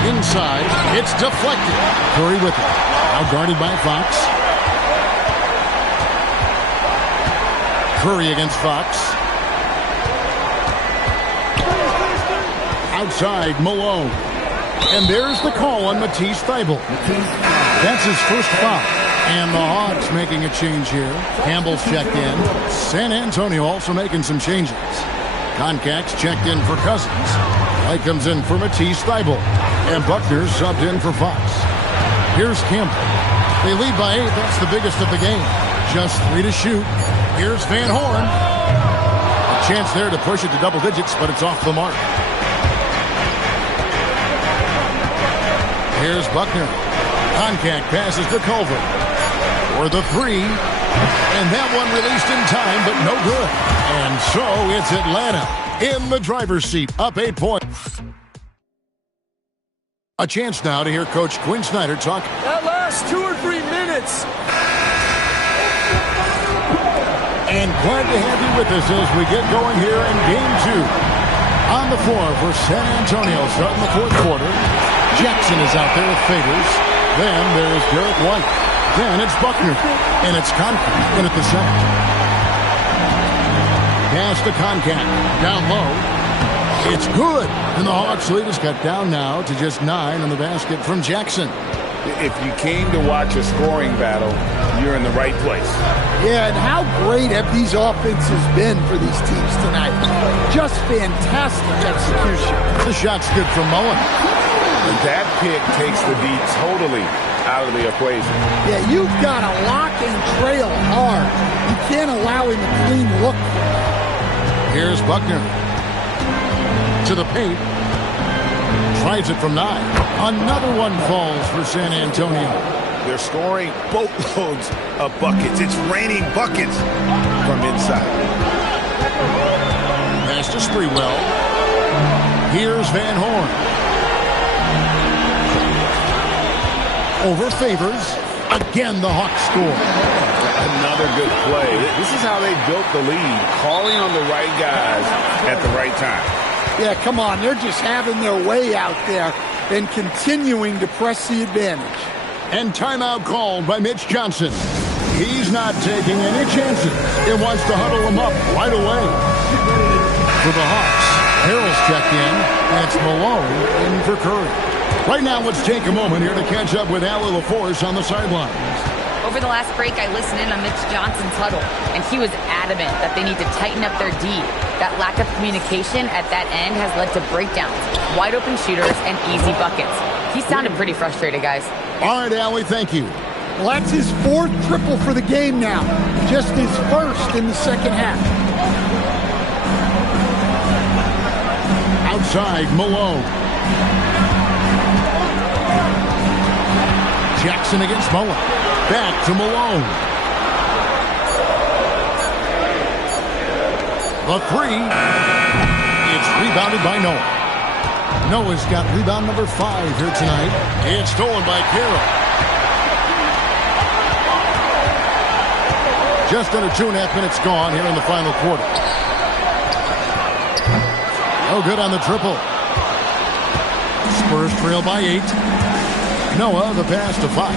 Inside, it's deflected. Curry with it. Now guarded by Fox. Curry against Fox. Outside, Malone. And there's the call on Matisse Thybulle. That's his first foul. And the Hawks making a change here. Campbell's checked in. San Antonio also making some changes. Koncak's checked in for Cousins. White comes in for Matisse Thybulle. And Buckner subbed in for Fox. Here's Campbell. They lead by 8. That's the biggest of the game. Just 3 to shoot. Here's Van Horn. A chance there to push it to double digits, but it's off the mark. Here's Buckner. Koncak passes to Culver. For the three. And that one released in time, but no good. And so it's Atlanta in the driver's seat, up 8 points. A chance now to hear Coach Quinn Snyder talk. That last 2 or 3 minutes. And glad to have you with us as we get going here in Game 2. On the floor for San Antonio starting the fourth quarter. Jackson is out there with Favors. Then there's Derek White. Then it's Buckner. And it's Koncak in at the center. Pass to Koncak. Down low. It's good. And the Hawks lead is cut down now to just 9 on the basket from Jackson. If you came to watch a scoring battle, you're in the right place. Yeah, and how great have these offenses been for these teams tonight? Just fantastic execution. The shot's good from Mullen. And that pick takes the D totally out of the equation. Yeah, you've got to lock and trail hard. You can't allow him a clean look. Here's Buckner. To the paint. Tries it from 9. Another one falls for San Antonio. They're scoring boatloads of buckets. It's raining buckets from inside. Pass to Sprewell. Here's Van Horn. Over Favors. Again, the Hawks score. Another good play. This is how they built the lead. Calling on the right guys at the right time. Yeah, come on. They're just having their way out there and continuing to press the advantage. And timeout called by Mitch Johnson. He's not taking any chances. He wants to huddle them up right away. For the Hawks, Harrell's checked in, and it's Malone in for Curry. Right now, let's take a moment here to catch up with Allie LaForce on the sidelines. Over the last break, I listened in on Mitch Johnson's huddle, and he was adamant that they need to tighten up their D. That lack of communication at that end has led to breakdowns, wide open shooters, and easy buckets. He sounded pretty frustrated, guys. All right, Allie, thank you. Well, that's his 4th triple for the game now. Just his first in the second half. Outside, Malone. Jackson against Mullen. Back to Malone. The three. It's rebounded by Noah. Noah's got rebound number 5 here tonight. It's stolen by Carroll. Just under 2.5 minutes gone here in the final quarter. No good on the triple. Spurs trail by 8. Noah, the pass to Fox.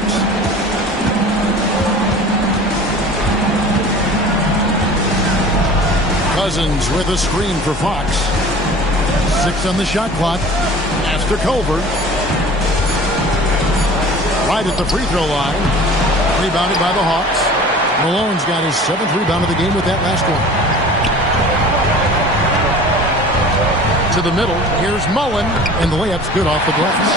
Cousins with a screen for Fox. 6 on the shot clock. Pass to Culver. Right at the free throw line. Rebounded by the Hawks. Malone's got his 7th rebound of the game with that last one. To the middle. Here's Mullen. And the layup's good off the glass.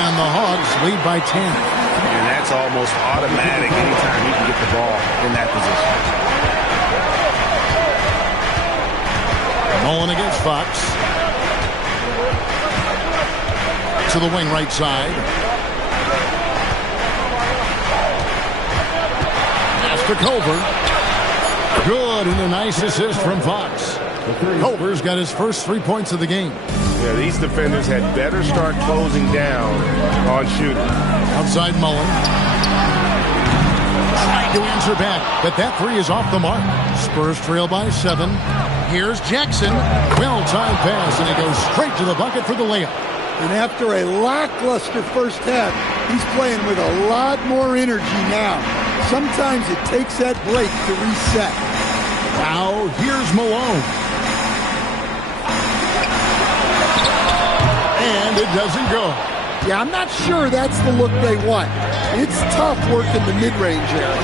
And the Hawks lead by 10. And that's almost automatic anytime he can get the ball in that position. Mullen against Fox. To the wing right side. Pass to Culver. Good, and a nice assist from Fox. Culver's got his first 3 points of the game. Yeah, these defenders had better start closing down on shooting. Outside Mullen. Trying to answer back, but that three is off the mark. Spurs trail by 7. Here's Jackson. Well-timed pass, and he goes straight to the bucket for the layup. And after a lackluster first half, he's playing with a lot more energy now. Sometimes it takes that break to reset. Now, here's Malone. And it doesn't go. Yeah, I'm not sure that's the look they want. It's tough working the mid-range area.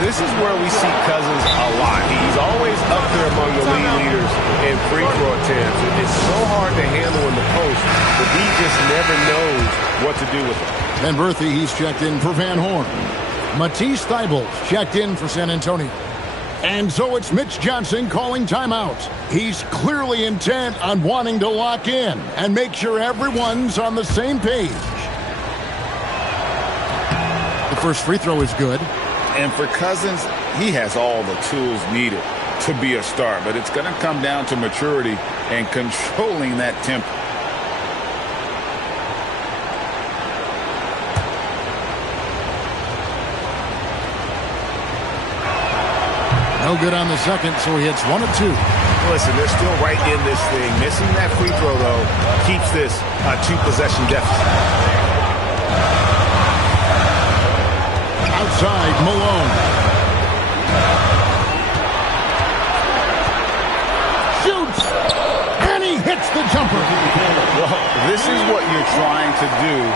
This is where we see Cousins a lot. He's always up there among the league leaders in free throw attempts. It's so hard to handle in the post, but he just never knows what to do with it. And Berthie, he's checked in for Van Horn. Matisse Thybulle checked in for San Antonio. And so it's Mitch Johnson calling timeout. He's clearly intent on wanting to lock in and make sure everyone's on the same page. The first free throw is good. And for Cousins, he has all the tools needed to be a star, but it's going to come down to maturity and controlling that tempo. No good on the second, so he hits 1 of 2. Listen, they're still right in this thing. Missing that free throw, though, keeps this a 2-possession deficit. Outside, Malone. Shoots! And he hits the jumper. Well, this is what you're trying to do.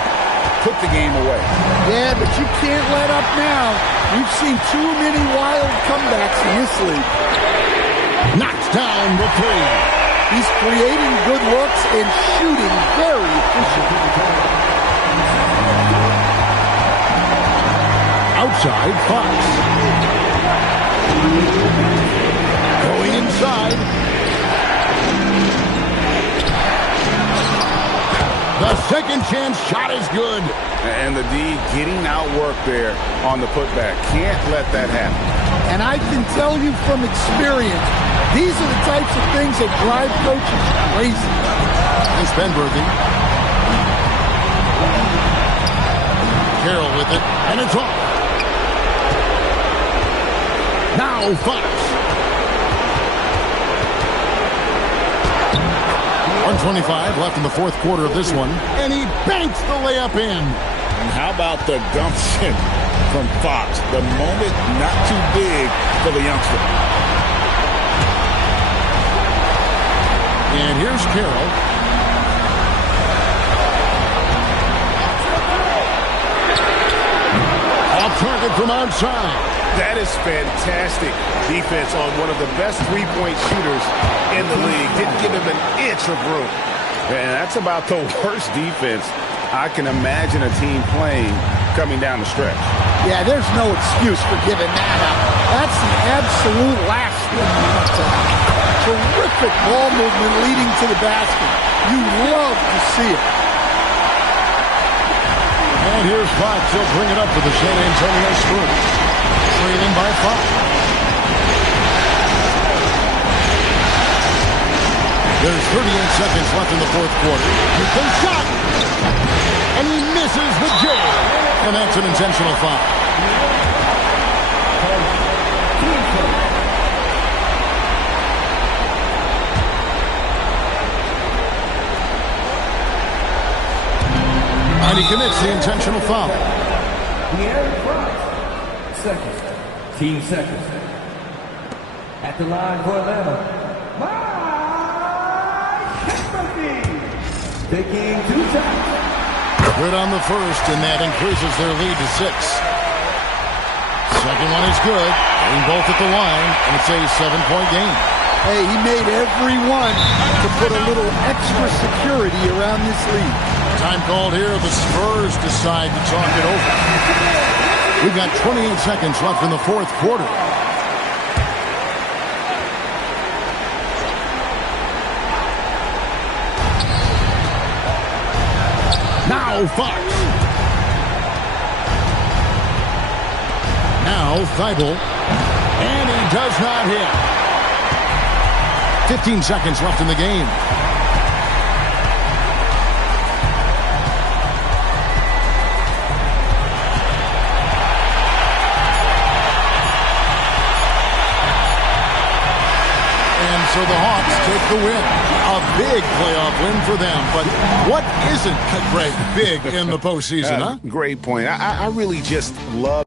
Put the game away. Yeah, but you can't let up now. We've seen too many wild comebacks in this league. Knocks down the three. He's creating good looks and shooting very efficiently. Outside, Fox. Going inside. The second chance shot is good. And the D getting outworked there on the putback. Can't let that happen. And I can tell you from experience, these are the types of things that drive coaches crazy. It's Benberthy. Carroll with it, and it's off. Now Fox. 1:25 left in the fourth quarter of this one, and he banks the layup in. And how about the gumption from Fox? The moment not too big for the youngster. And here's Carroll. Off target from outside. That is fantastic defense on one of the best three-point shooters in the league. Didn't give him an inch of room. And that's about the worst defense I can imagine a team playing coming down the stretch. Yeah, there's no excuse for giving that up. That's the absolute last thing you want to have. Terrific ball movement leading to the basket. You love to see it. And here's Fox. He'll bring it up for the San Antonio Spurs. Trailing by 5. There's 38 seconds left in the fourth quarter. Here's the shot. And he misses the J. And that's an intentional foul. And he commits the intentional foul. Seconds. Team seconds. At the line for Atlanta. Taking 2 shots. Good on the first, and that increases their lead to 6. Second one is good. Getting both at the line, and it's a 7-point game. Hey, he made every one to put a little extra security around this lead. Time called here. The Spurs decide to talk it over. We've got 28 seconds left in the fourth quarter. Now Fox. Now Thibault. And he does not hit. 15 seconds left in the game. So the Hawks take the win. A big playoff win for them. But what isn't, Greg, big in the postseason, huh? Great point. I really just love.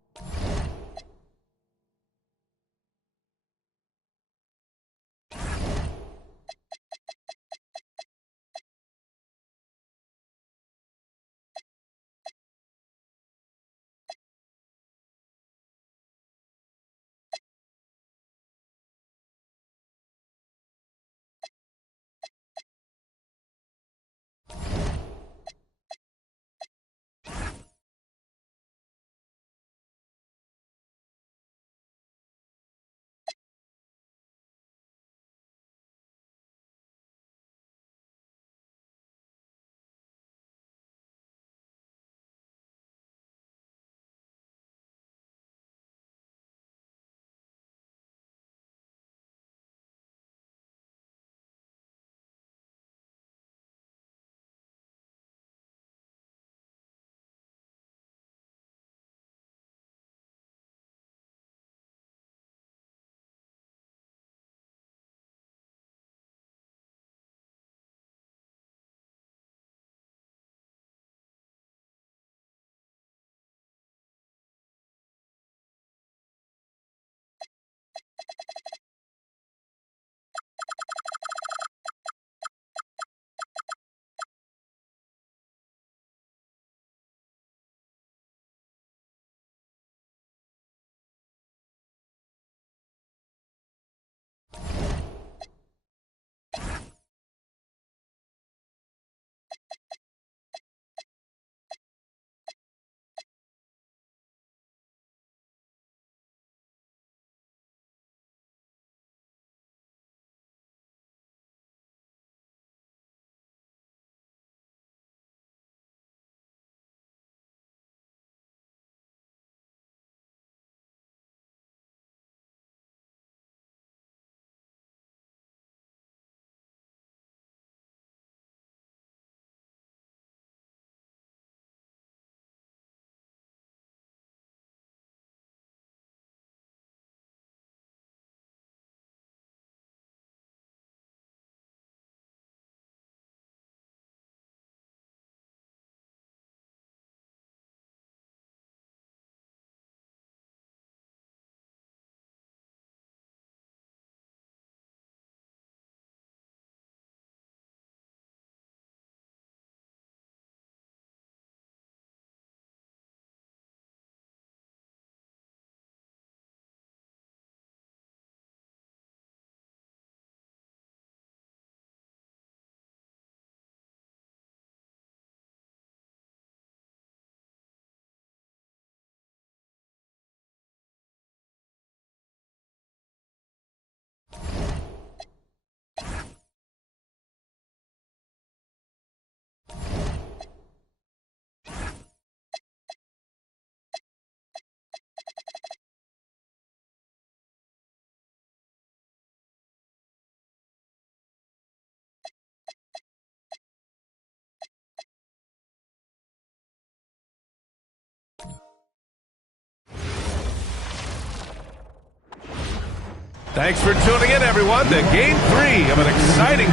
Thanks for tuning in, everyone, to Game 3 of an exciting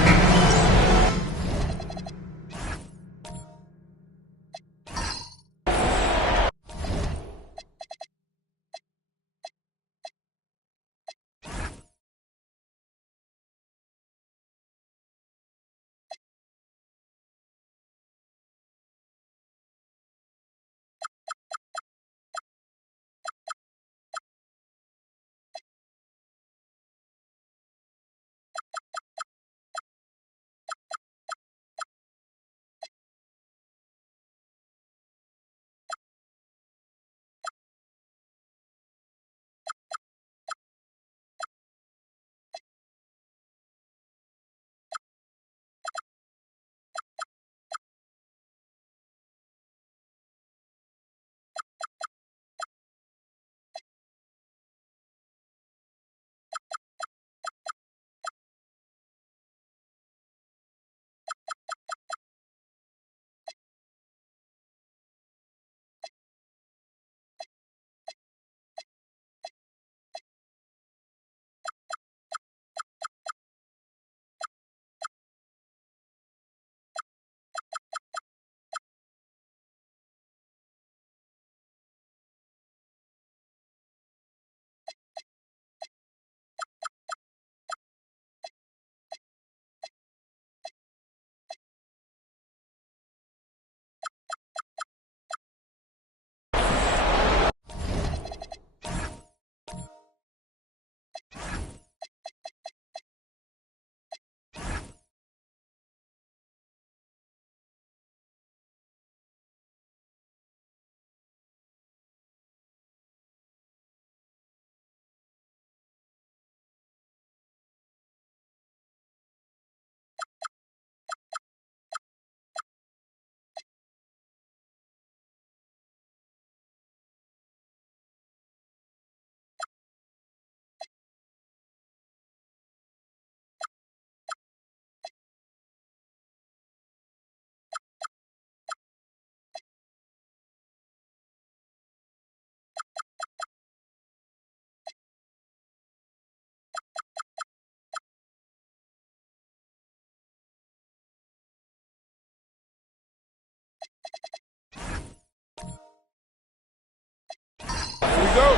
we go.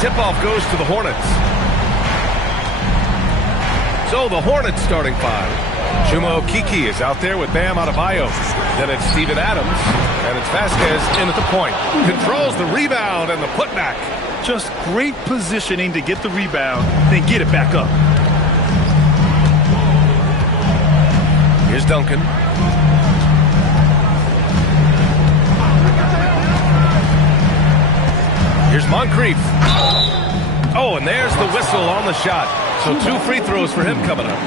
Tip-off goes to the Hornets. So the Hornets starting five. Chuma Okeke is out there with Bam Adebayo. Then it's Steven Adams, and it's Vasquez in at the point. Controls the rebound and the putback. Just great positioning to get the rebound, then get it back up. Here's Duncan. Here's Moncrief. Oh, and there's the whistle on the shot. So 2 free throws for him coming up.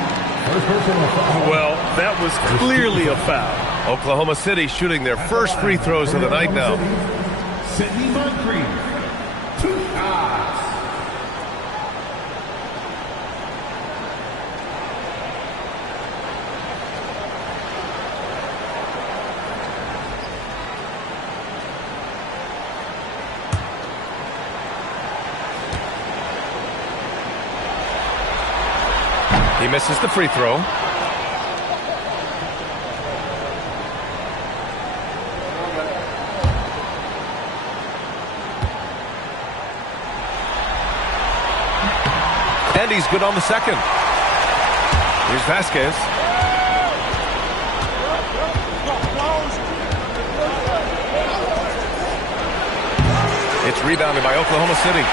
Well, that was clearly a foul. Oklahoma City shooting their first free throws of the night now. Sidney Moncrief, 2 shots. He misses the free throw. And he's good on the second. Here's Vasquez. It's rebounded by Oklahoma City.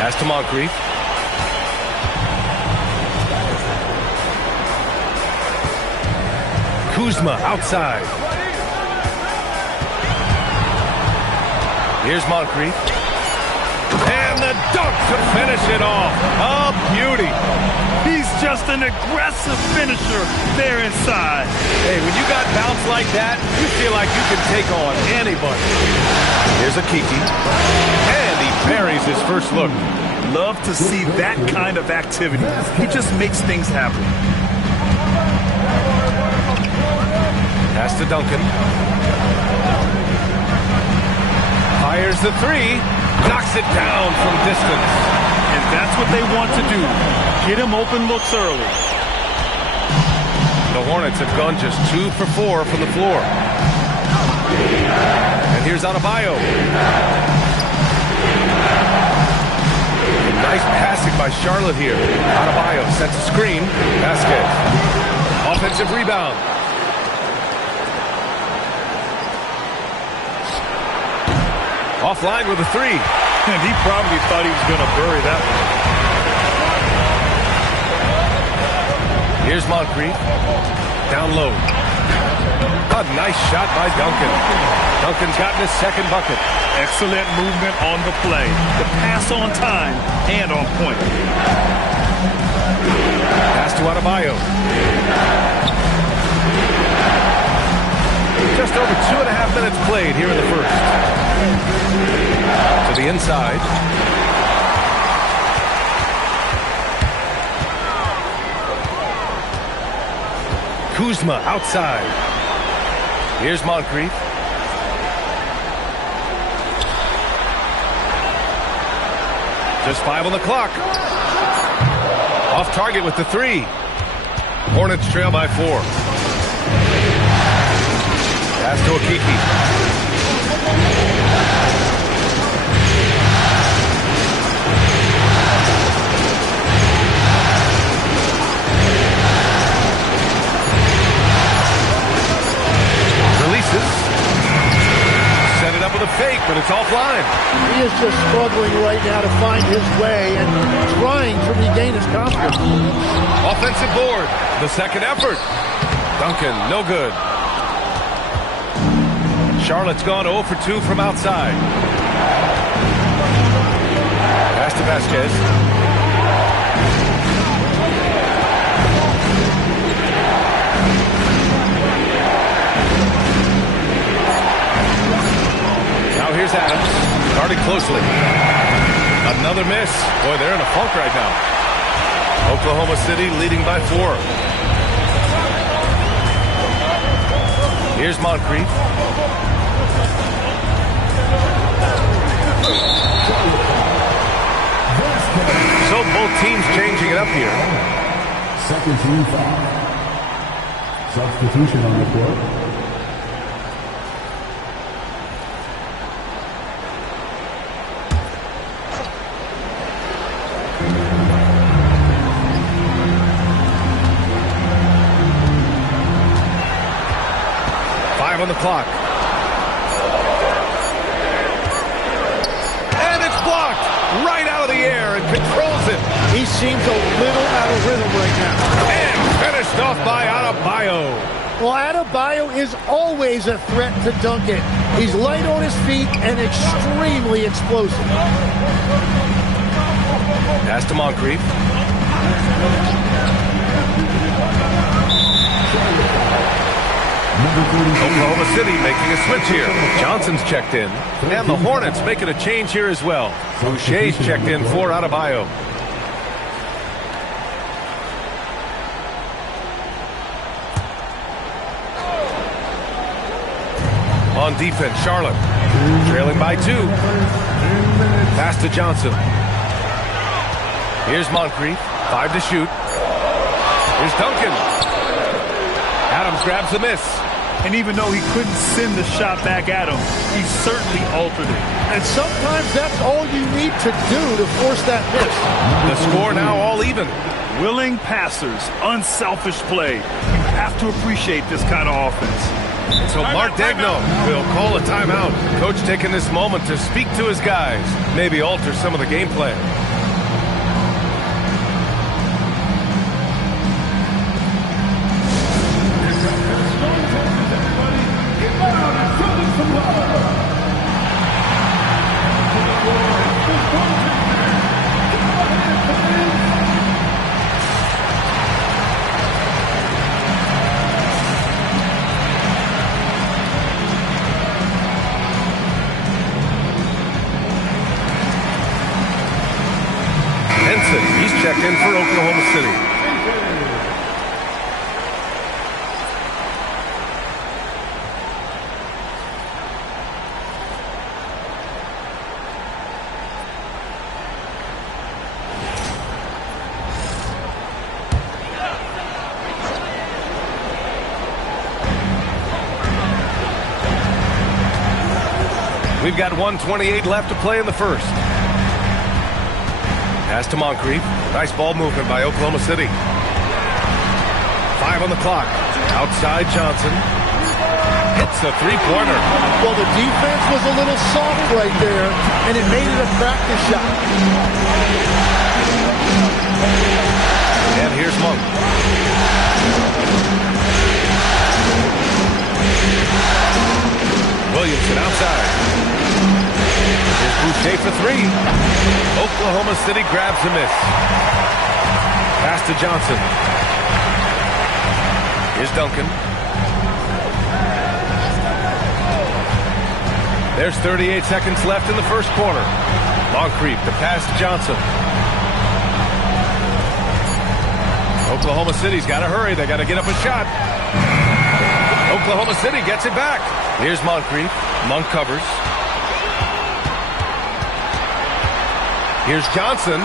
Pass to Moncrief. Kuzma outside. Here's Moncrief. And the dunk to finish it off. A beauty. He's just an aggressive finisher there inside. Hey, when you got bounce like that, you feel like you can take on anybody. Here's Okeke. And he buries his first look. Love to see that kind of activity. He just makes things happen. Pass to Duncan. Fires the three. Knocks it down from distance. And that's what they want to do. Get him open looks early. The Hornets have gone just 2 for 4 from the floor. And here's Adebayo. Nice passing by Charlotte here. Adebayo sets a screen. Vasquez. Offensive rebound. Offline with a 3. And he probably thought he was going to bury that one. Here's Moncrief. Down low. A nice shot by Duncan. Duncan's gotten his second bucket. Excellent movement on the play. The pass on time and on point. Pass to Adebayo. Just over 2.5 minutes played here in the first. To the inside. Kuzma outside. Here's Moncrief. Just 5 on the clock. Off target with the 3. Hornets trail by 4. Pass to Okeke. Releases. Set it up with a fake, but it's offline. He is just struggling right now to find his way and trying to regain his confidence. Offensive board. The second effort. Duncan, no good. Charlotte's gone 0 for 2 from outside. Pass to Vasquez. Now here's Adams, guarding closely. Another miss. Boy, they're in a funk right now. Oklahoma City leading by 4. Here's Moncrief. So both teams changing it up here. Second team foul. Substitution on the court. Five on the clock. And it's blocked right out of the air and controls it. He seems a little out of rhythm right now. And finished off by Adebayo. Well, Adebayo is always a threat to dunk it. He's light on his feet and extremely explosive. Pass to Moncrief. Oklahoma City making a switch here. Johnson's checked in. And the Hornets making a change here as well. Boucher's checked in for Adebayo. On defense, Charlotte trailing by 2. Pass to Johnson. Here's Moncrief. 5 to shoot. Here's Duncan. Adams grabs the miss. And even though he couldn't send the shot back at him, he certainly altered it. And sometimes that's all you need to do to force that miss. The score now all even. Willing passers, unselfish play. You have to appreciate this kind of offense. So Mark Degno will call a timeout. Coach taking this moment to speak to his guys, maybe alter some of the game plan. He's checked in for Oklahoma City. We've got 1:28 left to play in the first. Pass to Moncrief. Nice ball movement by Oklahoma City. 5 on the clock. Outside Johnson. Hits a three-pointer. Well, the defense was a little soft right there, and it made it a practice shot. And here's Monk. Williamson outside. Here's Boucher for 3. Oklahoma City grabs the miss. Pass to Johnson. Here's Duncan. There's 38 seconds left in the first quarter. Moncrief to pass to Johnson. Oklahoma City's got to hurry. They got to get up a shot. Oklahoma City gets it back. Here's Moncrief. Monk covers. Here's Johnson.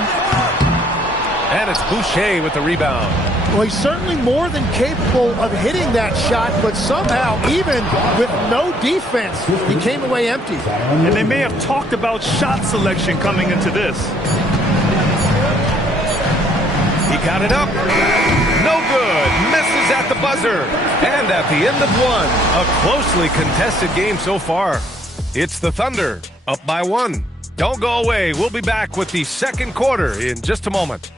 And it's Boucher with the rebound. Well, he's certainly more than capable of hitting that shot, but somehow, even with no defense, he came away empty. And they may have talked about shot selection coming into this. He got it up. No good. Misses at the buzzer. And at the end of one, a closely contested game so far. It's the Thunder, up by 1. Don't go away. We'll be back with the second quarter in just a moment.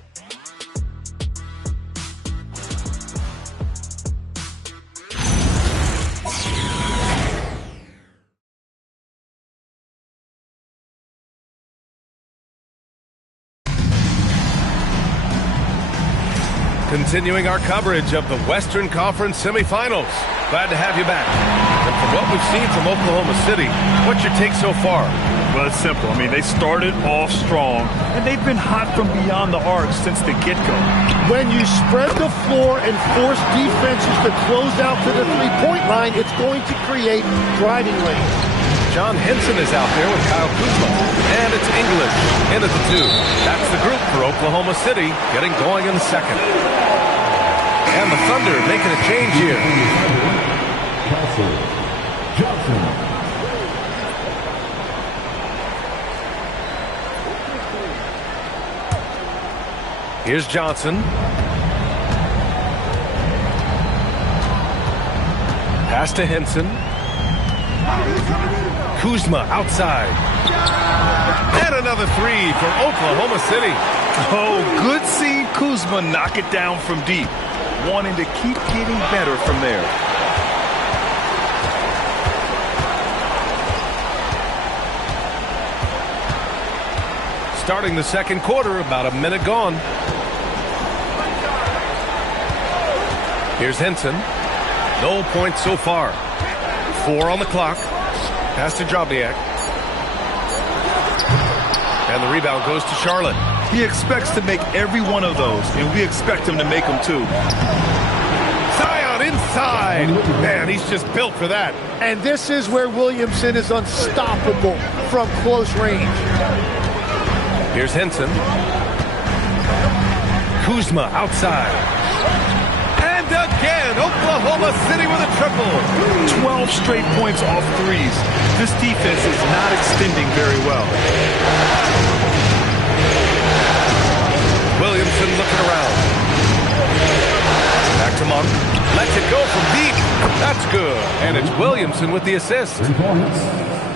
Continuing our coverage of the Western Conference semifinals. Glad to have you back. And from what we've seen from Oklahoma City, what's your take so far? Well, it's simple. I mean, they started off strong, and they've been hot from beyond the arc since the get-go. When you spread the floor and force defenses to close out to the three-point line, it's going to create driving lanes. John Henson is out there with Kyle Kuzma. And it's English in at the 2. That's the group for Oklahoma City getting going in the second. And the Thunder making a change here. Johnson. Here's Johnson. Pass to Henson. Kuzma outside. And another three for Oklahoma City. Oh, good seeing Kuzma knock it down from deep. Wanting to keep getting better from there. Starting the second quarter, about a minute gone. Here's Henson. No points so far. 4 on the clock. Pass to Drobniak. And the rebound goes to Charlotte. He expects to make every one of those, and we expect him to make them too. Zion inside. Man, he's just built for that. And this is where Williamson is unstoppable from close range. Here's Henson. Kuzma outside. And again, Oklahoma City with a triple. 12 straight points off threes. This defense is not extending very well. Williamson looking around. Back to Monk. Lets it go from deep. That's good. And it's Williamson with the assist.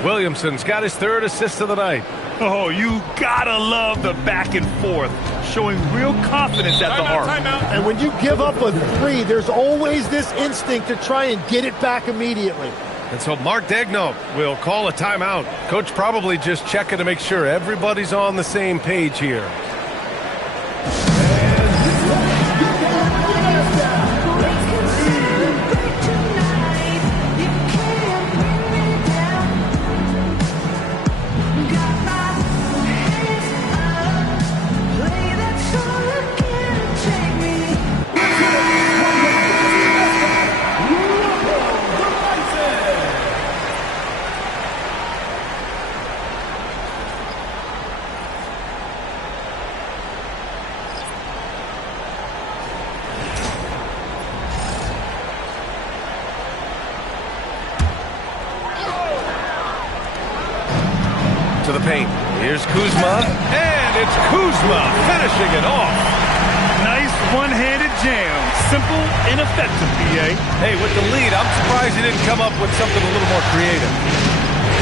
Williamson's got his 3rd assist of the night. Oh, you gotta love the back and forth, showing real confidence at the arc. And when you give up a 3, there's always this instinct to try and get it back immediately. And so Mark Daigneault will call a timeout. Coach probably just checking to make sure everybody's on the same page here. To the paint. Here's Kuzma. And it's Kuzma finishing it off. Nice one-handed jam. Simple and effective, PA. Hey, with the lead, I'm surprised he didn't come up with something a little more creative.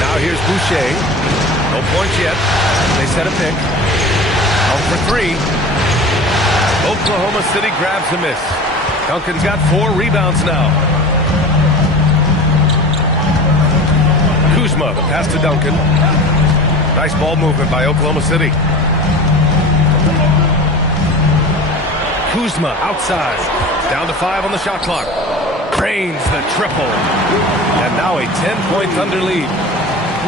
Now here's Boucher. No points yet. They set a pick. Out for 3. Oklahoma City grabs the miss. Duncan's got 4 rebounds now. Kuzma, the pass to Duncan. Nice ball movement by Oklahoma City. Kuzma outside. Down to 5 on the shot clock. Drains the triple. And now a 10-point Thunder lead.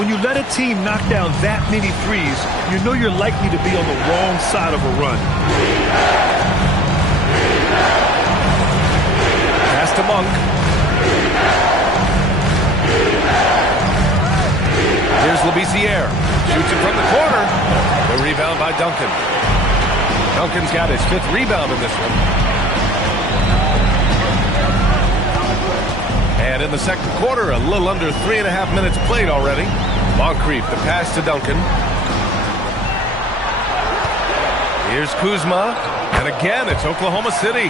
When you let a team knock down that many threes, you know you're likely to be on the wrong side of a run. Pass to Monk. Here's Labissiere. Shoots it from the corner. The rebound by Duncan. Duncan's got his 5th rebound in this one. And in the second quarter, a little under 3.5 minutes played already. Moncrief, the pass to Duncan. Here's Kuzma. And again, it's Oklahoma City.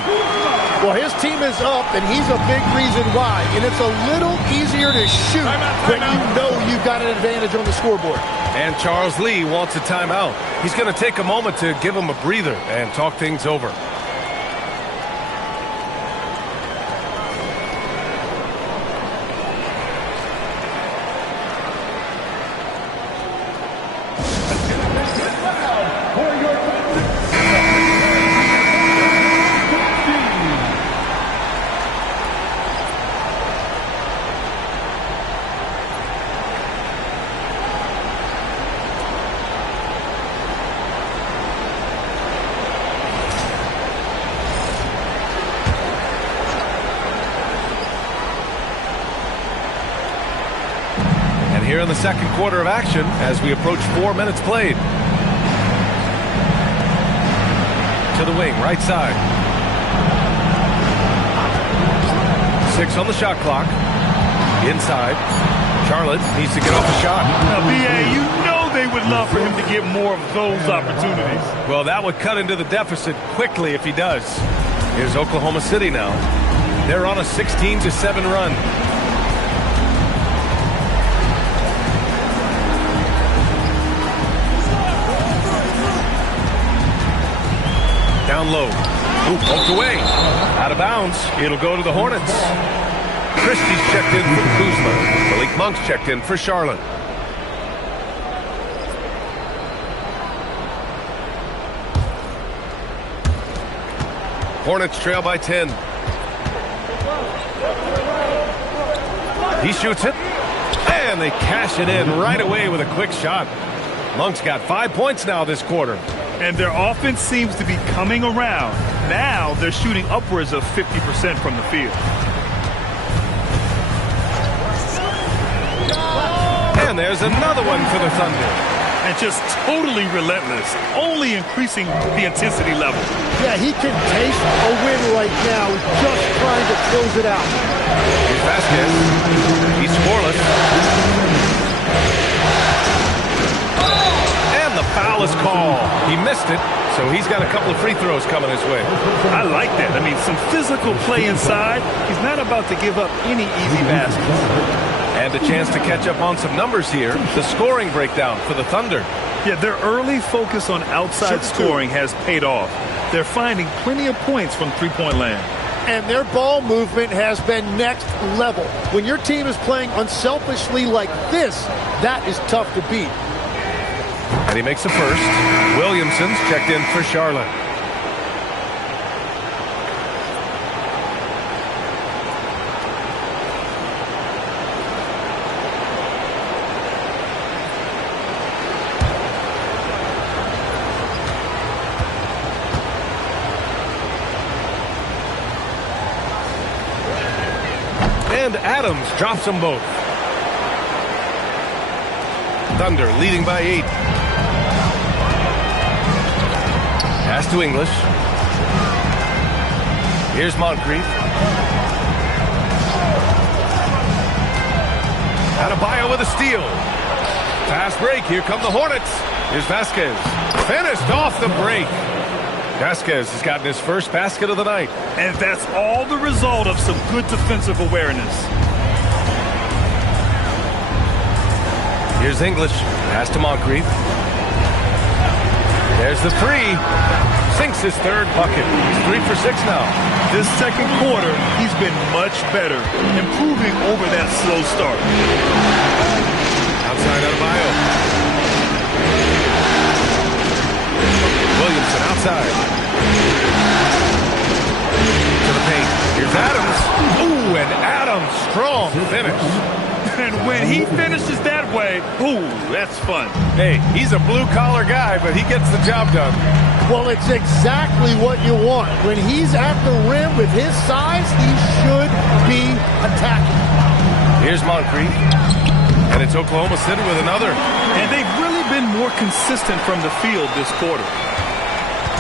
Well, his team is up, and he's a big reason why. And it's a little easier to shoot when you know you've got an advantage on the scoreboard. And Charles Lee wants a timeout. He's going to take a moment to give him a breather and talk things over. Here in the second quarter of action as we approach 4 minutes played. To the wing, right side. 6 on the shot clock. Inside. Charlotte needs to get off the shot. Now, BA, you know they would love for him to get more of those opportunities. Well, that would cut into the deficit quickly if he does. Here's Oklahoma City now. They're on a 16-7 run. Down low. Ooh, poked away. Out of bounds. It'll go to the Hornets. Christie's checked in for Kuzma. Malik Monk's checked in for Charlotte. Hornets trail by 10. He shoots it. And they cash it in right away with a quick shot. Monk's got 5 points now this quarter. And their offense seems to be coming around. Now they're shooting upwards of 50% from the field. And there's another one for the Thunder. And just totally relentless, only increasing the intensity level. Yeah, he can taste a win right now, just trying to close it out. Here's Vasquez. He's scoreless. And the foul is called. He missed it, so he's got a couple of free throws coming his way. I like that. I mean, some physical play inside. He's not about to give up any easy baskets. And a chance to catch up on some numbers here. The scoring breakdown for the Thunder. Yeah, their early focus on outside scoring has paid off. They're finding plenty of points from three-point land. And their ball movement has been next level. When your team is playing unselfishly like this, that is tough to beat. And he makes the first. Williamson's checked in for Charlotte. And Adams drops them both. Thunder leading by 8. Pass to English. Here's Moncrief. Adebayo with a steal. Fast break. Here come the Hornets. Here's Vasquez. Finished off the break. Vasquez has gotten his first basket of the night. And that's all the result of some good defensive awareness. Here's English. Pass to Moncrief. There's the three. Sinks his third bucket. He's 3 for 6 now. This second quarter, he's been much better, improving over that slow start. Outside Adebayo. Williamson outside. To the paint. Here's Adams. Ooh, and Adams, strong finish. And when he finishes that way, ooh, that's fun. Hey, he's a blue-collar guy, but he gets the job done. Well, it's exactly what you want. When he's at the rim with his size, he should be attacking. Here's Moncrief. And it's Oklahoma City with another. And they've really been more consistent from the field this quarter.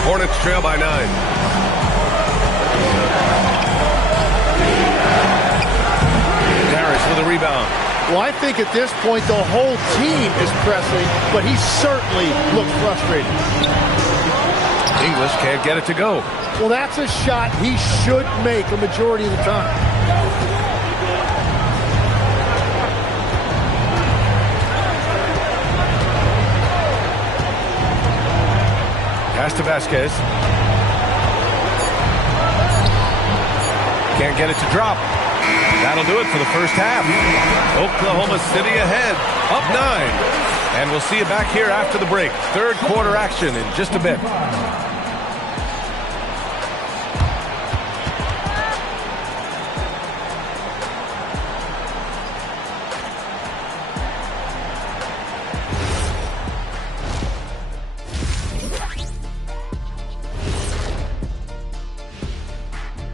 Hornets trail by 9. Harris with a rebound. Well, I think at this point the whole team is pressing, but he certainly looked frustrated. English can't get it to go. Well, that's a shot he should make a majority of the time. Pass to Vasquez. Can't get it to drop. That'll do it for the first half. Oklahoma City ahead, up 9. And we'll see you back here after the break. Third quarter action in just a bit.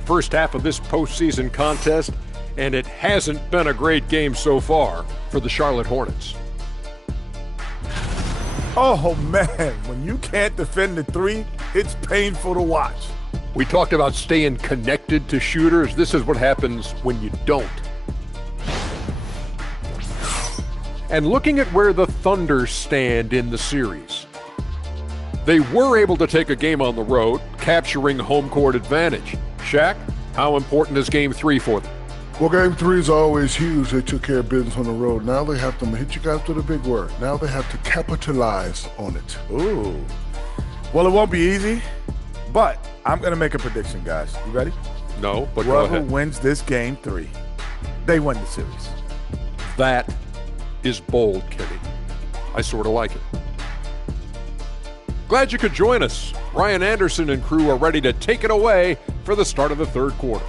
First half of this postseason contest, and it hasn't been a great game so far for the Charlotte Hornets. Oh, man, when you can't defend the three, it's painful to watch. We talked about staying connected to shooters. This is what happens when you don't. and looking at where the Thunder stand in the series. They were able to take a game on the road, capturing home court advantage. Shaq, how important is Game 3 for them? Well, Game 3 is always huge. They took care of business on the road. Now they have to hit you guys with a big word. Now they have to capitalize on it. Ooh. Well, it won't be easy, but I'm going to make a prediction, guys. You ready? No, but whoever go ahead. wins this Game 3, they win the series. That is bold, Kenny. I sort of like it. Glad you could join us. Ryan Anderson and crew are ready to take it away for the start of the third quarter.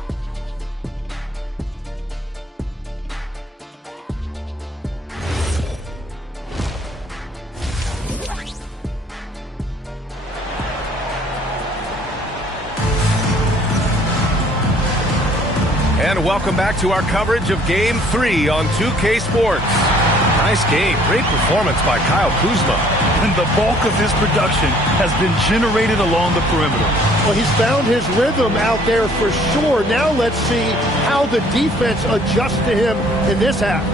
And welcome back to our coverage of Game 3 on 2K Sports. Nice game. Great performance by Kyle Kuzma. And the bulk of his production has been generated along the perimeter. Well, he's found his rhythm out there for sure. Now let's see how the defense adjusts to him in this half.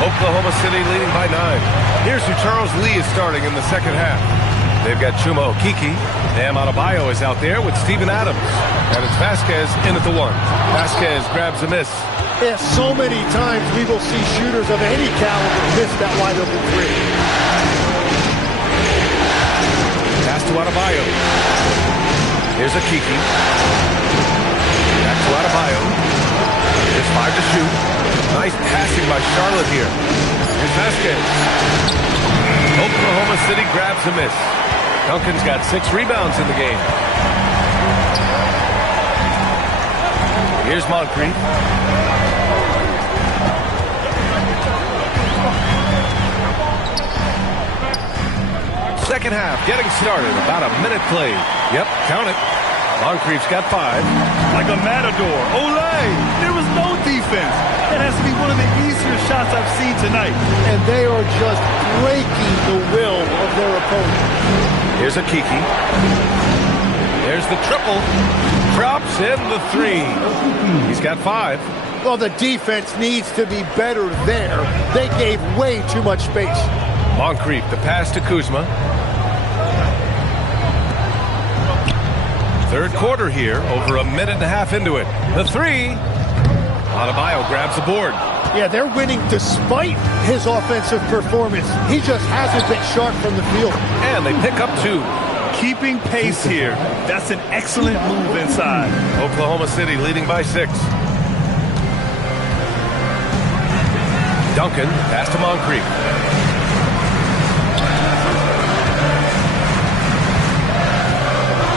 Oklahoma City leading by 9. Here's who Charles Lee is starting in the second half. They've got Chuma Okeke. Bam Adebayo is out there with Steven Adams. And it's Vasquez in at the 1. Vasquez grabs a miss. Yeah, so many times we will see shooters of any caliber miss that wide open three. Pass to Adebayo. Here's Okeke. Back to Adebayo. There's 5 to shoot. Nice passing by Charlotte here. Here's Vasquez. Oklahoma City grabs a miss. Duncan's got 6 rebounds in the game. Here's Moncrief. Second half getting started. About a minute played. Yep, count it. Moncrief's got 5. Like a matador. Olay! There was no defense. That has to be one of the easier shots I've seen tonight. And they are just breaking the will of their opponent. Here's Okeke. There's the triple. Drops in the 3. He's got 5. Well, the defense needs to be better there. They gave way too much space. Moncrief, the pass to Kuzma. Third quarter here, over a minute and a half into it. The 3. Adebayo grabs the board. Yeah, they're winning despite his offensive performance. He just hasn't been sharp from the field. And they pick up 2. Keeping pace here. That's an excellent move inside. Oklahoma City leading by 6. Duncan, pass to Moncrief.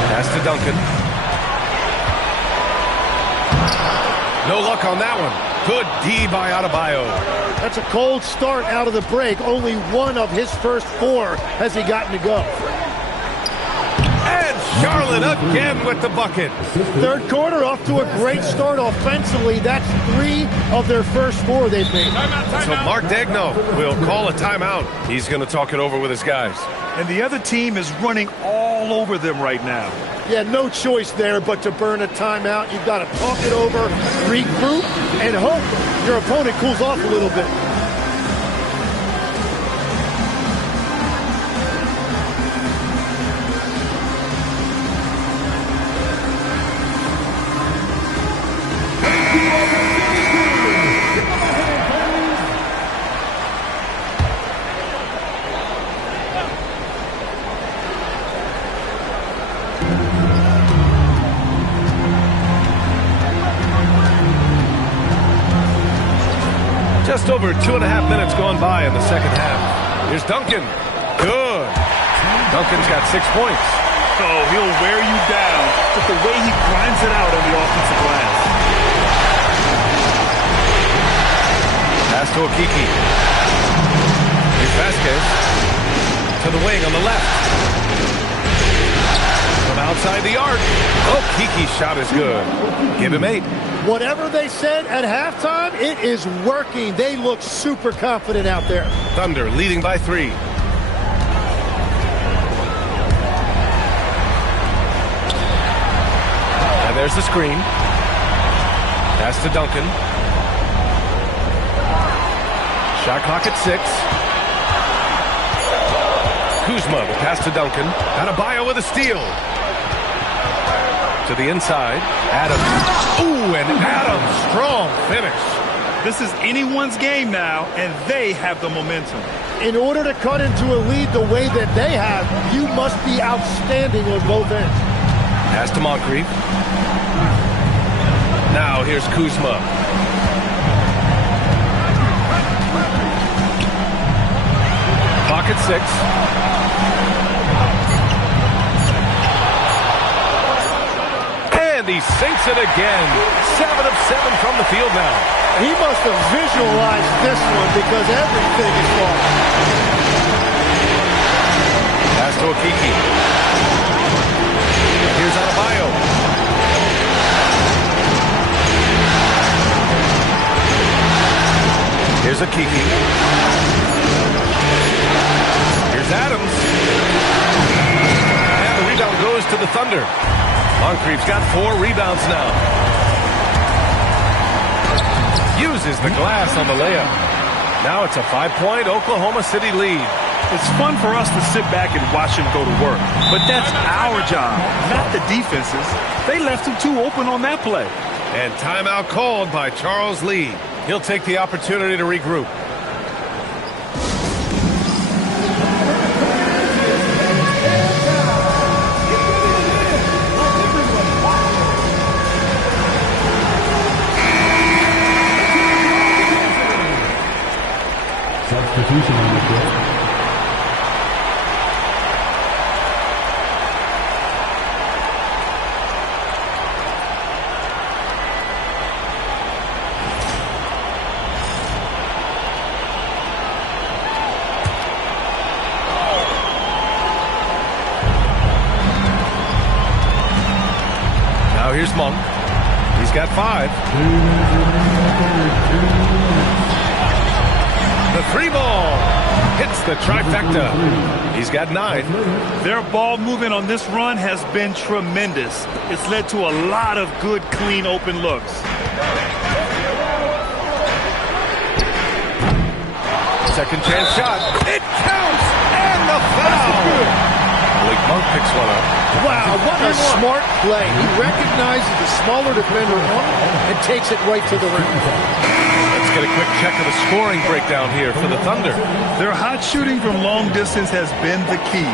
Pass to Duncan. No luck on that one. Good D by Adebayo. That's a cold start out of the break. Only one of his first 4 has he gotten to go. And Charlotte again with the bucket. Third quarter off to a great start offensively. That's 3 of their first 4 they've made. So Mark Daigneault will call a timeout. He's going to talk it over with his guys. And the other team is running all over them right now. Yeah, no choice there but to burn a timeout. You've got to talk it over, regroup, and hope your opponent cools off a little bit. Just over 2.5 minutes gone by in the second half. Here's Duncan. Good. Duncan's got 6 points. Oh, he'll wear you down with the way he grinds it out on the offensive glass. Pass to Okeke. Here's Vasquez. To the wing on the left. From outside the arc. Okeke's shot is good. Give him 8. Whatever they said at halftime, it is working. They look super confident out there. Thunder leading by 3. there's the screen. Pass to Duncan. Shot clock at 6. Kuzma, the pass to Duncan. Adebayo with a steal. To the inside. Adams. Ooh, and Adams. Strong finish. This is anyone's game now, and they have the momentum. In order to cut into a lead the way that they have, you must be outstanding on both ends. Pass to Moncrief. Now here's Kuzma. Clock at 6. And he sinks it again. 7 of 7 from the field now. He must have visualized this one because everything is falling. Pass to Okiki. Here's Adebayo. Here's Okiki. Here's Adams. And the rebound goes to the Thunder. Moncrief's got 4 rebounds now. Uses the glass on the layup. Now it's a 5-point Oklahoma City lead. It's fun for us to sit back and watch him go to work. But that's our job, not the defense's. They left him too open on that play. And timeout called by Charles Lee. He'll take the opportunity to regroup. Substitution on the field. Now here's Monk. He's got 5. The 3 ball hits the trifecta. He's got 9. Their ball movement on this run has been tremendous. It's led to a lot of good, clean, open looks. Second chance shot. It counts! And the foul! Blake Monk picks one up. Wow, what a smart play. He recognizes the smaller defender on it and takes it right to the rim. Let's get a quick check of the scoring breakdown here for the Thunder. Their hot shooting from long distance has been the key.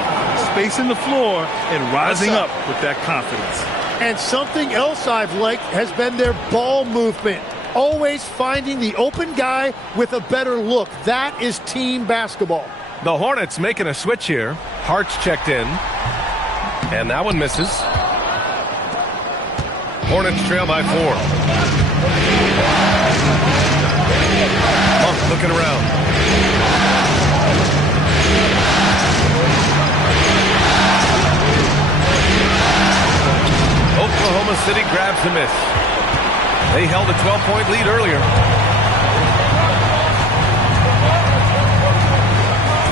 Spacing the floor and rising up with that confidence. And something else I've liked has been their ball movement. Always finding the open guy with a better look. That is team basketball. The Hornets making a switch here. Hart's checked in. And that one misses. Hornets trail by 4. Monk looking around. Oklahoma City grabs the miss. They held a 12-point lead earlier.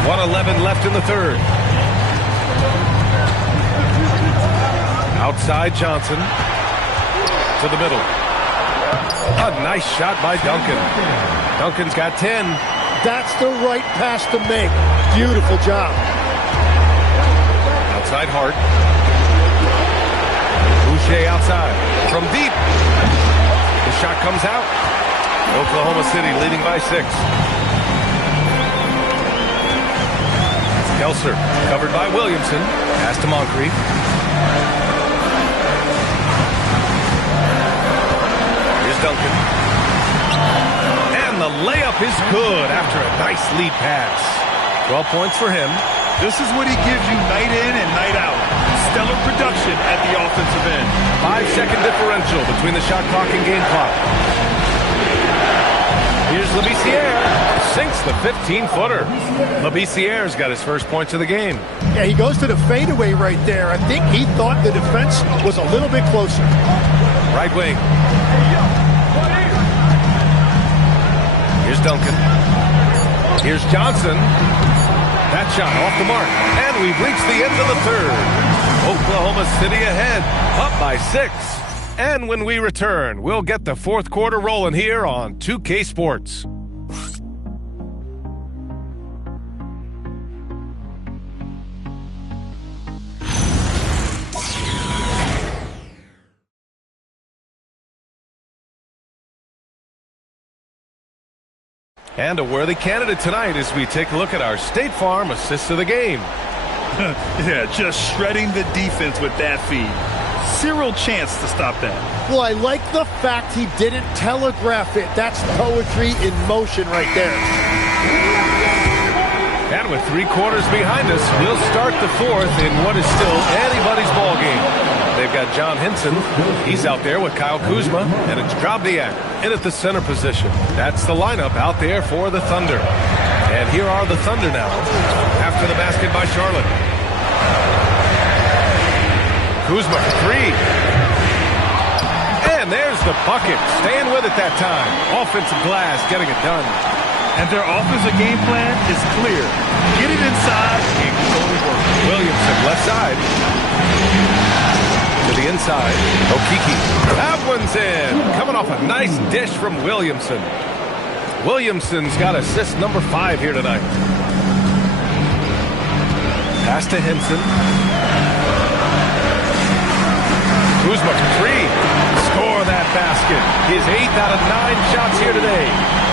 1:11 left in the third. Outside Johnson. To the middle. A nice shot by Duncan. Duncan's got 10. That's the right pass to make. Beautiful job. Outside Hart. Boucher outside. From deep. The shot comes out. Oklahoma City leading by 6. Kelser covered by Williamson. Pass to Moncrief. Here's Duncan. And the layup is good after a nice lead pass. 12 points for him. This is what he gives you night in and night out. Stellar production at the offensive end. 5-second differential between the shot clock and game clock. Here's Labissiere. Sinks the 15-footer. Labissiere's got his first points of the game. Yeah, he goes to the fadeaway right there. I think he thought the defense was a little bit closer. Right wing. Here's Duncan. Here's Johnson. That shot off the mark. And we've reached the end of the third. Oklahoma City ahead, up by 6. And when we return, we'll get the fourth quarter rolling here on 2K Sports. And a worthy candidate tonight as we take a look at our State Farm assist of the game. Yeah, just shredding the defense with that feed. Zero chance to stop that. Well, I like the fact he didn't telegraph it. That's poetry in motion right there. And with 3 quarters behind us, we'll start the fourth in what is still anybody's ball game. They've got John Hinson. He's out there with Kyle Kuzma, and it's Drobniak in at the center position. That's the lineup out there for the Thunder. And here are the Thunder now, after the basket by Charlotte. Kuzma for 3. And there's the bucket. Staying with it that time. Offensive glass getting it done. And their offensive game plan is clear. Get it inside and go to work. Williamson, left side. To the inside. Okiki. That one's in. Coming off a nice dish from Williamson. Williamson's got assist number 5 here tonight. Pass to Hinson. Kuzma for 3. Score that basket. His 8th out of 9 shots here today.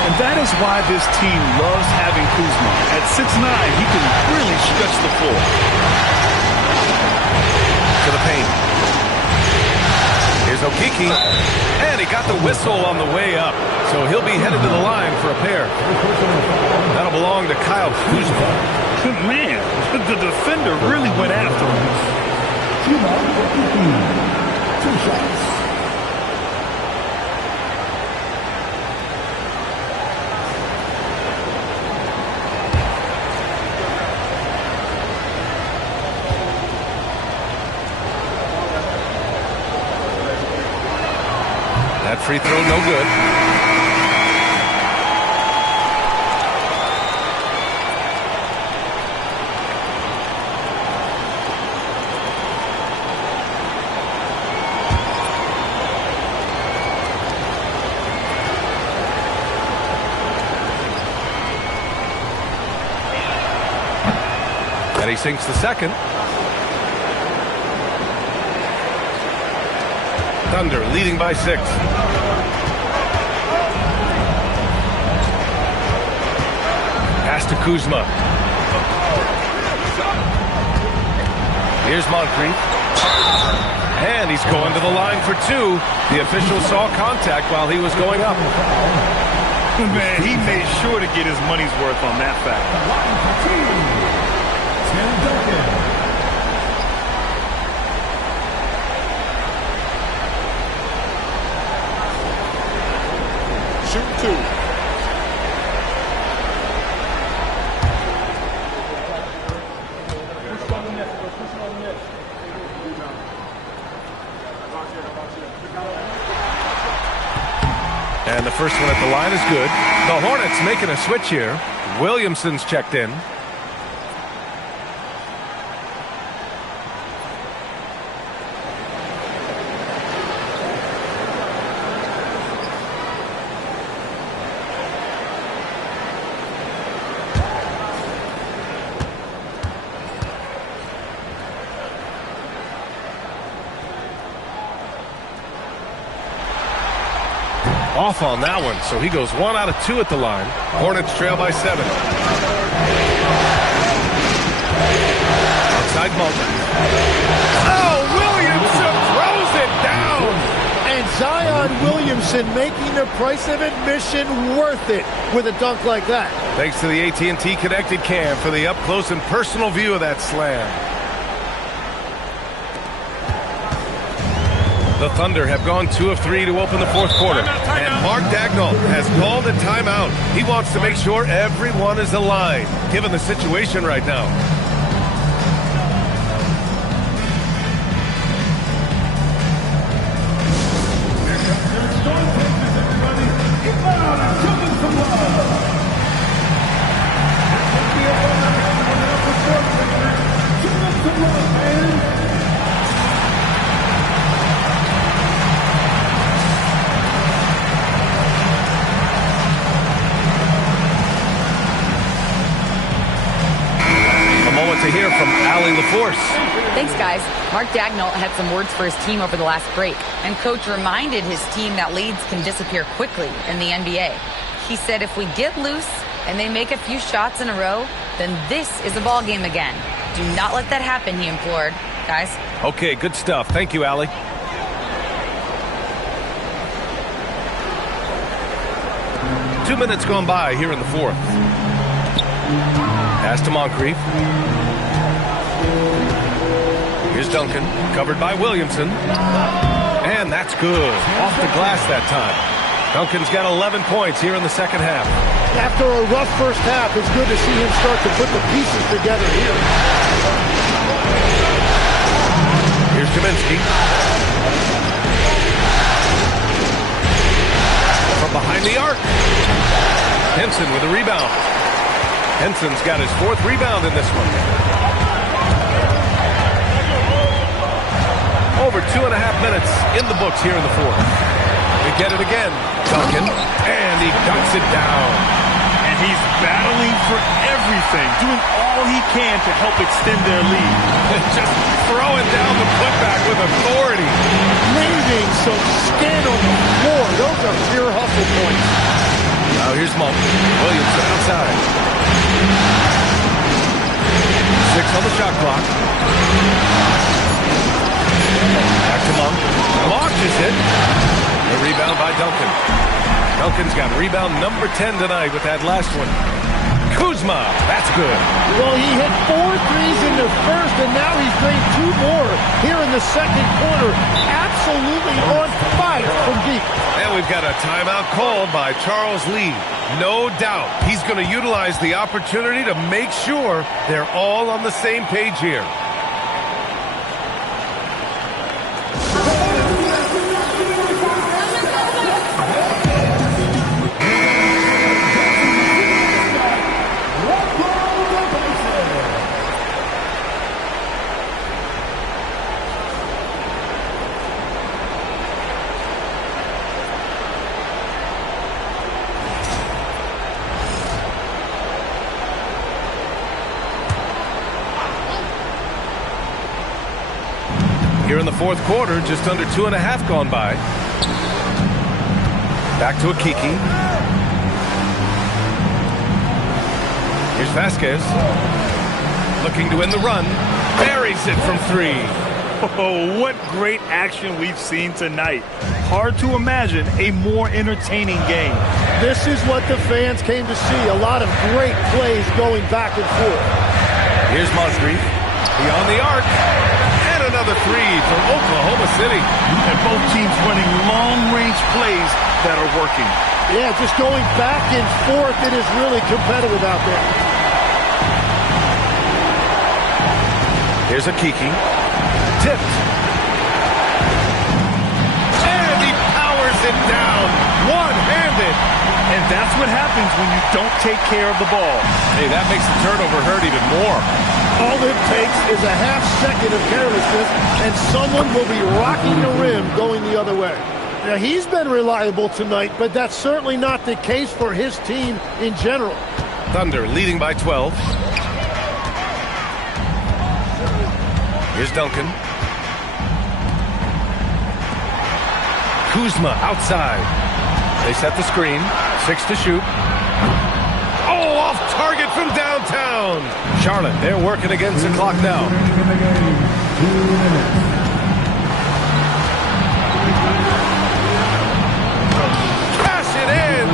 And that is why this team loves having Kuzma. At 6'9", he can really stretch the floor. To the paint. Here's Okiki. And he got the whistle on the way up. So he'll be headed to the line for a pair. That'll belong to Kyle Kuzma. Man, the defender really went after him. 2 shots. That free throw, no good. And he sinks the second. Thunder leading by 6. Pass to Kuzma. Here's Moncrief. And he's going to the line for 2. The official saw contact while he was going up. Man, he made sure to get his money's worth on that fact. Shoot 2. And the first one at the line is good. The Hornets making a switch here. Williamson's checked in. Off on that one, so he goes 1 out of 2 at the line. Hornets trail by 7. Outside Malton. Oh, Williamson throws it down! And Zion Williamson making the price of admission worth it with a dunk like that. Thanks to the AT&T Connected Cam for the up-close and personal view of that slam. The Thunder have gone 2 of 3 to open the fourth quarter. And Mark Dagnall has called a timeout. He wants to make sure everyone is aligned, given the situation right now. to hear from Allie LaForce. Thanks, guys. Mark Dagnall had some words for his team over the last break, and Coach reminded his team that leads can disappear quickly in the NBA. He said if we get loose and they make a few shots in a row, then this is a ball game again. Do not let that happen, he implored. Guys? Okay, good stuff. Thank you, Allie. Two minutes gone by here in the fourth. Pass to Moncrief. Here's Duncan, covered by Williamson. And that's good. Off the glass that time. Duncan's got 11 points here in the second half. After a rough first half, it's good to see him start to put the pieces together here. Here's Kaminsky. From behind the arc. Henson with a rebound. Henson's got his fourth rebound in this one. Over 2.5 minutes in the books here in the fourth. We get it again. Duncan, and he dunks it down. And he's battling for everything, doing all he can to help extend their lead. Just throwing down the putback with authority. Leaving some skin on the floor. Those are pure hustle points. Now here's Monk. Williamson outside. 6 on the shot clock. Back to Monk. Launches it. A rebound by Duncan. Duncan's got rebound number 10 tonight with that last one. Kuzma, that's good. Well, he hit 4 threes in the first, and now he's drained 2 more here in the second quarter. Absolutely on fire from deep. And we've got a timeout called by Charles Lee. No doubt he's going to utilize the opportunity to make sure they're all on the same page here. Here in the fourth quarter, just under 2.5 gone by. Back to Akiki. Here's Vasquez. Looking to win the run. Buries it from 3. Oh, what great action we've seen tonight. Hard to imagine a more entertaining game. This is what the fans came to see. A lot of great plays going back and forth. Here's Moncrief. Beyond the arc. Another 3 from Oklahoma City. And both teams running long-range plays that are working. Yeah, just going back and forth. It is really competitive out there. Here's Akiki. Tipped. And he powers it down. One-handed. And that's what happens when you don't take care of the ball. Hey, that makes the turnover hurt even more. All it takes is a half second of carelessness, and someone will be rocking the rim going the other way. Now, he's been reliable tonight, but that's certainly not the case for his team in general. Thunder leading by 12. Here's Duncan. Kuzma outside. They set the screen. 6 to shoot. Oh, off target from downtown. Charlotte, they're working against the clock now. Cash it in.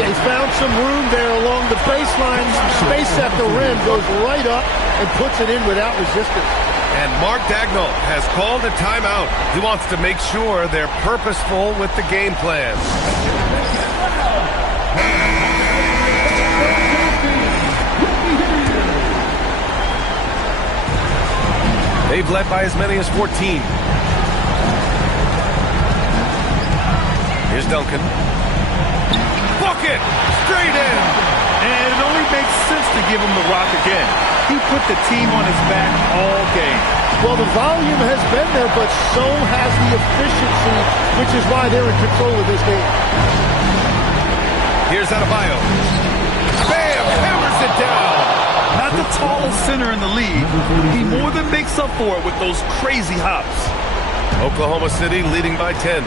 Yeah, he found some room there along the baseline. Space at the rim, goes right up and puts it in without resistance. And Mark Dagnall has called a timeout. He wants to make sure they're purposeful with the game plan. They've led by as many as 14. Here's Duncan. Bucket! Straight in! And it only makes sense to give him the rock again. He put the team on his back all game. Well, the volume has been there, but so has the efficiency, which is why they're in control of this game. Here's Adebayo. Bam! Hammers it down! Not the tallest center in the league, he more than makes up for it with those crazy hops. Oklahoma City leading by 10.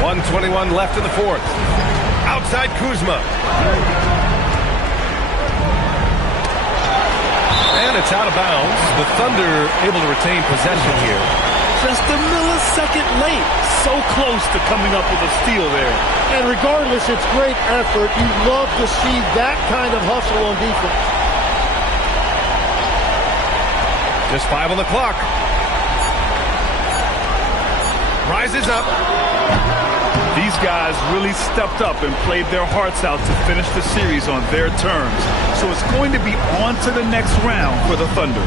1:21 left in the fourth. Outside Kuzma. And it's out of bounds. The Thunder able to retain possession here. Just a millisecond late. So close to coming up with a steal there. And regardless, it's great effort. You love to see that kind of hustle on defense. Just 5 on the clock. Rises up. These guys really stepped up and played their hearts out to finish the series on their terms. So it's going to be on to the next round for the Thunder.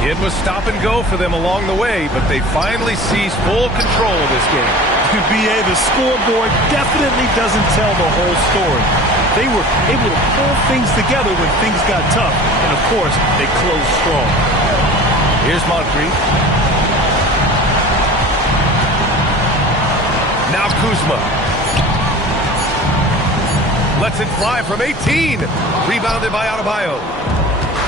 It was stop and go for them along the way, but they finally seized full control of this game. BA, the scoreboard definitely doesn't tell the whole story. They were able to pull things together when things got tough. And, of course, they closed strong. Here's Moncrief. Now Kuzma. Lets it fly from 18. Rebounded by Adebayo.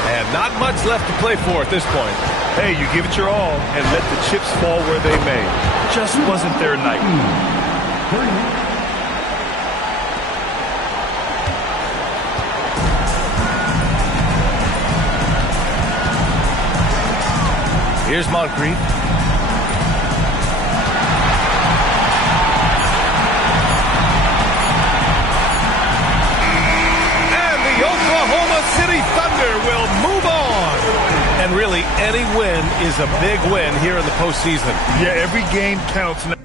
And not much left to play for at this point. Hey, you give it your all and let the chips fall where they may. Just wasn't their night. Here's Moncrief. Oklahoma City Thunder will move on. And really, any win is a big win here in the postseason. Yeah, every game counts now.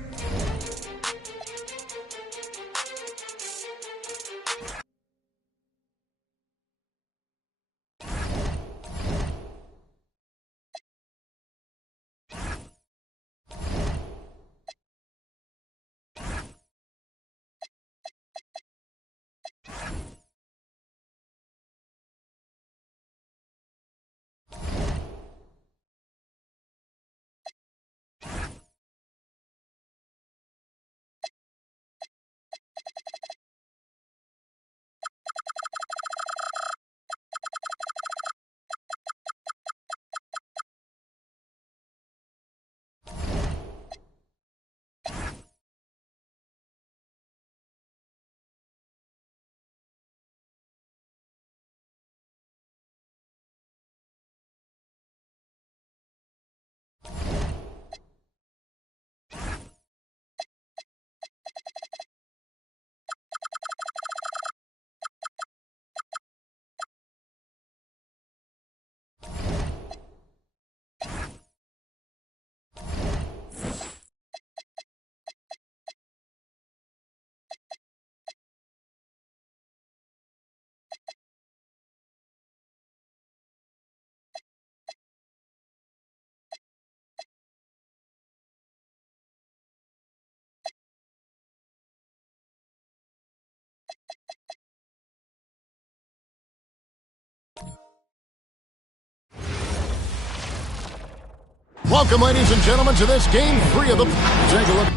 Welcome, ladies and gentlemen, to this game 3 of the... Take a look.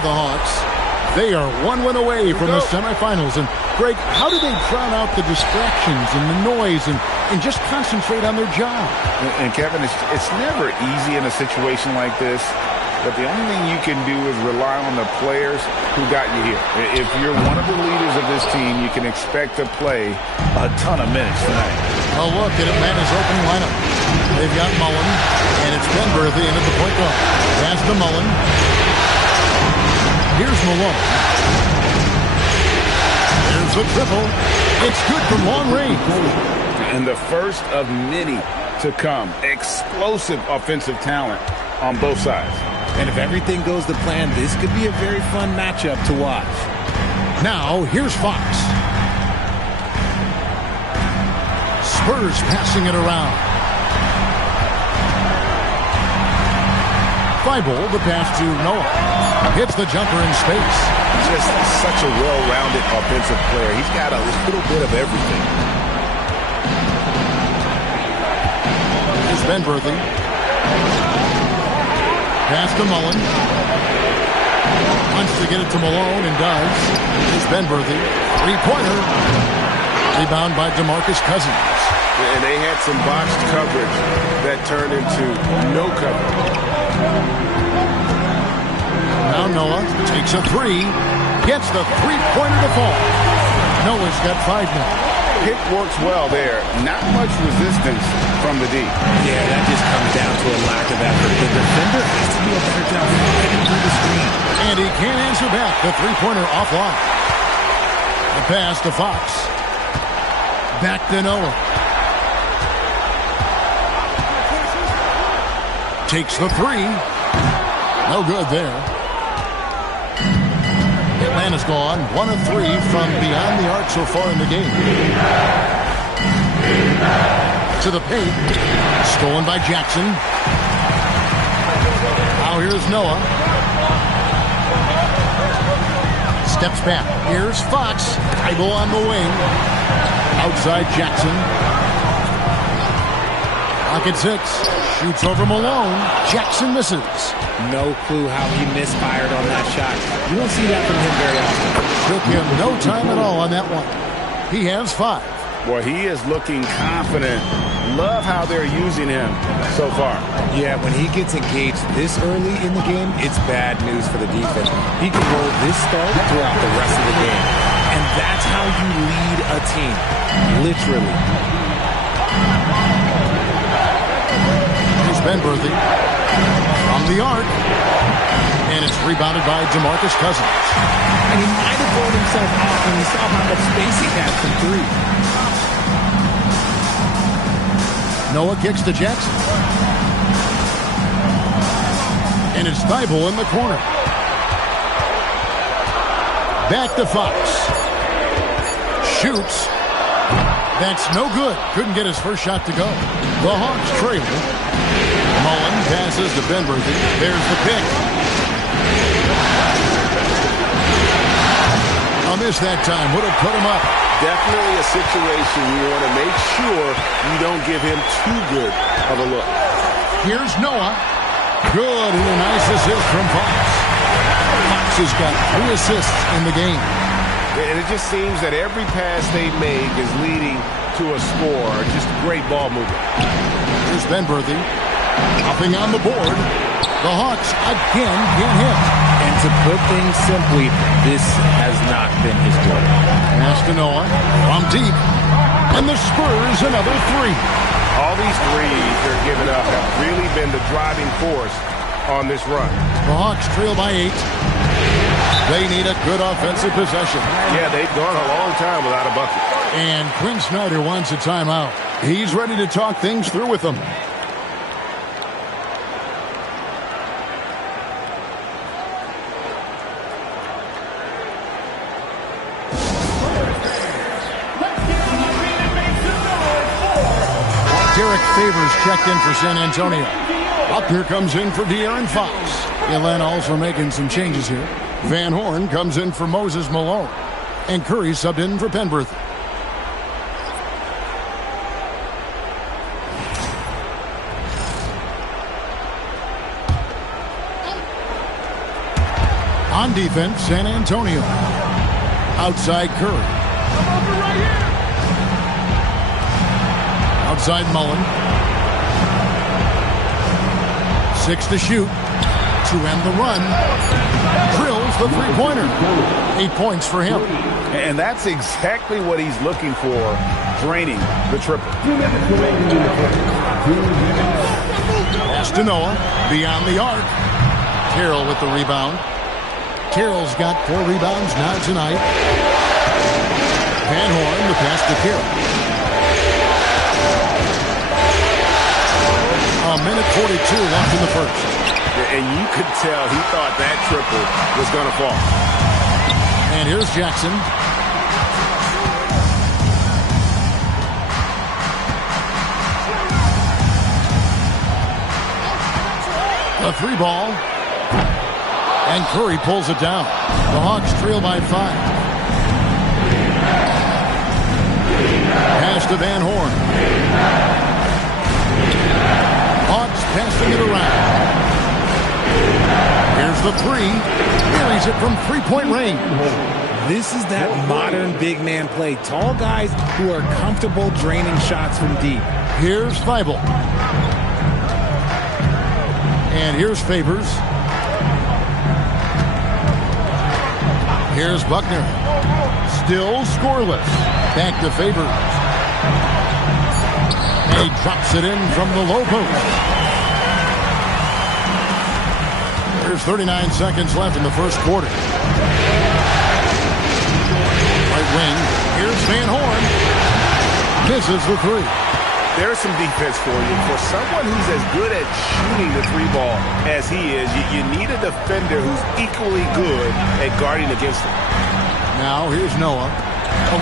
The Hawks, they are one win away from the semifinals. And Greg, how do they drown out the distractions and the noise and just concentrate on their job? And Kevin, it's never easy in a situation like this. but the only thing you can do is rely on the players who got you here. If you're one of the leaders of this team, you can expect to play a ton of minutes tonight. A look at Atlanta's opening lineup. They've got Mullen, and it's Penberthy in at the point guard. Pass to Mullen. Here's Malone. There's a triple. It's good from long range. And the first of many to come. Explosive offensive talent on both sides. And if everything goes to plan, this could be a very fun matchup to watch. Now, here's Fox. Spurs passing it around. Thibault, the pass to Noah. Hits the jumper in space. Just such a well-rounded offensive player. He's got a little bit of everything. Here's Penberthy. Pass to Mullen. Wants to get it to Malone and does. Here's Penberthy. Three-pointer. Rebound by DeMarcus Cousins. And they had some botched coverage that turned into no coverage. Now Noah takes a three. Gets the three-pointer to fall. Noah's got 5 now. Pick works well there. Not much resistance from the D. Yeah, that just comes down to a lack of effort. The defender has to do a better job fighting through the screen. And he can't answer back. The three-pointer offline. The pass to Fox. Back to Noah. Takes the three. No good there. Atlanta's gone 1 of 3 from beyond the arc so far in the game. To the paint. Stolen by Jackson. Now here's Noah. Steps back. Here's Fox. Thibault on the wing. Outside Jackson. Pocket 6. Shoots over Malone. Jackson misses. No clue how he misfired on that shot. You don't see that from him very often. Took him no time at all on that one. He has 5. Boy, he is looking confident. Love how they're using him so far. Yeah, when he gets engaged this early in the game, it's bad news for the defense. He can roll this start throughout the rest of the game. And that's how you lead a team. Literally. Here's Penberthy. From the arc. And it's rebounded by DeMarcus Cousins. And he might have rolled himself off when he saw how much space he had from 3. Noah kicks to Jackson. And it's Thibault in the corner. Back to Fox. Shoots. That's no good. Couldn't get his first shot to go. The Hawks trail. Mullen passes to Penberthy. There's the pick. A miss that time. Would have put him up. Definitely a situation you want to make sure you don't give him too good of a look. Here's Noah. Good, and a nice assist from Fox. Fox has got 3 assists in the game. And it just seems that every pass they make is leading to a score. Just great ball movement. Here's Penberthy. Hopping on the board. The Hawks again can't hit. And to put things simply, this has not been his goal. Pass to Noah from deep. And the Spurs another 3. All these threes they're giving up have really been the driving force on this run. The Hawks trail by 8. They need a good offensive possession. Yeah, they've gone a long time without a bucket. And Quinn Snyder wants a timeout. He's ready to talk things through with them. Derek Favors checked in for San Antonio. Buckner comes in for De'Aaron Fox. Atlanta also making some changes here. Van Horn comes in for Moses Malone. And Curry subbed in for Penberthy. On defense, San Antonio. Outside Curry. Outside Mullen. 6 to shoot. to end the run. Drills the three-pointer. 8 points for him. And that's exactly what he's looking for, draining the triple. Pass to Noah, beyond the arc. Carroll with the rebound. Carroll's got 4 rebounds now tonight. Van Horn, the pass to Carroll. A minute 42 left in the first. And you could tell he thought that triple was going to fall. And here's Jackson. A 3 ball. And Curry pulls it down. The Hawks trail by 5. Pass to Van Horn. Hawks passing it around. Here's the 3. Buries it from three-point range. This is that modern big man play. Tall guys who are comfortable draining shots from deep. Here's Thibault. And here's Favors. Here's Buckner. Still scoreless. Back to Favors. And he drops it in from the low post. There's 39 seconds left in the first quarter. Right wing. Here's Van Horn. Misses the 3. There's some defense for you. For someone who's as good at shooting the 3 ball as he is, you need a defender who's equally good at guarding against him. Now here's Noah.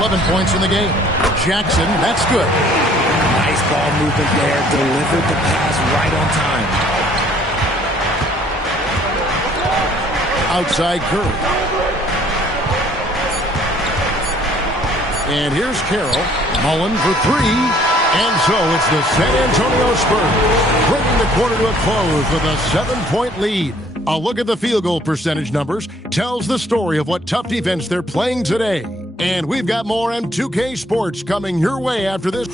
11 points in the game. Jackson, that's good. Nice ball movement there. Delivered the pass right on time. Outside Curry. And here's Carroll. Mullen for 3. And so it's the San Antonio Spurs bringing the quarter to a close with a 7-point lead. A look at the field goal percentage numbers tells the story of what tough defense they're playing today. And we've got more M2K Sports coming your way after this.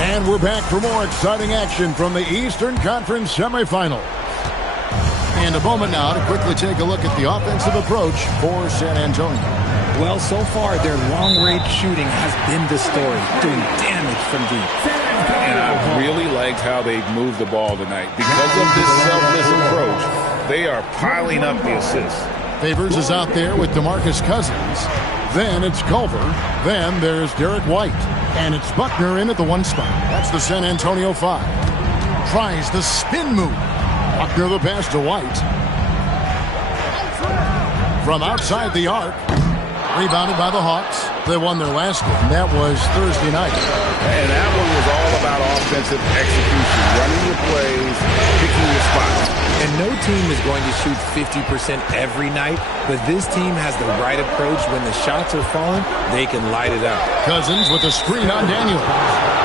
And we're back for more exciting action from the Eastern Conference semifinal. And a moment now to quickly take a look at the offensive approach for San Antonio. Well, so far, their long-range shooting has been the story, doing damage from deep. And I really liked how they've moved the ball tonight. Because of this selfless approach, they are piling up the assists. Favors is out there with DeMarcus Cousins. Then it's Culver. Then there's Derek White. And it's Buckner in at the 1 spot. That's the San Antonio 5. Tries the spin move. Buckner the pass to White. From outside the arc. Rebounded by the Hawks. They won their last game. That was Thursday night. And that one was all about offensive execution. Running your plays, picking your spots. And no team is going to shoot 50% every night, but this team has the right approach. When the shots are falling, they can light it up. Cousins with a screen on Daniel.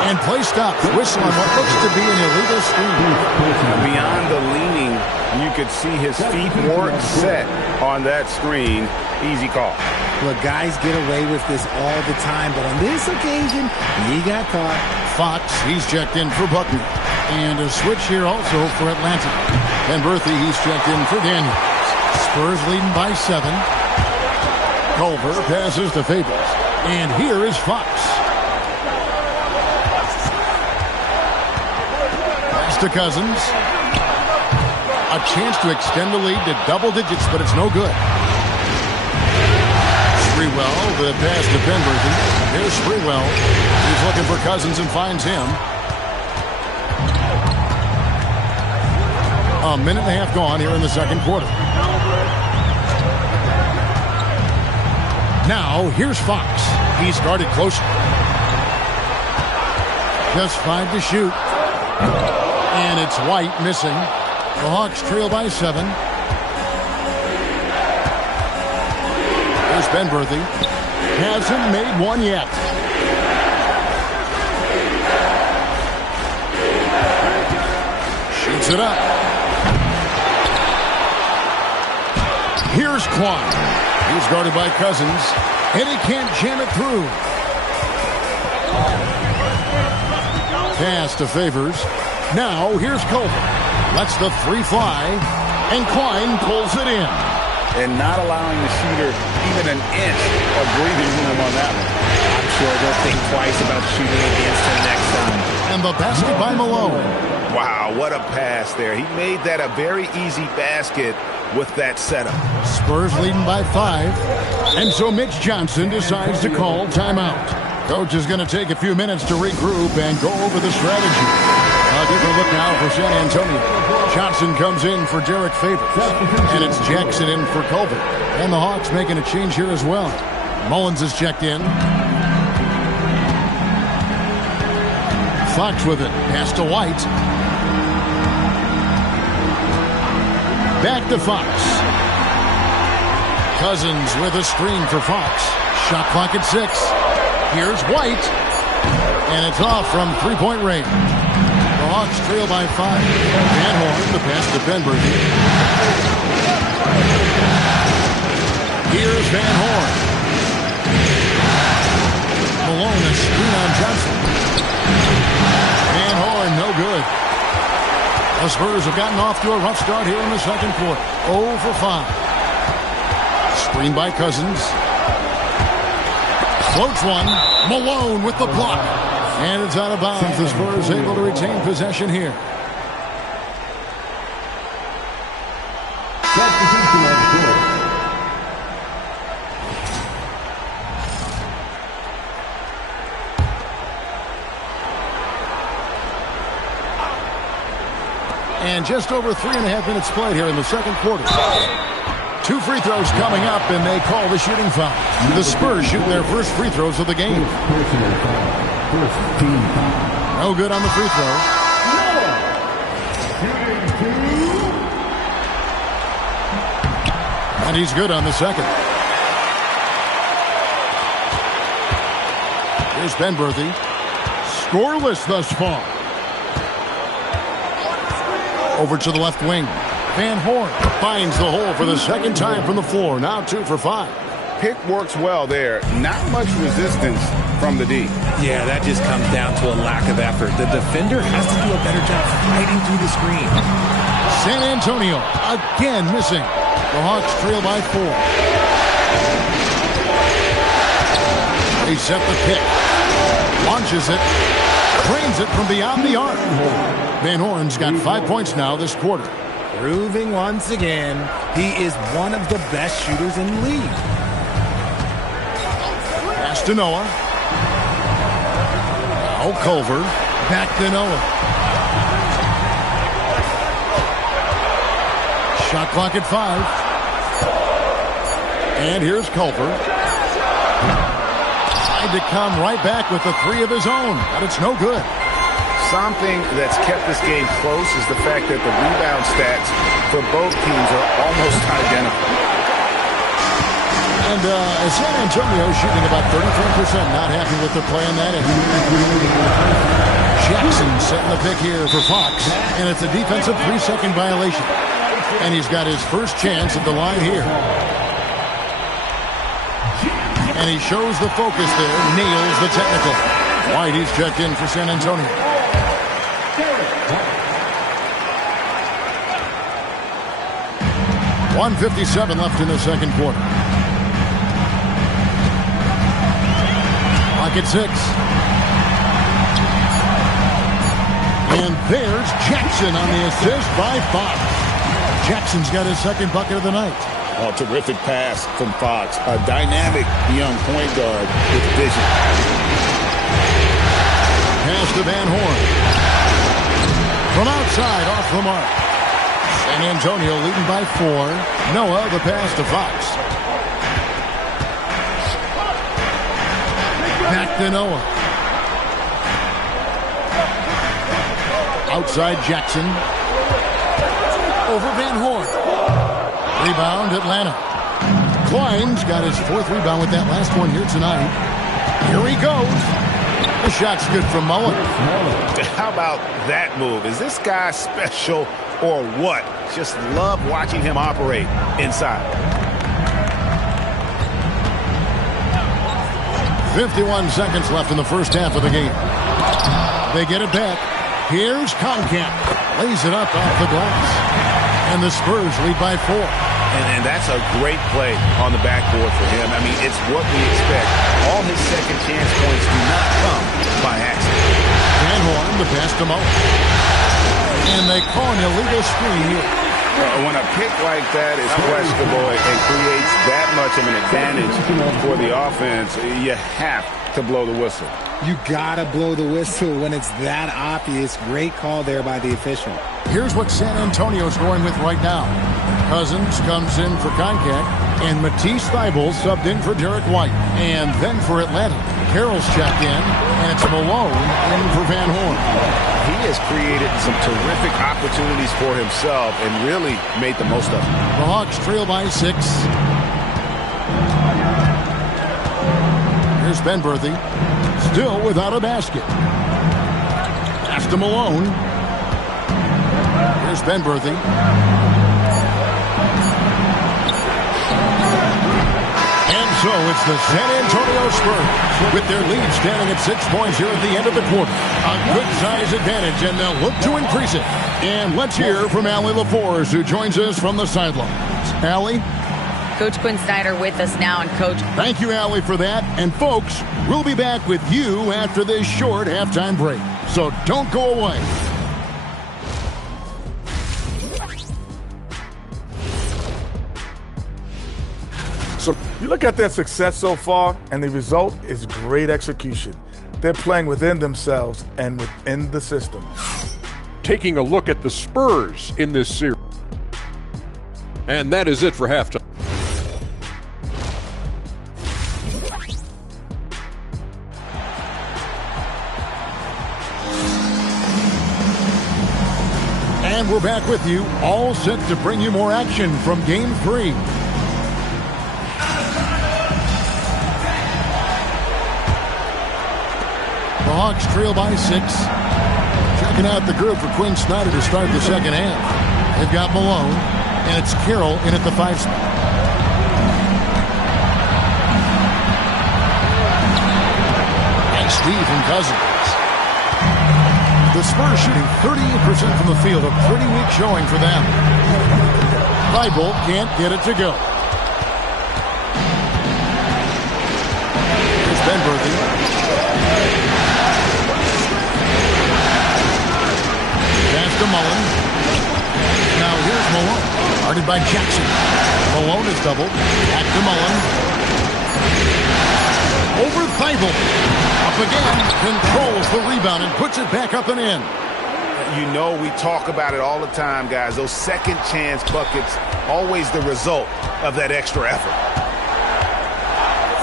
And play stop. Whistle on what looks to be an illegal screen. Beyond the leaning, you could see his feet weren't set on that screen. Easy call. Look, guys get away with this all the time, but on this occasion, he got caught. Fox, he's checked in for Buckner. And a switch here also for Atlanta. And Berthy, he's checked in for Daniels. Spurs leading by 7. Culver passes to Favors. And here is Fox. Pass to Cousins. A chance to extend the lead to double digits, but it's no good. Sprewell, the pass to Benberthy. Here's Sprewell. He's looking for Cousins and finds him. A minute and a half gone here in the second quarter. Now, here's Fox. He's guarded closely. Just 5 to shoot. And it's White missing. The Hawks trail by 7. Here's Benberthy. Hasn't made one yet. Shoots it up. Here's Quan. He's guarded by Cousins. And he can't jam it through. Pass to Favors. Now here's Culver. Lets the three fly, and Klein pulls it in. And not allowing the shooter even an inch of breathing room on that one. I'm sure they'll think twice about shooting against him next time. And the basket by Malone. Wow, what a pass there. He made that a very easy basket with that setup. Spurs leading by 5. And so Mitch Johnson decides to call timeout. Coach is going to take a few minutes to regroup and go over the strategy. A different look now for San Antonio. Johnson comes in for Derek Favors. And it's Jackson in for Culver. And the Hawks making a change here as well. Mullins is checked in. Fox with it. Pass to White. Back to Fox. Cousins with a screen for Fox. Shot clock at 6. Here's White. And it's off from three-point range. The Hawks trail by 5. Van Horn, the pass to Benberthy. Here's Van Horn. Malone, a screen on Johnson. Van Horn, no good. The Spurs have gotten off to a rough start here in the second quarter. 0 for 5. Screen by Cousins. Floats one. Malone with the block. And it's out of bounds. The Spurs able to retain possession here. And just over 3.5 minutes played here in the second quarter. 2 free throws coming up, and they call the shooting foul. The Spurs shooting their first free throws of the game. No good on the free throw. And he's good on the second. Here's Benberthy. Scoreless thus far. Over to the left wing. Van Horn finds the hole for the second time from the floor. Now 2 for 5. Pick works well there. Not much resistance from the D. Yeah, that just comes down to a lack of effort. The defender has to do a better job fighting through the screen. San Antonio again missing. The Hawks trail by 4. They set the pick. Launches it. Cranes it from beyond the arc. Van Horn's got 5 points now this quarter. Proving once again, he is one of the best shooters in the league. Pass to Noah. Now Culver. Back to Noah. Shot clock at 5. And here's Culver. Tried to come right back with the 3 of his own, but it's no good. Something that's kept this game close is the fact that the rebound stats for both teams are almost identical. And San Antonio shooting about 33%, not happy with their play on that end. Jackson setting the pick here for Fox, and it's a defensive 3-second violation. And he's got his first chance at the line here. And he shows the focus there, nails the technical. White, he's checked in for San Antonio. 1:57 left in the second quarter. Clock at 6. And there's Jackson on the assist by Fox. Jackson's got his second bucket of the night. Oh, terrific pass from Fox. A dynamic young point guard with vision. Pass to Van Horn. From outside, off the mark. San Antonio leading by 4. Noah, the pass to Fox. Back to Noah. Outside Jackson. Over Van Horn. Rebound Atlanta. Klein's got his 4th rebound with that last one here tonight. Here he goes. The shot's good from Mullen. How about that move? Is this guy special or what? Just love watching him operate inside. 51 seconds left in the first half of the game. They get it back. Here's Conkamp. Lays it up off the glass. And the Spurs lead by 4. And that's a great play on the backboard for him. I mean, it's what we expect. All his second chance points do not come by accident. Van Horn, the pass to Mo. And they call an illegal screen here. When a pick like that is questionable and creates that much of an advantage for the offense, you have to blow the whistle. You gotta blow the whistle when it's that obvious. Great call there by the official. Here's what San Antonio's going with right now. Cousins comes in for Conkamp, and Matisse Thybulle subbed in for Derek White. And then for Atlanta, Carroll's checked in, and it's Malone in for Van Horn. He has created some terrific opportunities for himself and really made the most of them. The Hawks trail by 6. Here's Ben Berthy, still without a basket. Pass to Malone. Here's Ben Berthy. And so it's the San Antonio Spurs with their lead standing at 6 points here at the end of the quarter. A good size advantage, and they'll look to increase it. And let's hear from Allie LaForce, who joins us from the sidelines. Allie? Coach Quinn Snyder with us now, and Coach. Thank you, Allie, for that. And folks, we'll be back with you after this short halftime break. So don't go away. So you look at their success so far, and the result is great execution. They're playing within themselves and within the system. Taking a look at the Spurs in this series. And that is it for halftime. And we're back with you, all set to bring you more action from Game 3. The Hawks trail by 6. Checking out the group for Quinn Snyder to start the second half. They've got Malone, and it's Carroll in at the 5 spot. And Steve and Cousins. The Spurs shooting 38% from the field, a pretty weak showing for them. Thybulle can't get it to go. Here's Ben Berthy. Pass to Mullen. Now here's Malone. Guarded by Jackson. Malone is doubled. Back to Mullen. Over Thybulle. Up again. Controls the rebound and puts it back up and in. You know, we talk about it all the time, guys. Those second chance buckets, always the result of that extra effort.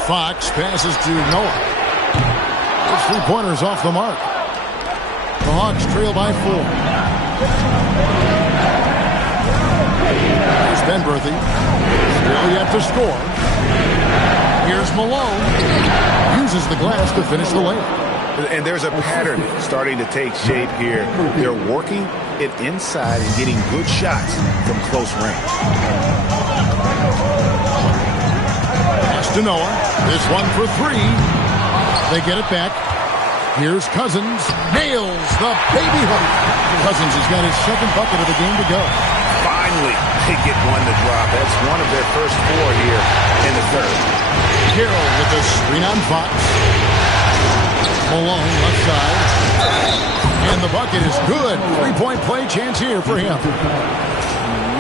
Fox passes to Noah. His three-pointers off the mark. The Hawks trail by 4. Here's Ben Berthy. Still yet to score. Here's Malone. Uses the glass to finish the layup. And there's a pattern starting to take shape here. They're working it inside and getting good shots from close range. Pass to Noah. This one for 3. They get it back. Here's Cousins. Nails the baby hook. Cousins has got his second bucket of the game to go. Finally, they get one to drop. That's one of their first 4 here in the third. Carroll with the screen on Fox. Malone left side. And the bucket is good. 3-point play chance here for him.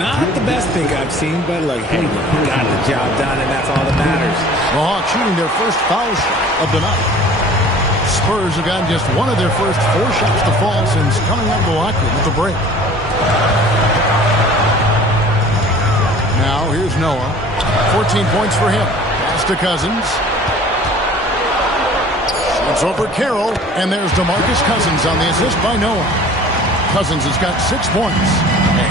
Not the best pick I've seen, but like, hey, he got the job done, and that's all that matters. The Hawks shooting their first foul shot of the night. Spurs have gotten just one of their first 4 shots to fall since coming out of the locker room at the break. Now here's Noah. 14 points for him. Pass to Cousins. It's over Carroll, and there's DeMarcus Cousins on the assist by Noah. Cousins has got 6 points.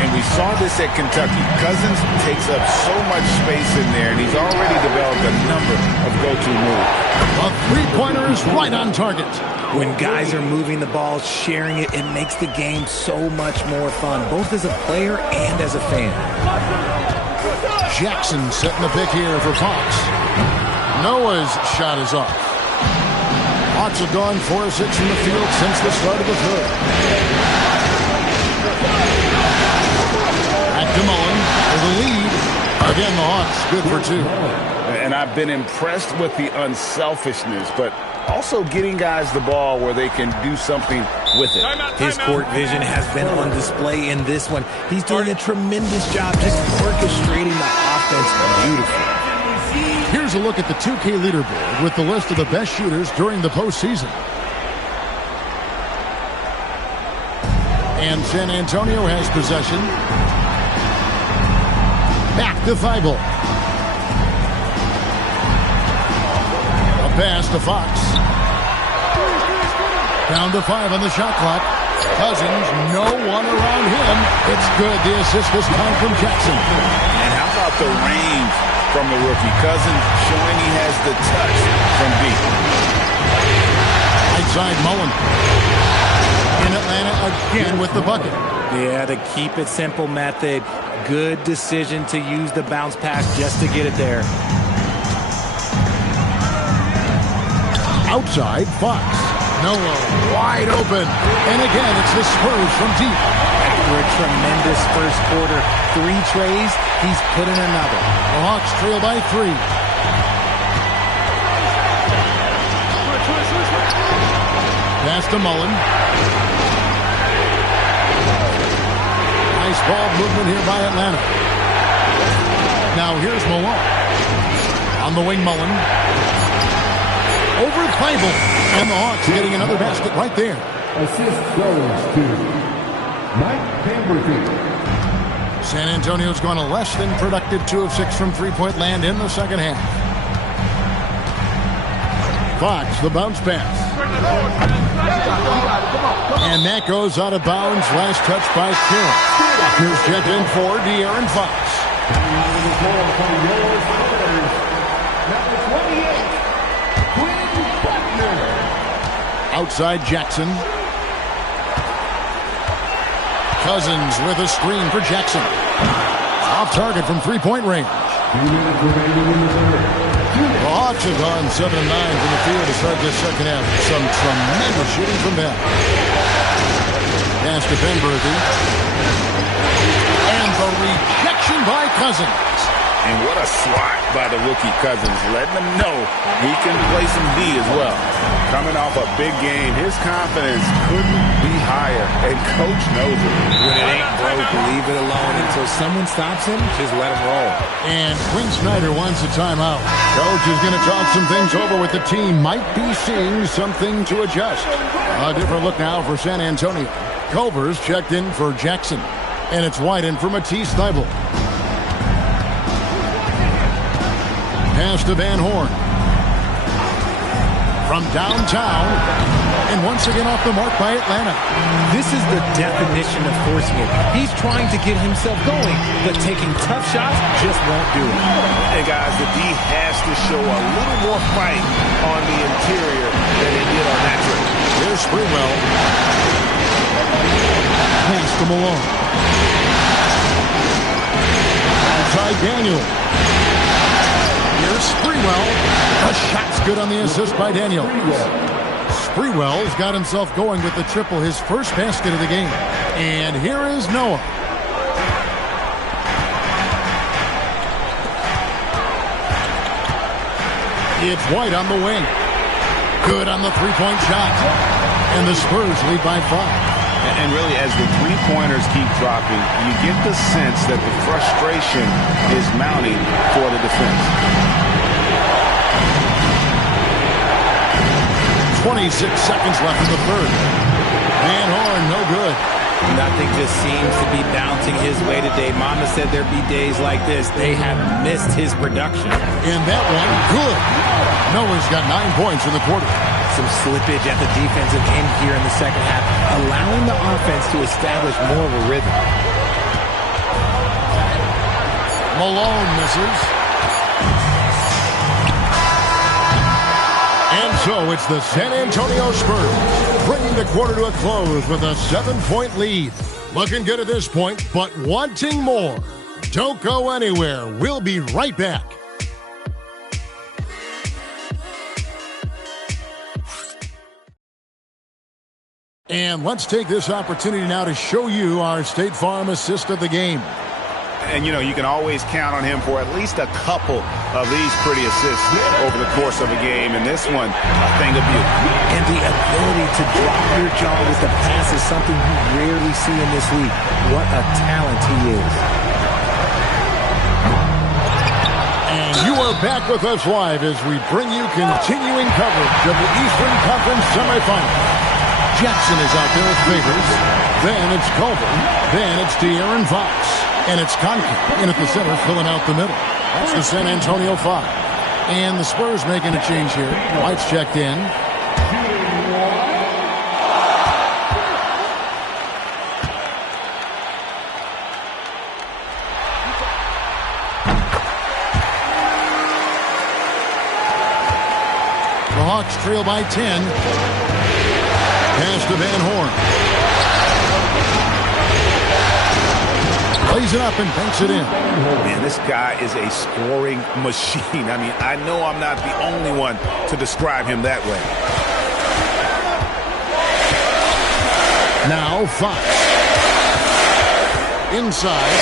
And we saw this at Kentucky. Cousins takes up so much space in there, and he's already developed a number of go-to moves. A three-pointer is right on target. When guys are moving the ball, sharing it, it makes the game so much more fun, both as a player and as a fan. Jackson setting the pick here for Fox. Noah's shot is off. Hawks have gone 4 of 6 from the field since the start of the third. Back to Mullen for the lead. Again, the Hawks good for 2. And I've been impressed with the unselfishness, but also getting guys the ball where they can do something with it. His court vision has been on display in this one. He's doing a tremendous job just orchestrating the offense beautifully. Here's a look at the 2K leaderboard with the list of the best shooters during the postseason. And San Antonio has possession. Back to Thibault. A pass to Fox. Down to 5 on the shot clock. Cousins, no one around him. It's good. The assist this time from Jackson. And how about the range from the rookie? Cousins showing he has the touch from deep. Right side Mullen. In Atlanta again with the bucket. Yeah, the keep it simple method. Good decision to use the bounce pass just to get it there. Outside, Fox. Noah wide open. And again, it's the Spurs from deep. After a tremendous first quarter, 3 trays, he's put in another. The Hawks trail by 3. Pass to Mullen. Nice ball movement here by Atlanta. Now here's Malone. On the wing, Mullen. Over Thibault. And the Hawks getting another basket right there. Assist goes to Mike Camberfield. San Antonio's gone a less than productive 2 of 6 from three-point land in the second half. Fox, the bounce pass. And that goes out of bounds. Last touch by Carroll. Here's checked in for De'Aaron Fox. Outside Jackson. Cousins with a screen for Jackson. Off target from three-point range. The Hawks have gone 7 of 9 from the field to start this second half. Some tremendous shooting from them. Pass to Penberthy. And the rejection by Cousins. And what a swat by the rookie Cousins, letting him know he can play some D as well. Coming off a big game, his confidence couldn't be higher, and Coach knows it. When it ain't broke, leave it alone until someone stops him. Just let him roll. And Quinn Snyder wants a timeout. Coach is going to talk some things over with the team. Might be seeing something to adjust. A different look now for San Antonio. Culver's checked in for Jackson, and it's wide in for Matisse Thybulle. Pass to Van Horn. From downtown. And once again off the mark by Atlanta. This is the definition of forcing it. He's trying to get himself going, but taking tough shots just won't do it. And guys, the D has to show a little more fight on the interior than he did on that trip. Here's Sprewell. Pass to Malone. Outside Daniel. Here's Sprewell. A shot's good on the assist by Daniel. Sprewell's got himself going with the triple, his first basket of the game. And here is Noah. It's White on the wing. Good on the three-point shot. And the Spurs lead by 5. And really, as the three-pointers keep dropping, you get the sense that the frustration is mounting for the defense. 26 seconds left in the third. Van Horn, no good. Nothing just seems to be bouncing his way today. Mama said there'd be days like this. They have missed his production. And that one, good. Noah's got 9 points in the quarter. Some slippage at the defensive end here in the second half, allowing the offense to establish more of a rhythm. Malone misses. And so it's the San Antonio Spurs bringing the quarter to a close with a 7-point lead. Looking good at this point, but wanting more. Don't go anywhere. We'll be right back. And let's take this opportunity now to show you our State Farm assist of the game. And, you know, you can always count on him for at least a couple of these pretty assists over the course of a game. And this one, a thing of beauty. And the ability to drop your jaw with the pass is something you rarely see in this league. What a talent he is. And you are back with us live as we bring you continuing coverage of the Eastern Conference semifinal. Jackson is out there with Favors. Then it's Culver. Then it's De'Aaron Fox. And it's Conklin in at the center, filling out the middle. That's the San Antonio 5. And the Spurs making a change here. White's checked in. The Hawks trail by 10. Pass to Van Horn. Plays it up and banks it in. Man, this guy is a scoring machine. I mean, I know I'm not the only one to describe him that way. Now Fox. Inside.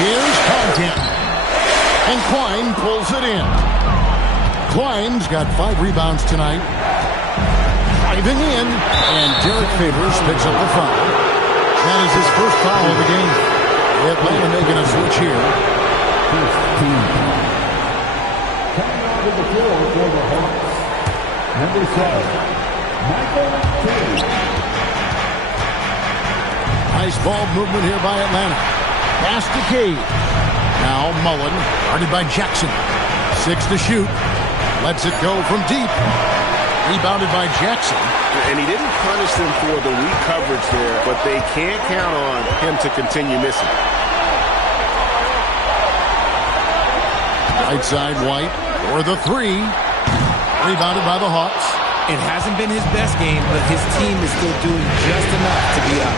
Here's Conklin. And Klein pulls it in. Klein's got 5 rebounds tonight. Driving in. And Derek Favors picks up the foul. That is his first foul of the game. Atlanta making a switch here. Coming out to the floor for the Hawks. Number 7, Michael Cade. Nice ball movement here by Atlanta. Pass to Cade. Now Mullen, guarded by Jackson. 6 to shoot. Lets it go from deep. Rebounded by Jackson. And he didn't punish them for the weak coverage there, but they can't count on him to continue missing. Right side White for the 3. Rebounded by the Hawks. It hasn't been his best game, but his team is still doing just enough to be up.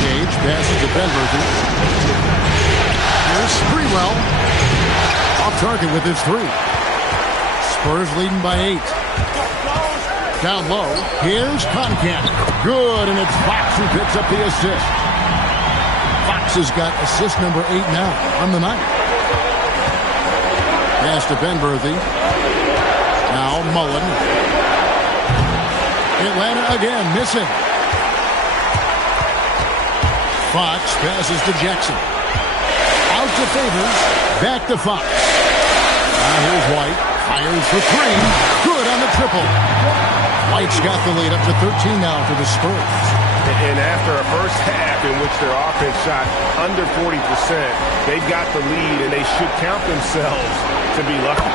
Gage passes to Benberthy. Here's Sprewell. Off target with his 3. Spurs leading by 8. Down low. Here's Conklin. Good, and it's Fox who picks up the assist. Fox has got assist number 8 now on the night. Pass to Benberthy. Now Mullen. Atlanta again missing. Fox passes to Jackson. Out to Favors. Back to Fox. Now here's White. Fires for 3. Good on the triple. White's got the lead up to 13 now for the Spurs. And after a first half in which their offense shot under 40%, they've got the lead, and they should count themselves to be lucky.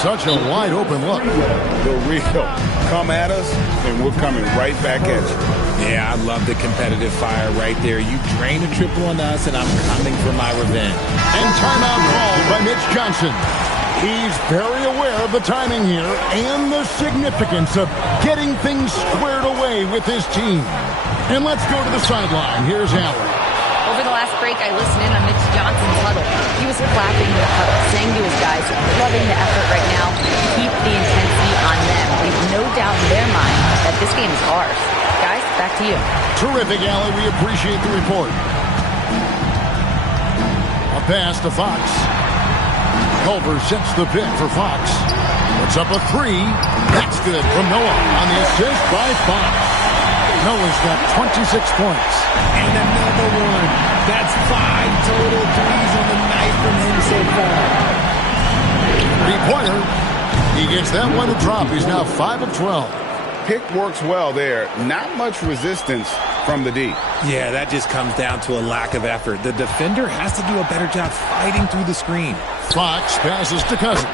Such a wide open look. The real. Come at us, and we're coming right back at you. Yeah, I love the competitive fire right there. You drain a triple on us, and I'm coming for my revenge. And timeout called by Mitch Johnson. He's very aware of the timing here and the significance of getting things squared away with his team. And let's go to the sideline. Here's Allen. Over the last break, I listened in on Mitch Johnson's huddle. He was clapping the huddle, saying to his guys, loving the effort right now. Keep the intensity on them. Leave no doubt in their mind that this game is ours. Guys, back to you. Terrific, Allie. We appreciate the report. A pass to Fox. Culver sets the pick for Fox. Puts up a 3. That's good from Noah on the assist by Fox. Noah's got 26 points. And another one. That's 5 total threes on the night from him so far. 3-pointer. He gets that one to drop. He's now 5 of 12. Pick works well there. Not much resistance from the D. Yeah, that just comes down to a lack of effort. The defender has to do a better job fighting through the screen. Fox passes to Cousins.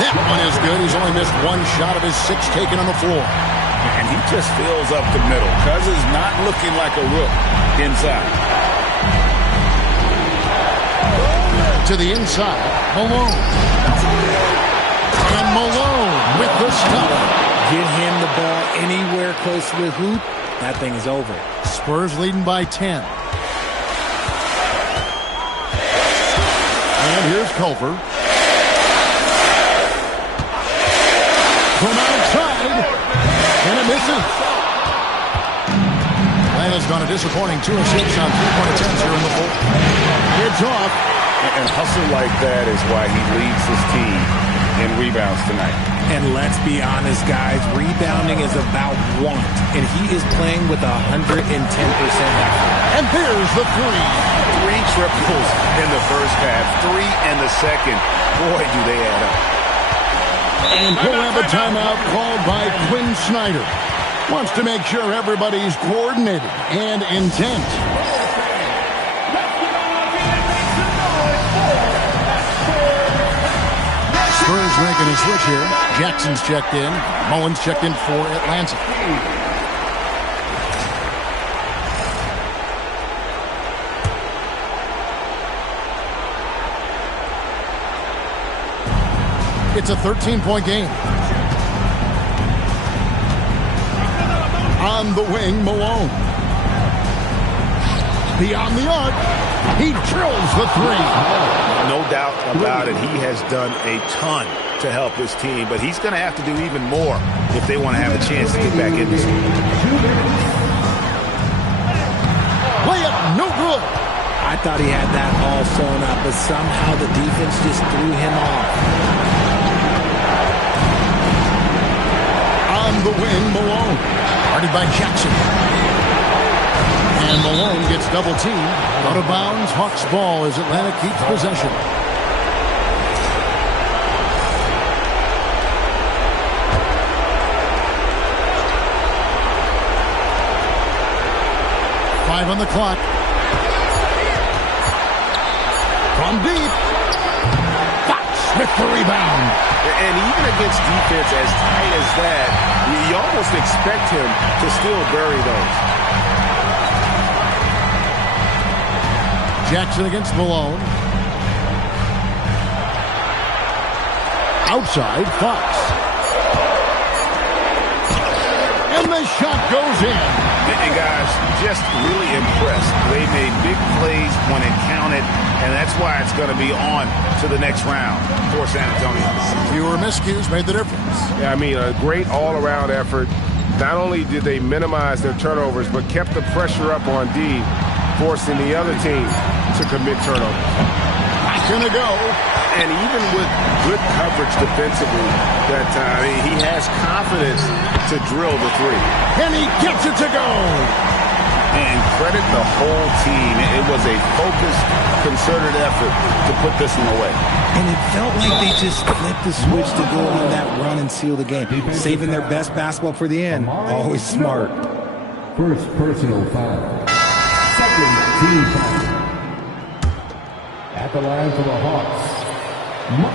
That one is good. He's only missed 1 shot of his 6 taken on the floor. And he just fills up the middle. Cousins not looking like a rook inside. To the inside, Malone. And Malone with the stop. Get him the ball anywhere close to the hoop. That thing is over. Spurs leading by 10. And here's Culver. From outside. And it misses. gone a disappointing 2 of 6 on 3-point attempts here in the fourth. It's off. And hustle like that is why he leads his team in rebounds tonight. And let's be honest, guys, rebounding is about want, and he is playing with 110% effort. And there's the three. 3 triples in the first half, 3 in the second. Boy, do they add up. And we'll have a timeout called by Quinn Snyder. Wants to make sure everybody's coordinated and intent. Spurs making a switch here. Jackson's checked in. Mullins checked in for Atlanta. It's a 13-point game. On the wing, Malone. Beyond the arc, he drills the three. No doubt about it. He has done a ton to help his team, but he's going to have to do even more if they want to have a chance to get back in this game. Layup, no good. I thought he had that all sewn up, but somehow the defense just threw him off. On the wing, Malone. Guarded by Jackson. And Malone gets double teamed. Out of bounds, Hawks ball as Atlanta keeps possession. Five on the clock. From deep. Fox with the rebound. And even against defense as tight as that, you almost expect him to still bury those. Jackson against Malone. Outside, Fox. And the shot goes in. And guys, just really impressed. They made big plays when it counted, and that's why it's going to be on to the next round for San Antonio. Fewer miscues made the difference. Yeah, I mean, a great all-around effort. Not only did they minimize their turnovers, but kept the pressure up on D, forcing the other team to commit turnovers. Not gonna go. And even with good coverage defensively, that he has confidence to drill the three. And he gets it to go. And credit the whole team. It was a focused, concerted effort to put this one away. And it felt like they just flipped the switch to go on that run and seal the game. Saving their best basketball for the end. Always smart. First personal foul. Second team foul. At the line for the Hawks.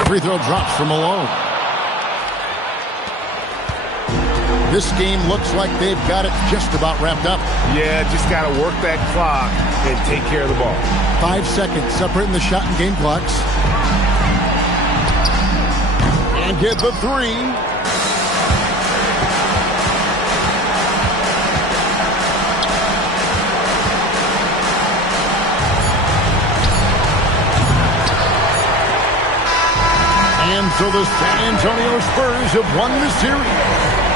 Free throw drops from Malone. This game looks like they've got it just about wrapped up. Yeah, just got to work that clock and take care of the ball. 5 seconds separating the shot and game clocks. And get the three. And so the San Antonio Spurs have won the series.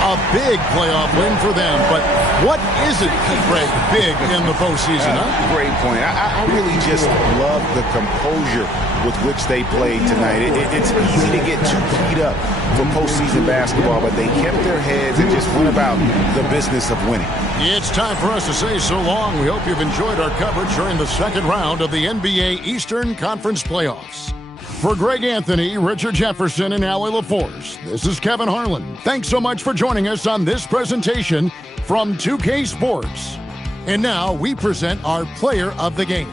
A big playoff win for them, but what isn't, Greg, big in the postseason, huh? Great point. I really just love the composure with which they played tonight. It's easy to get too keyed up for postseason basketball, but they kept their heads and just went about the business of winning. It's time for us to say so long. We hope you've enjoyed our coverage during the second round of the NBA Eastern Conference Playoffs. For Greg Anthony, Richard Jefferson, and Allie LaForce, this is Kevin Harlan. Thanks so much for joining us on this presentation from 2K Sports. And now we present our player of the game.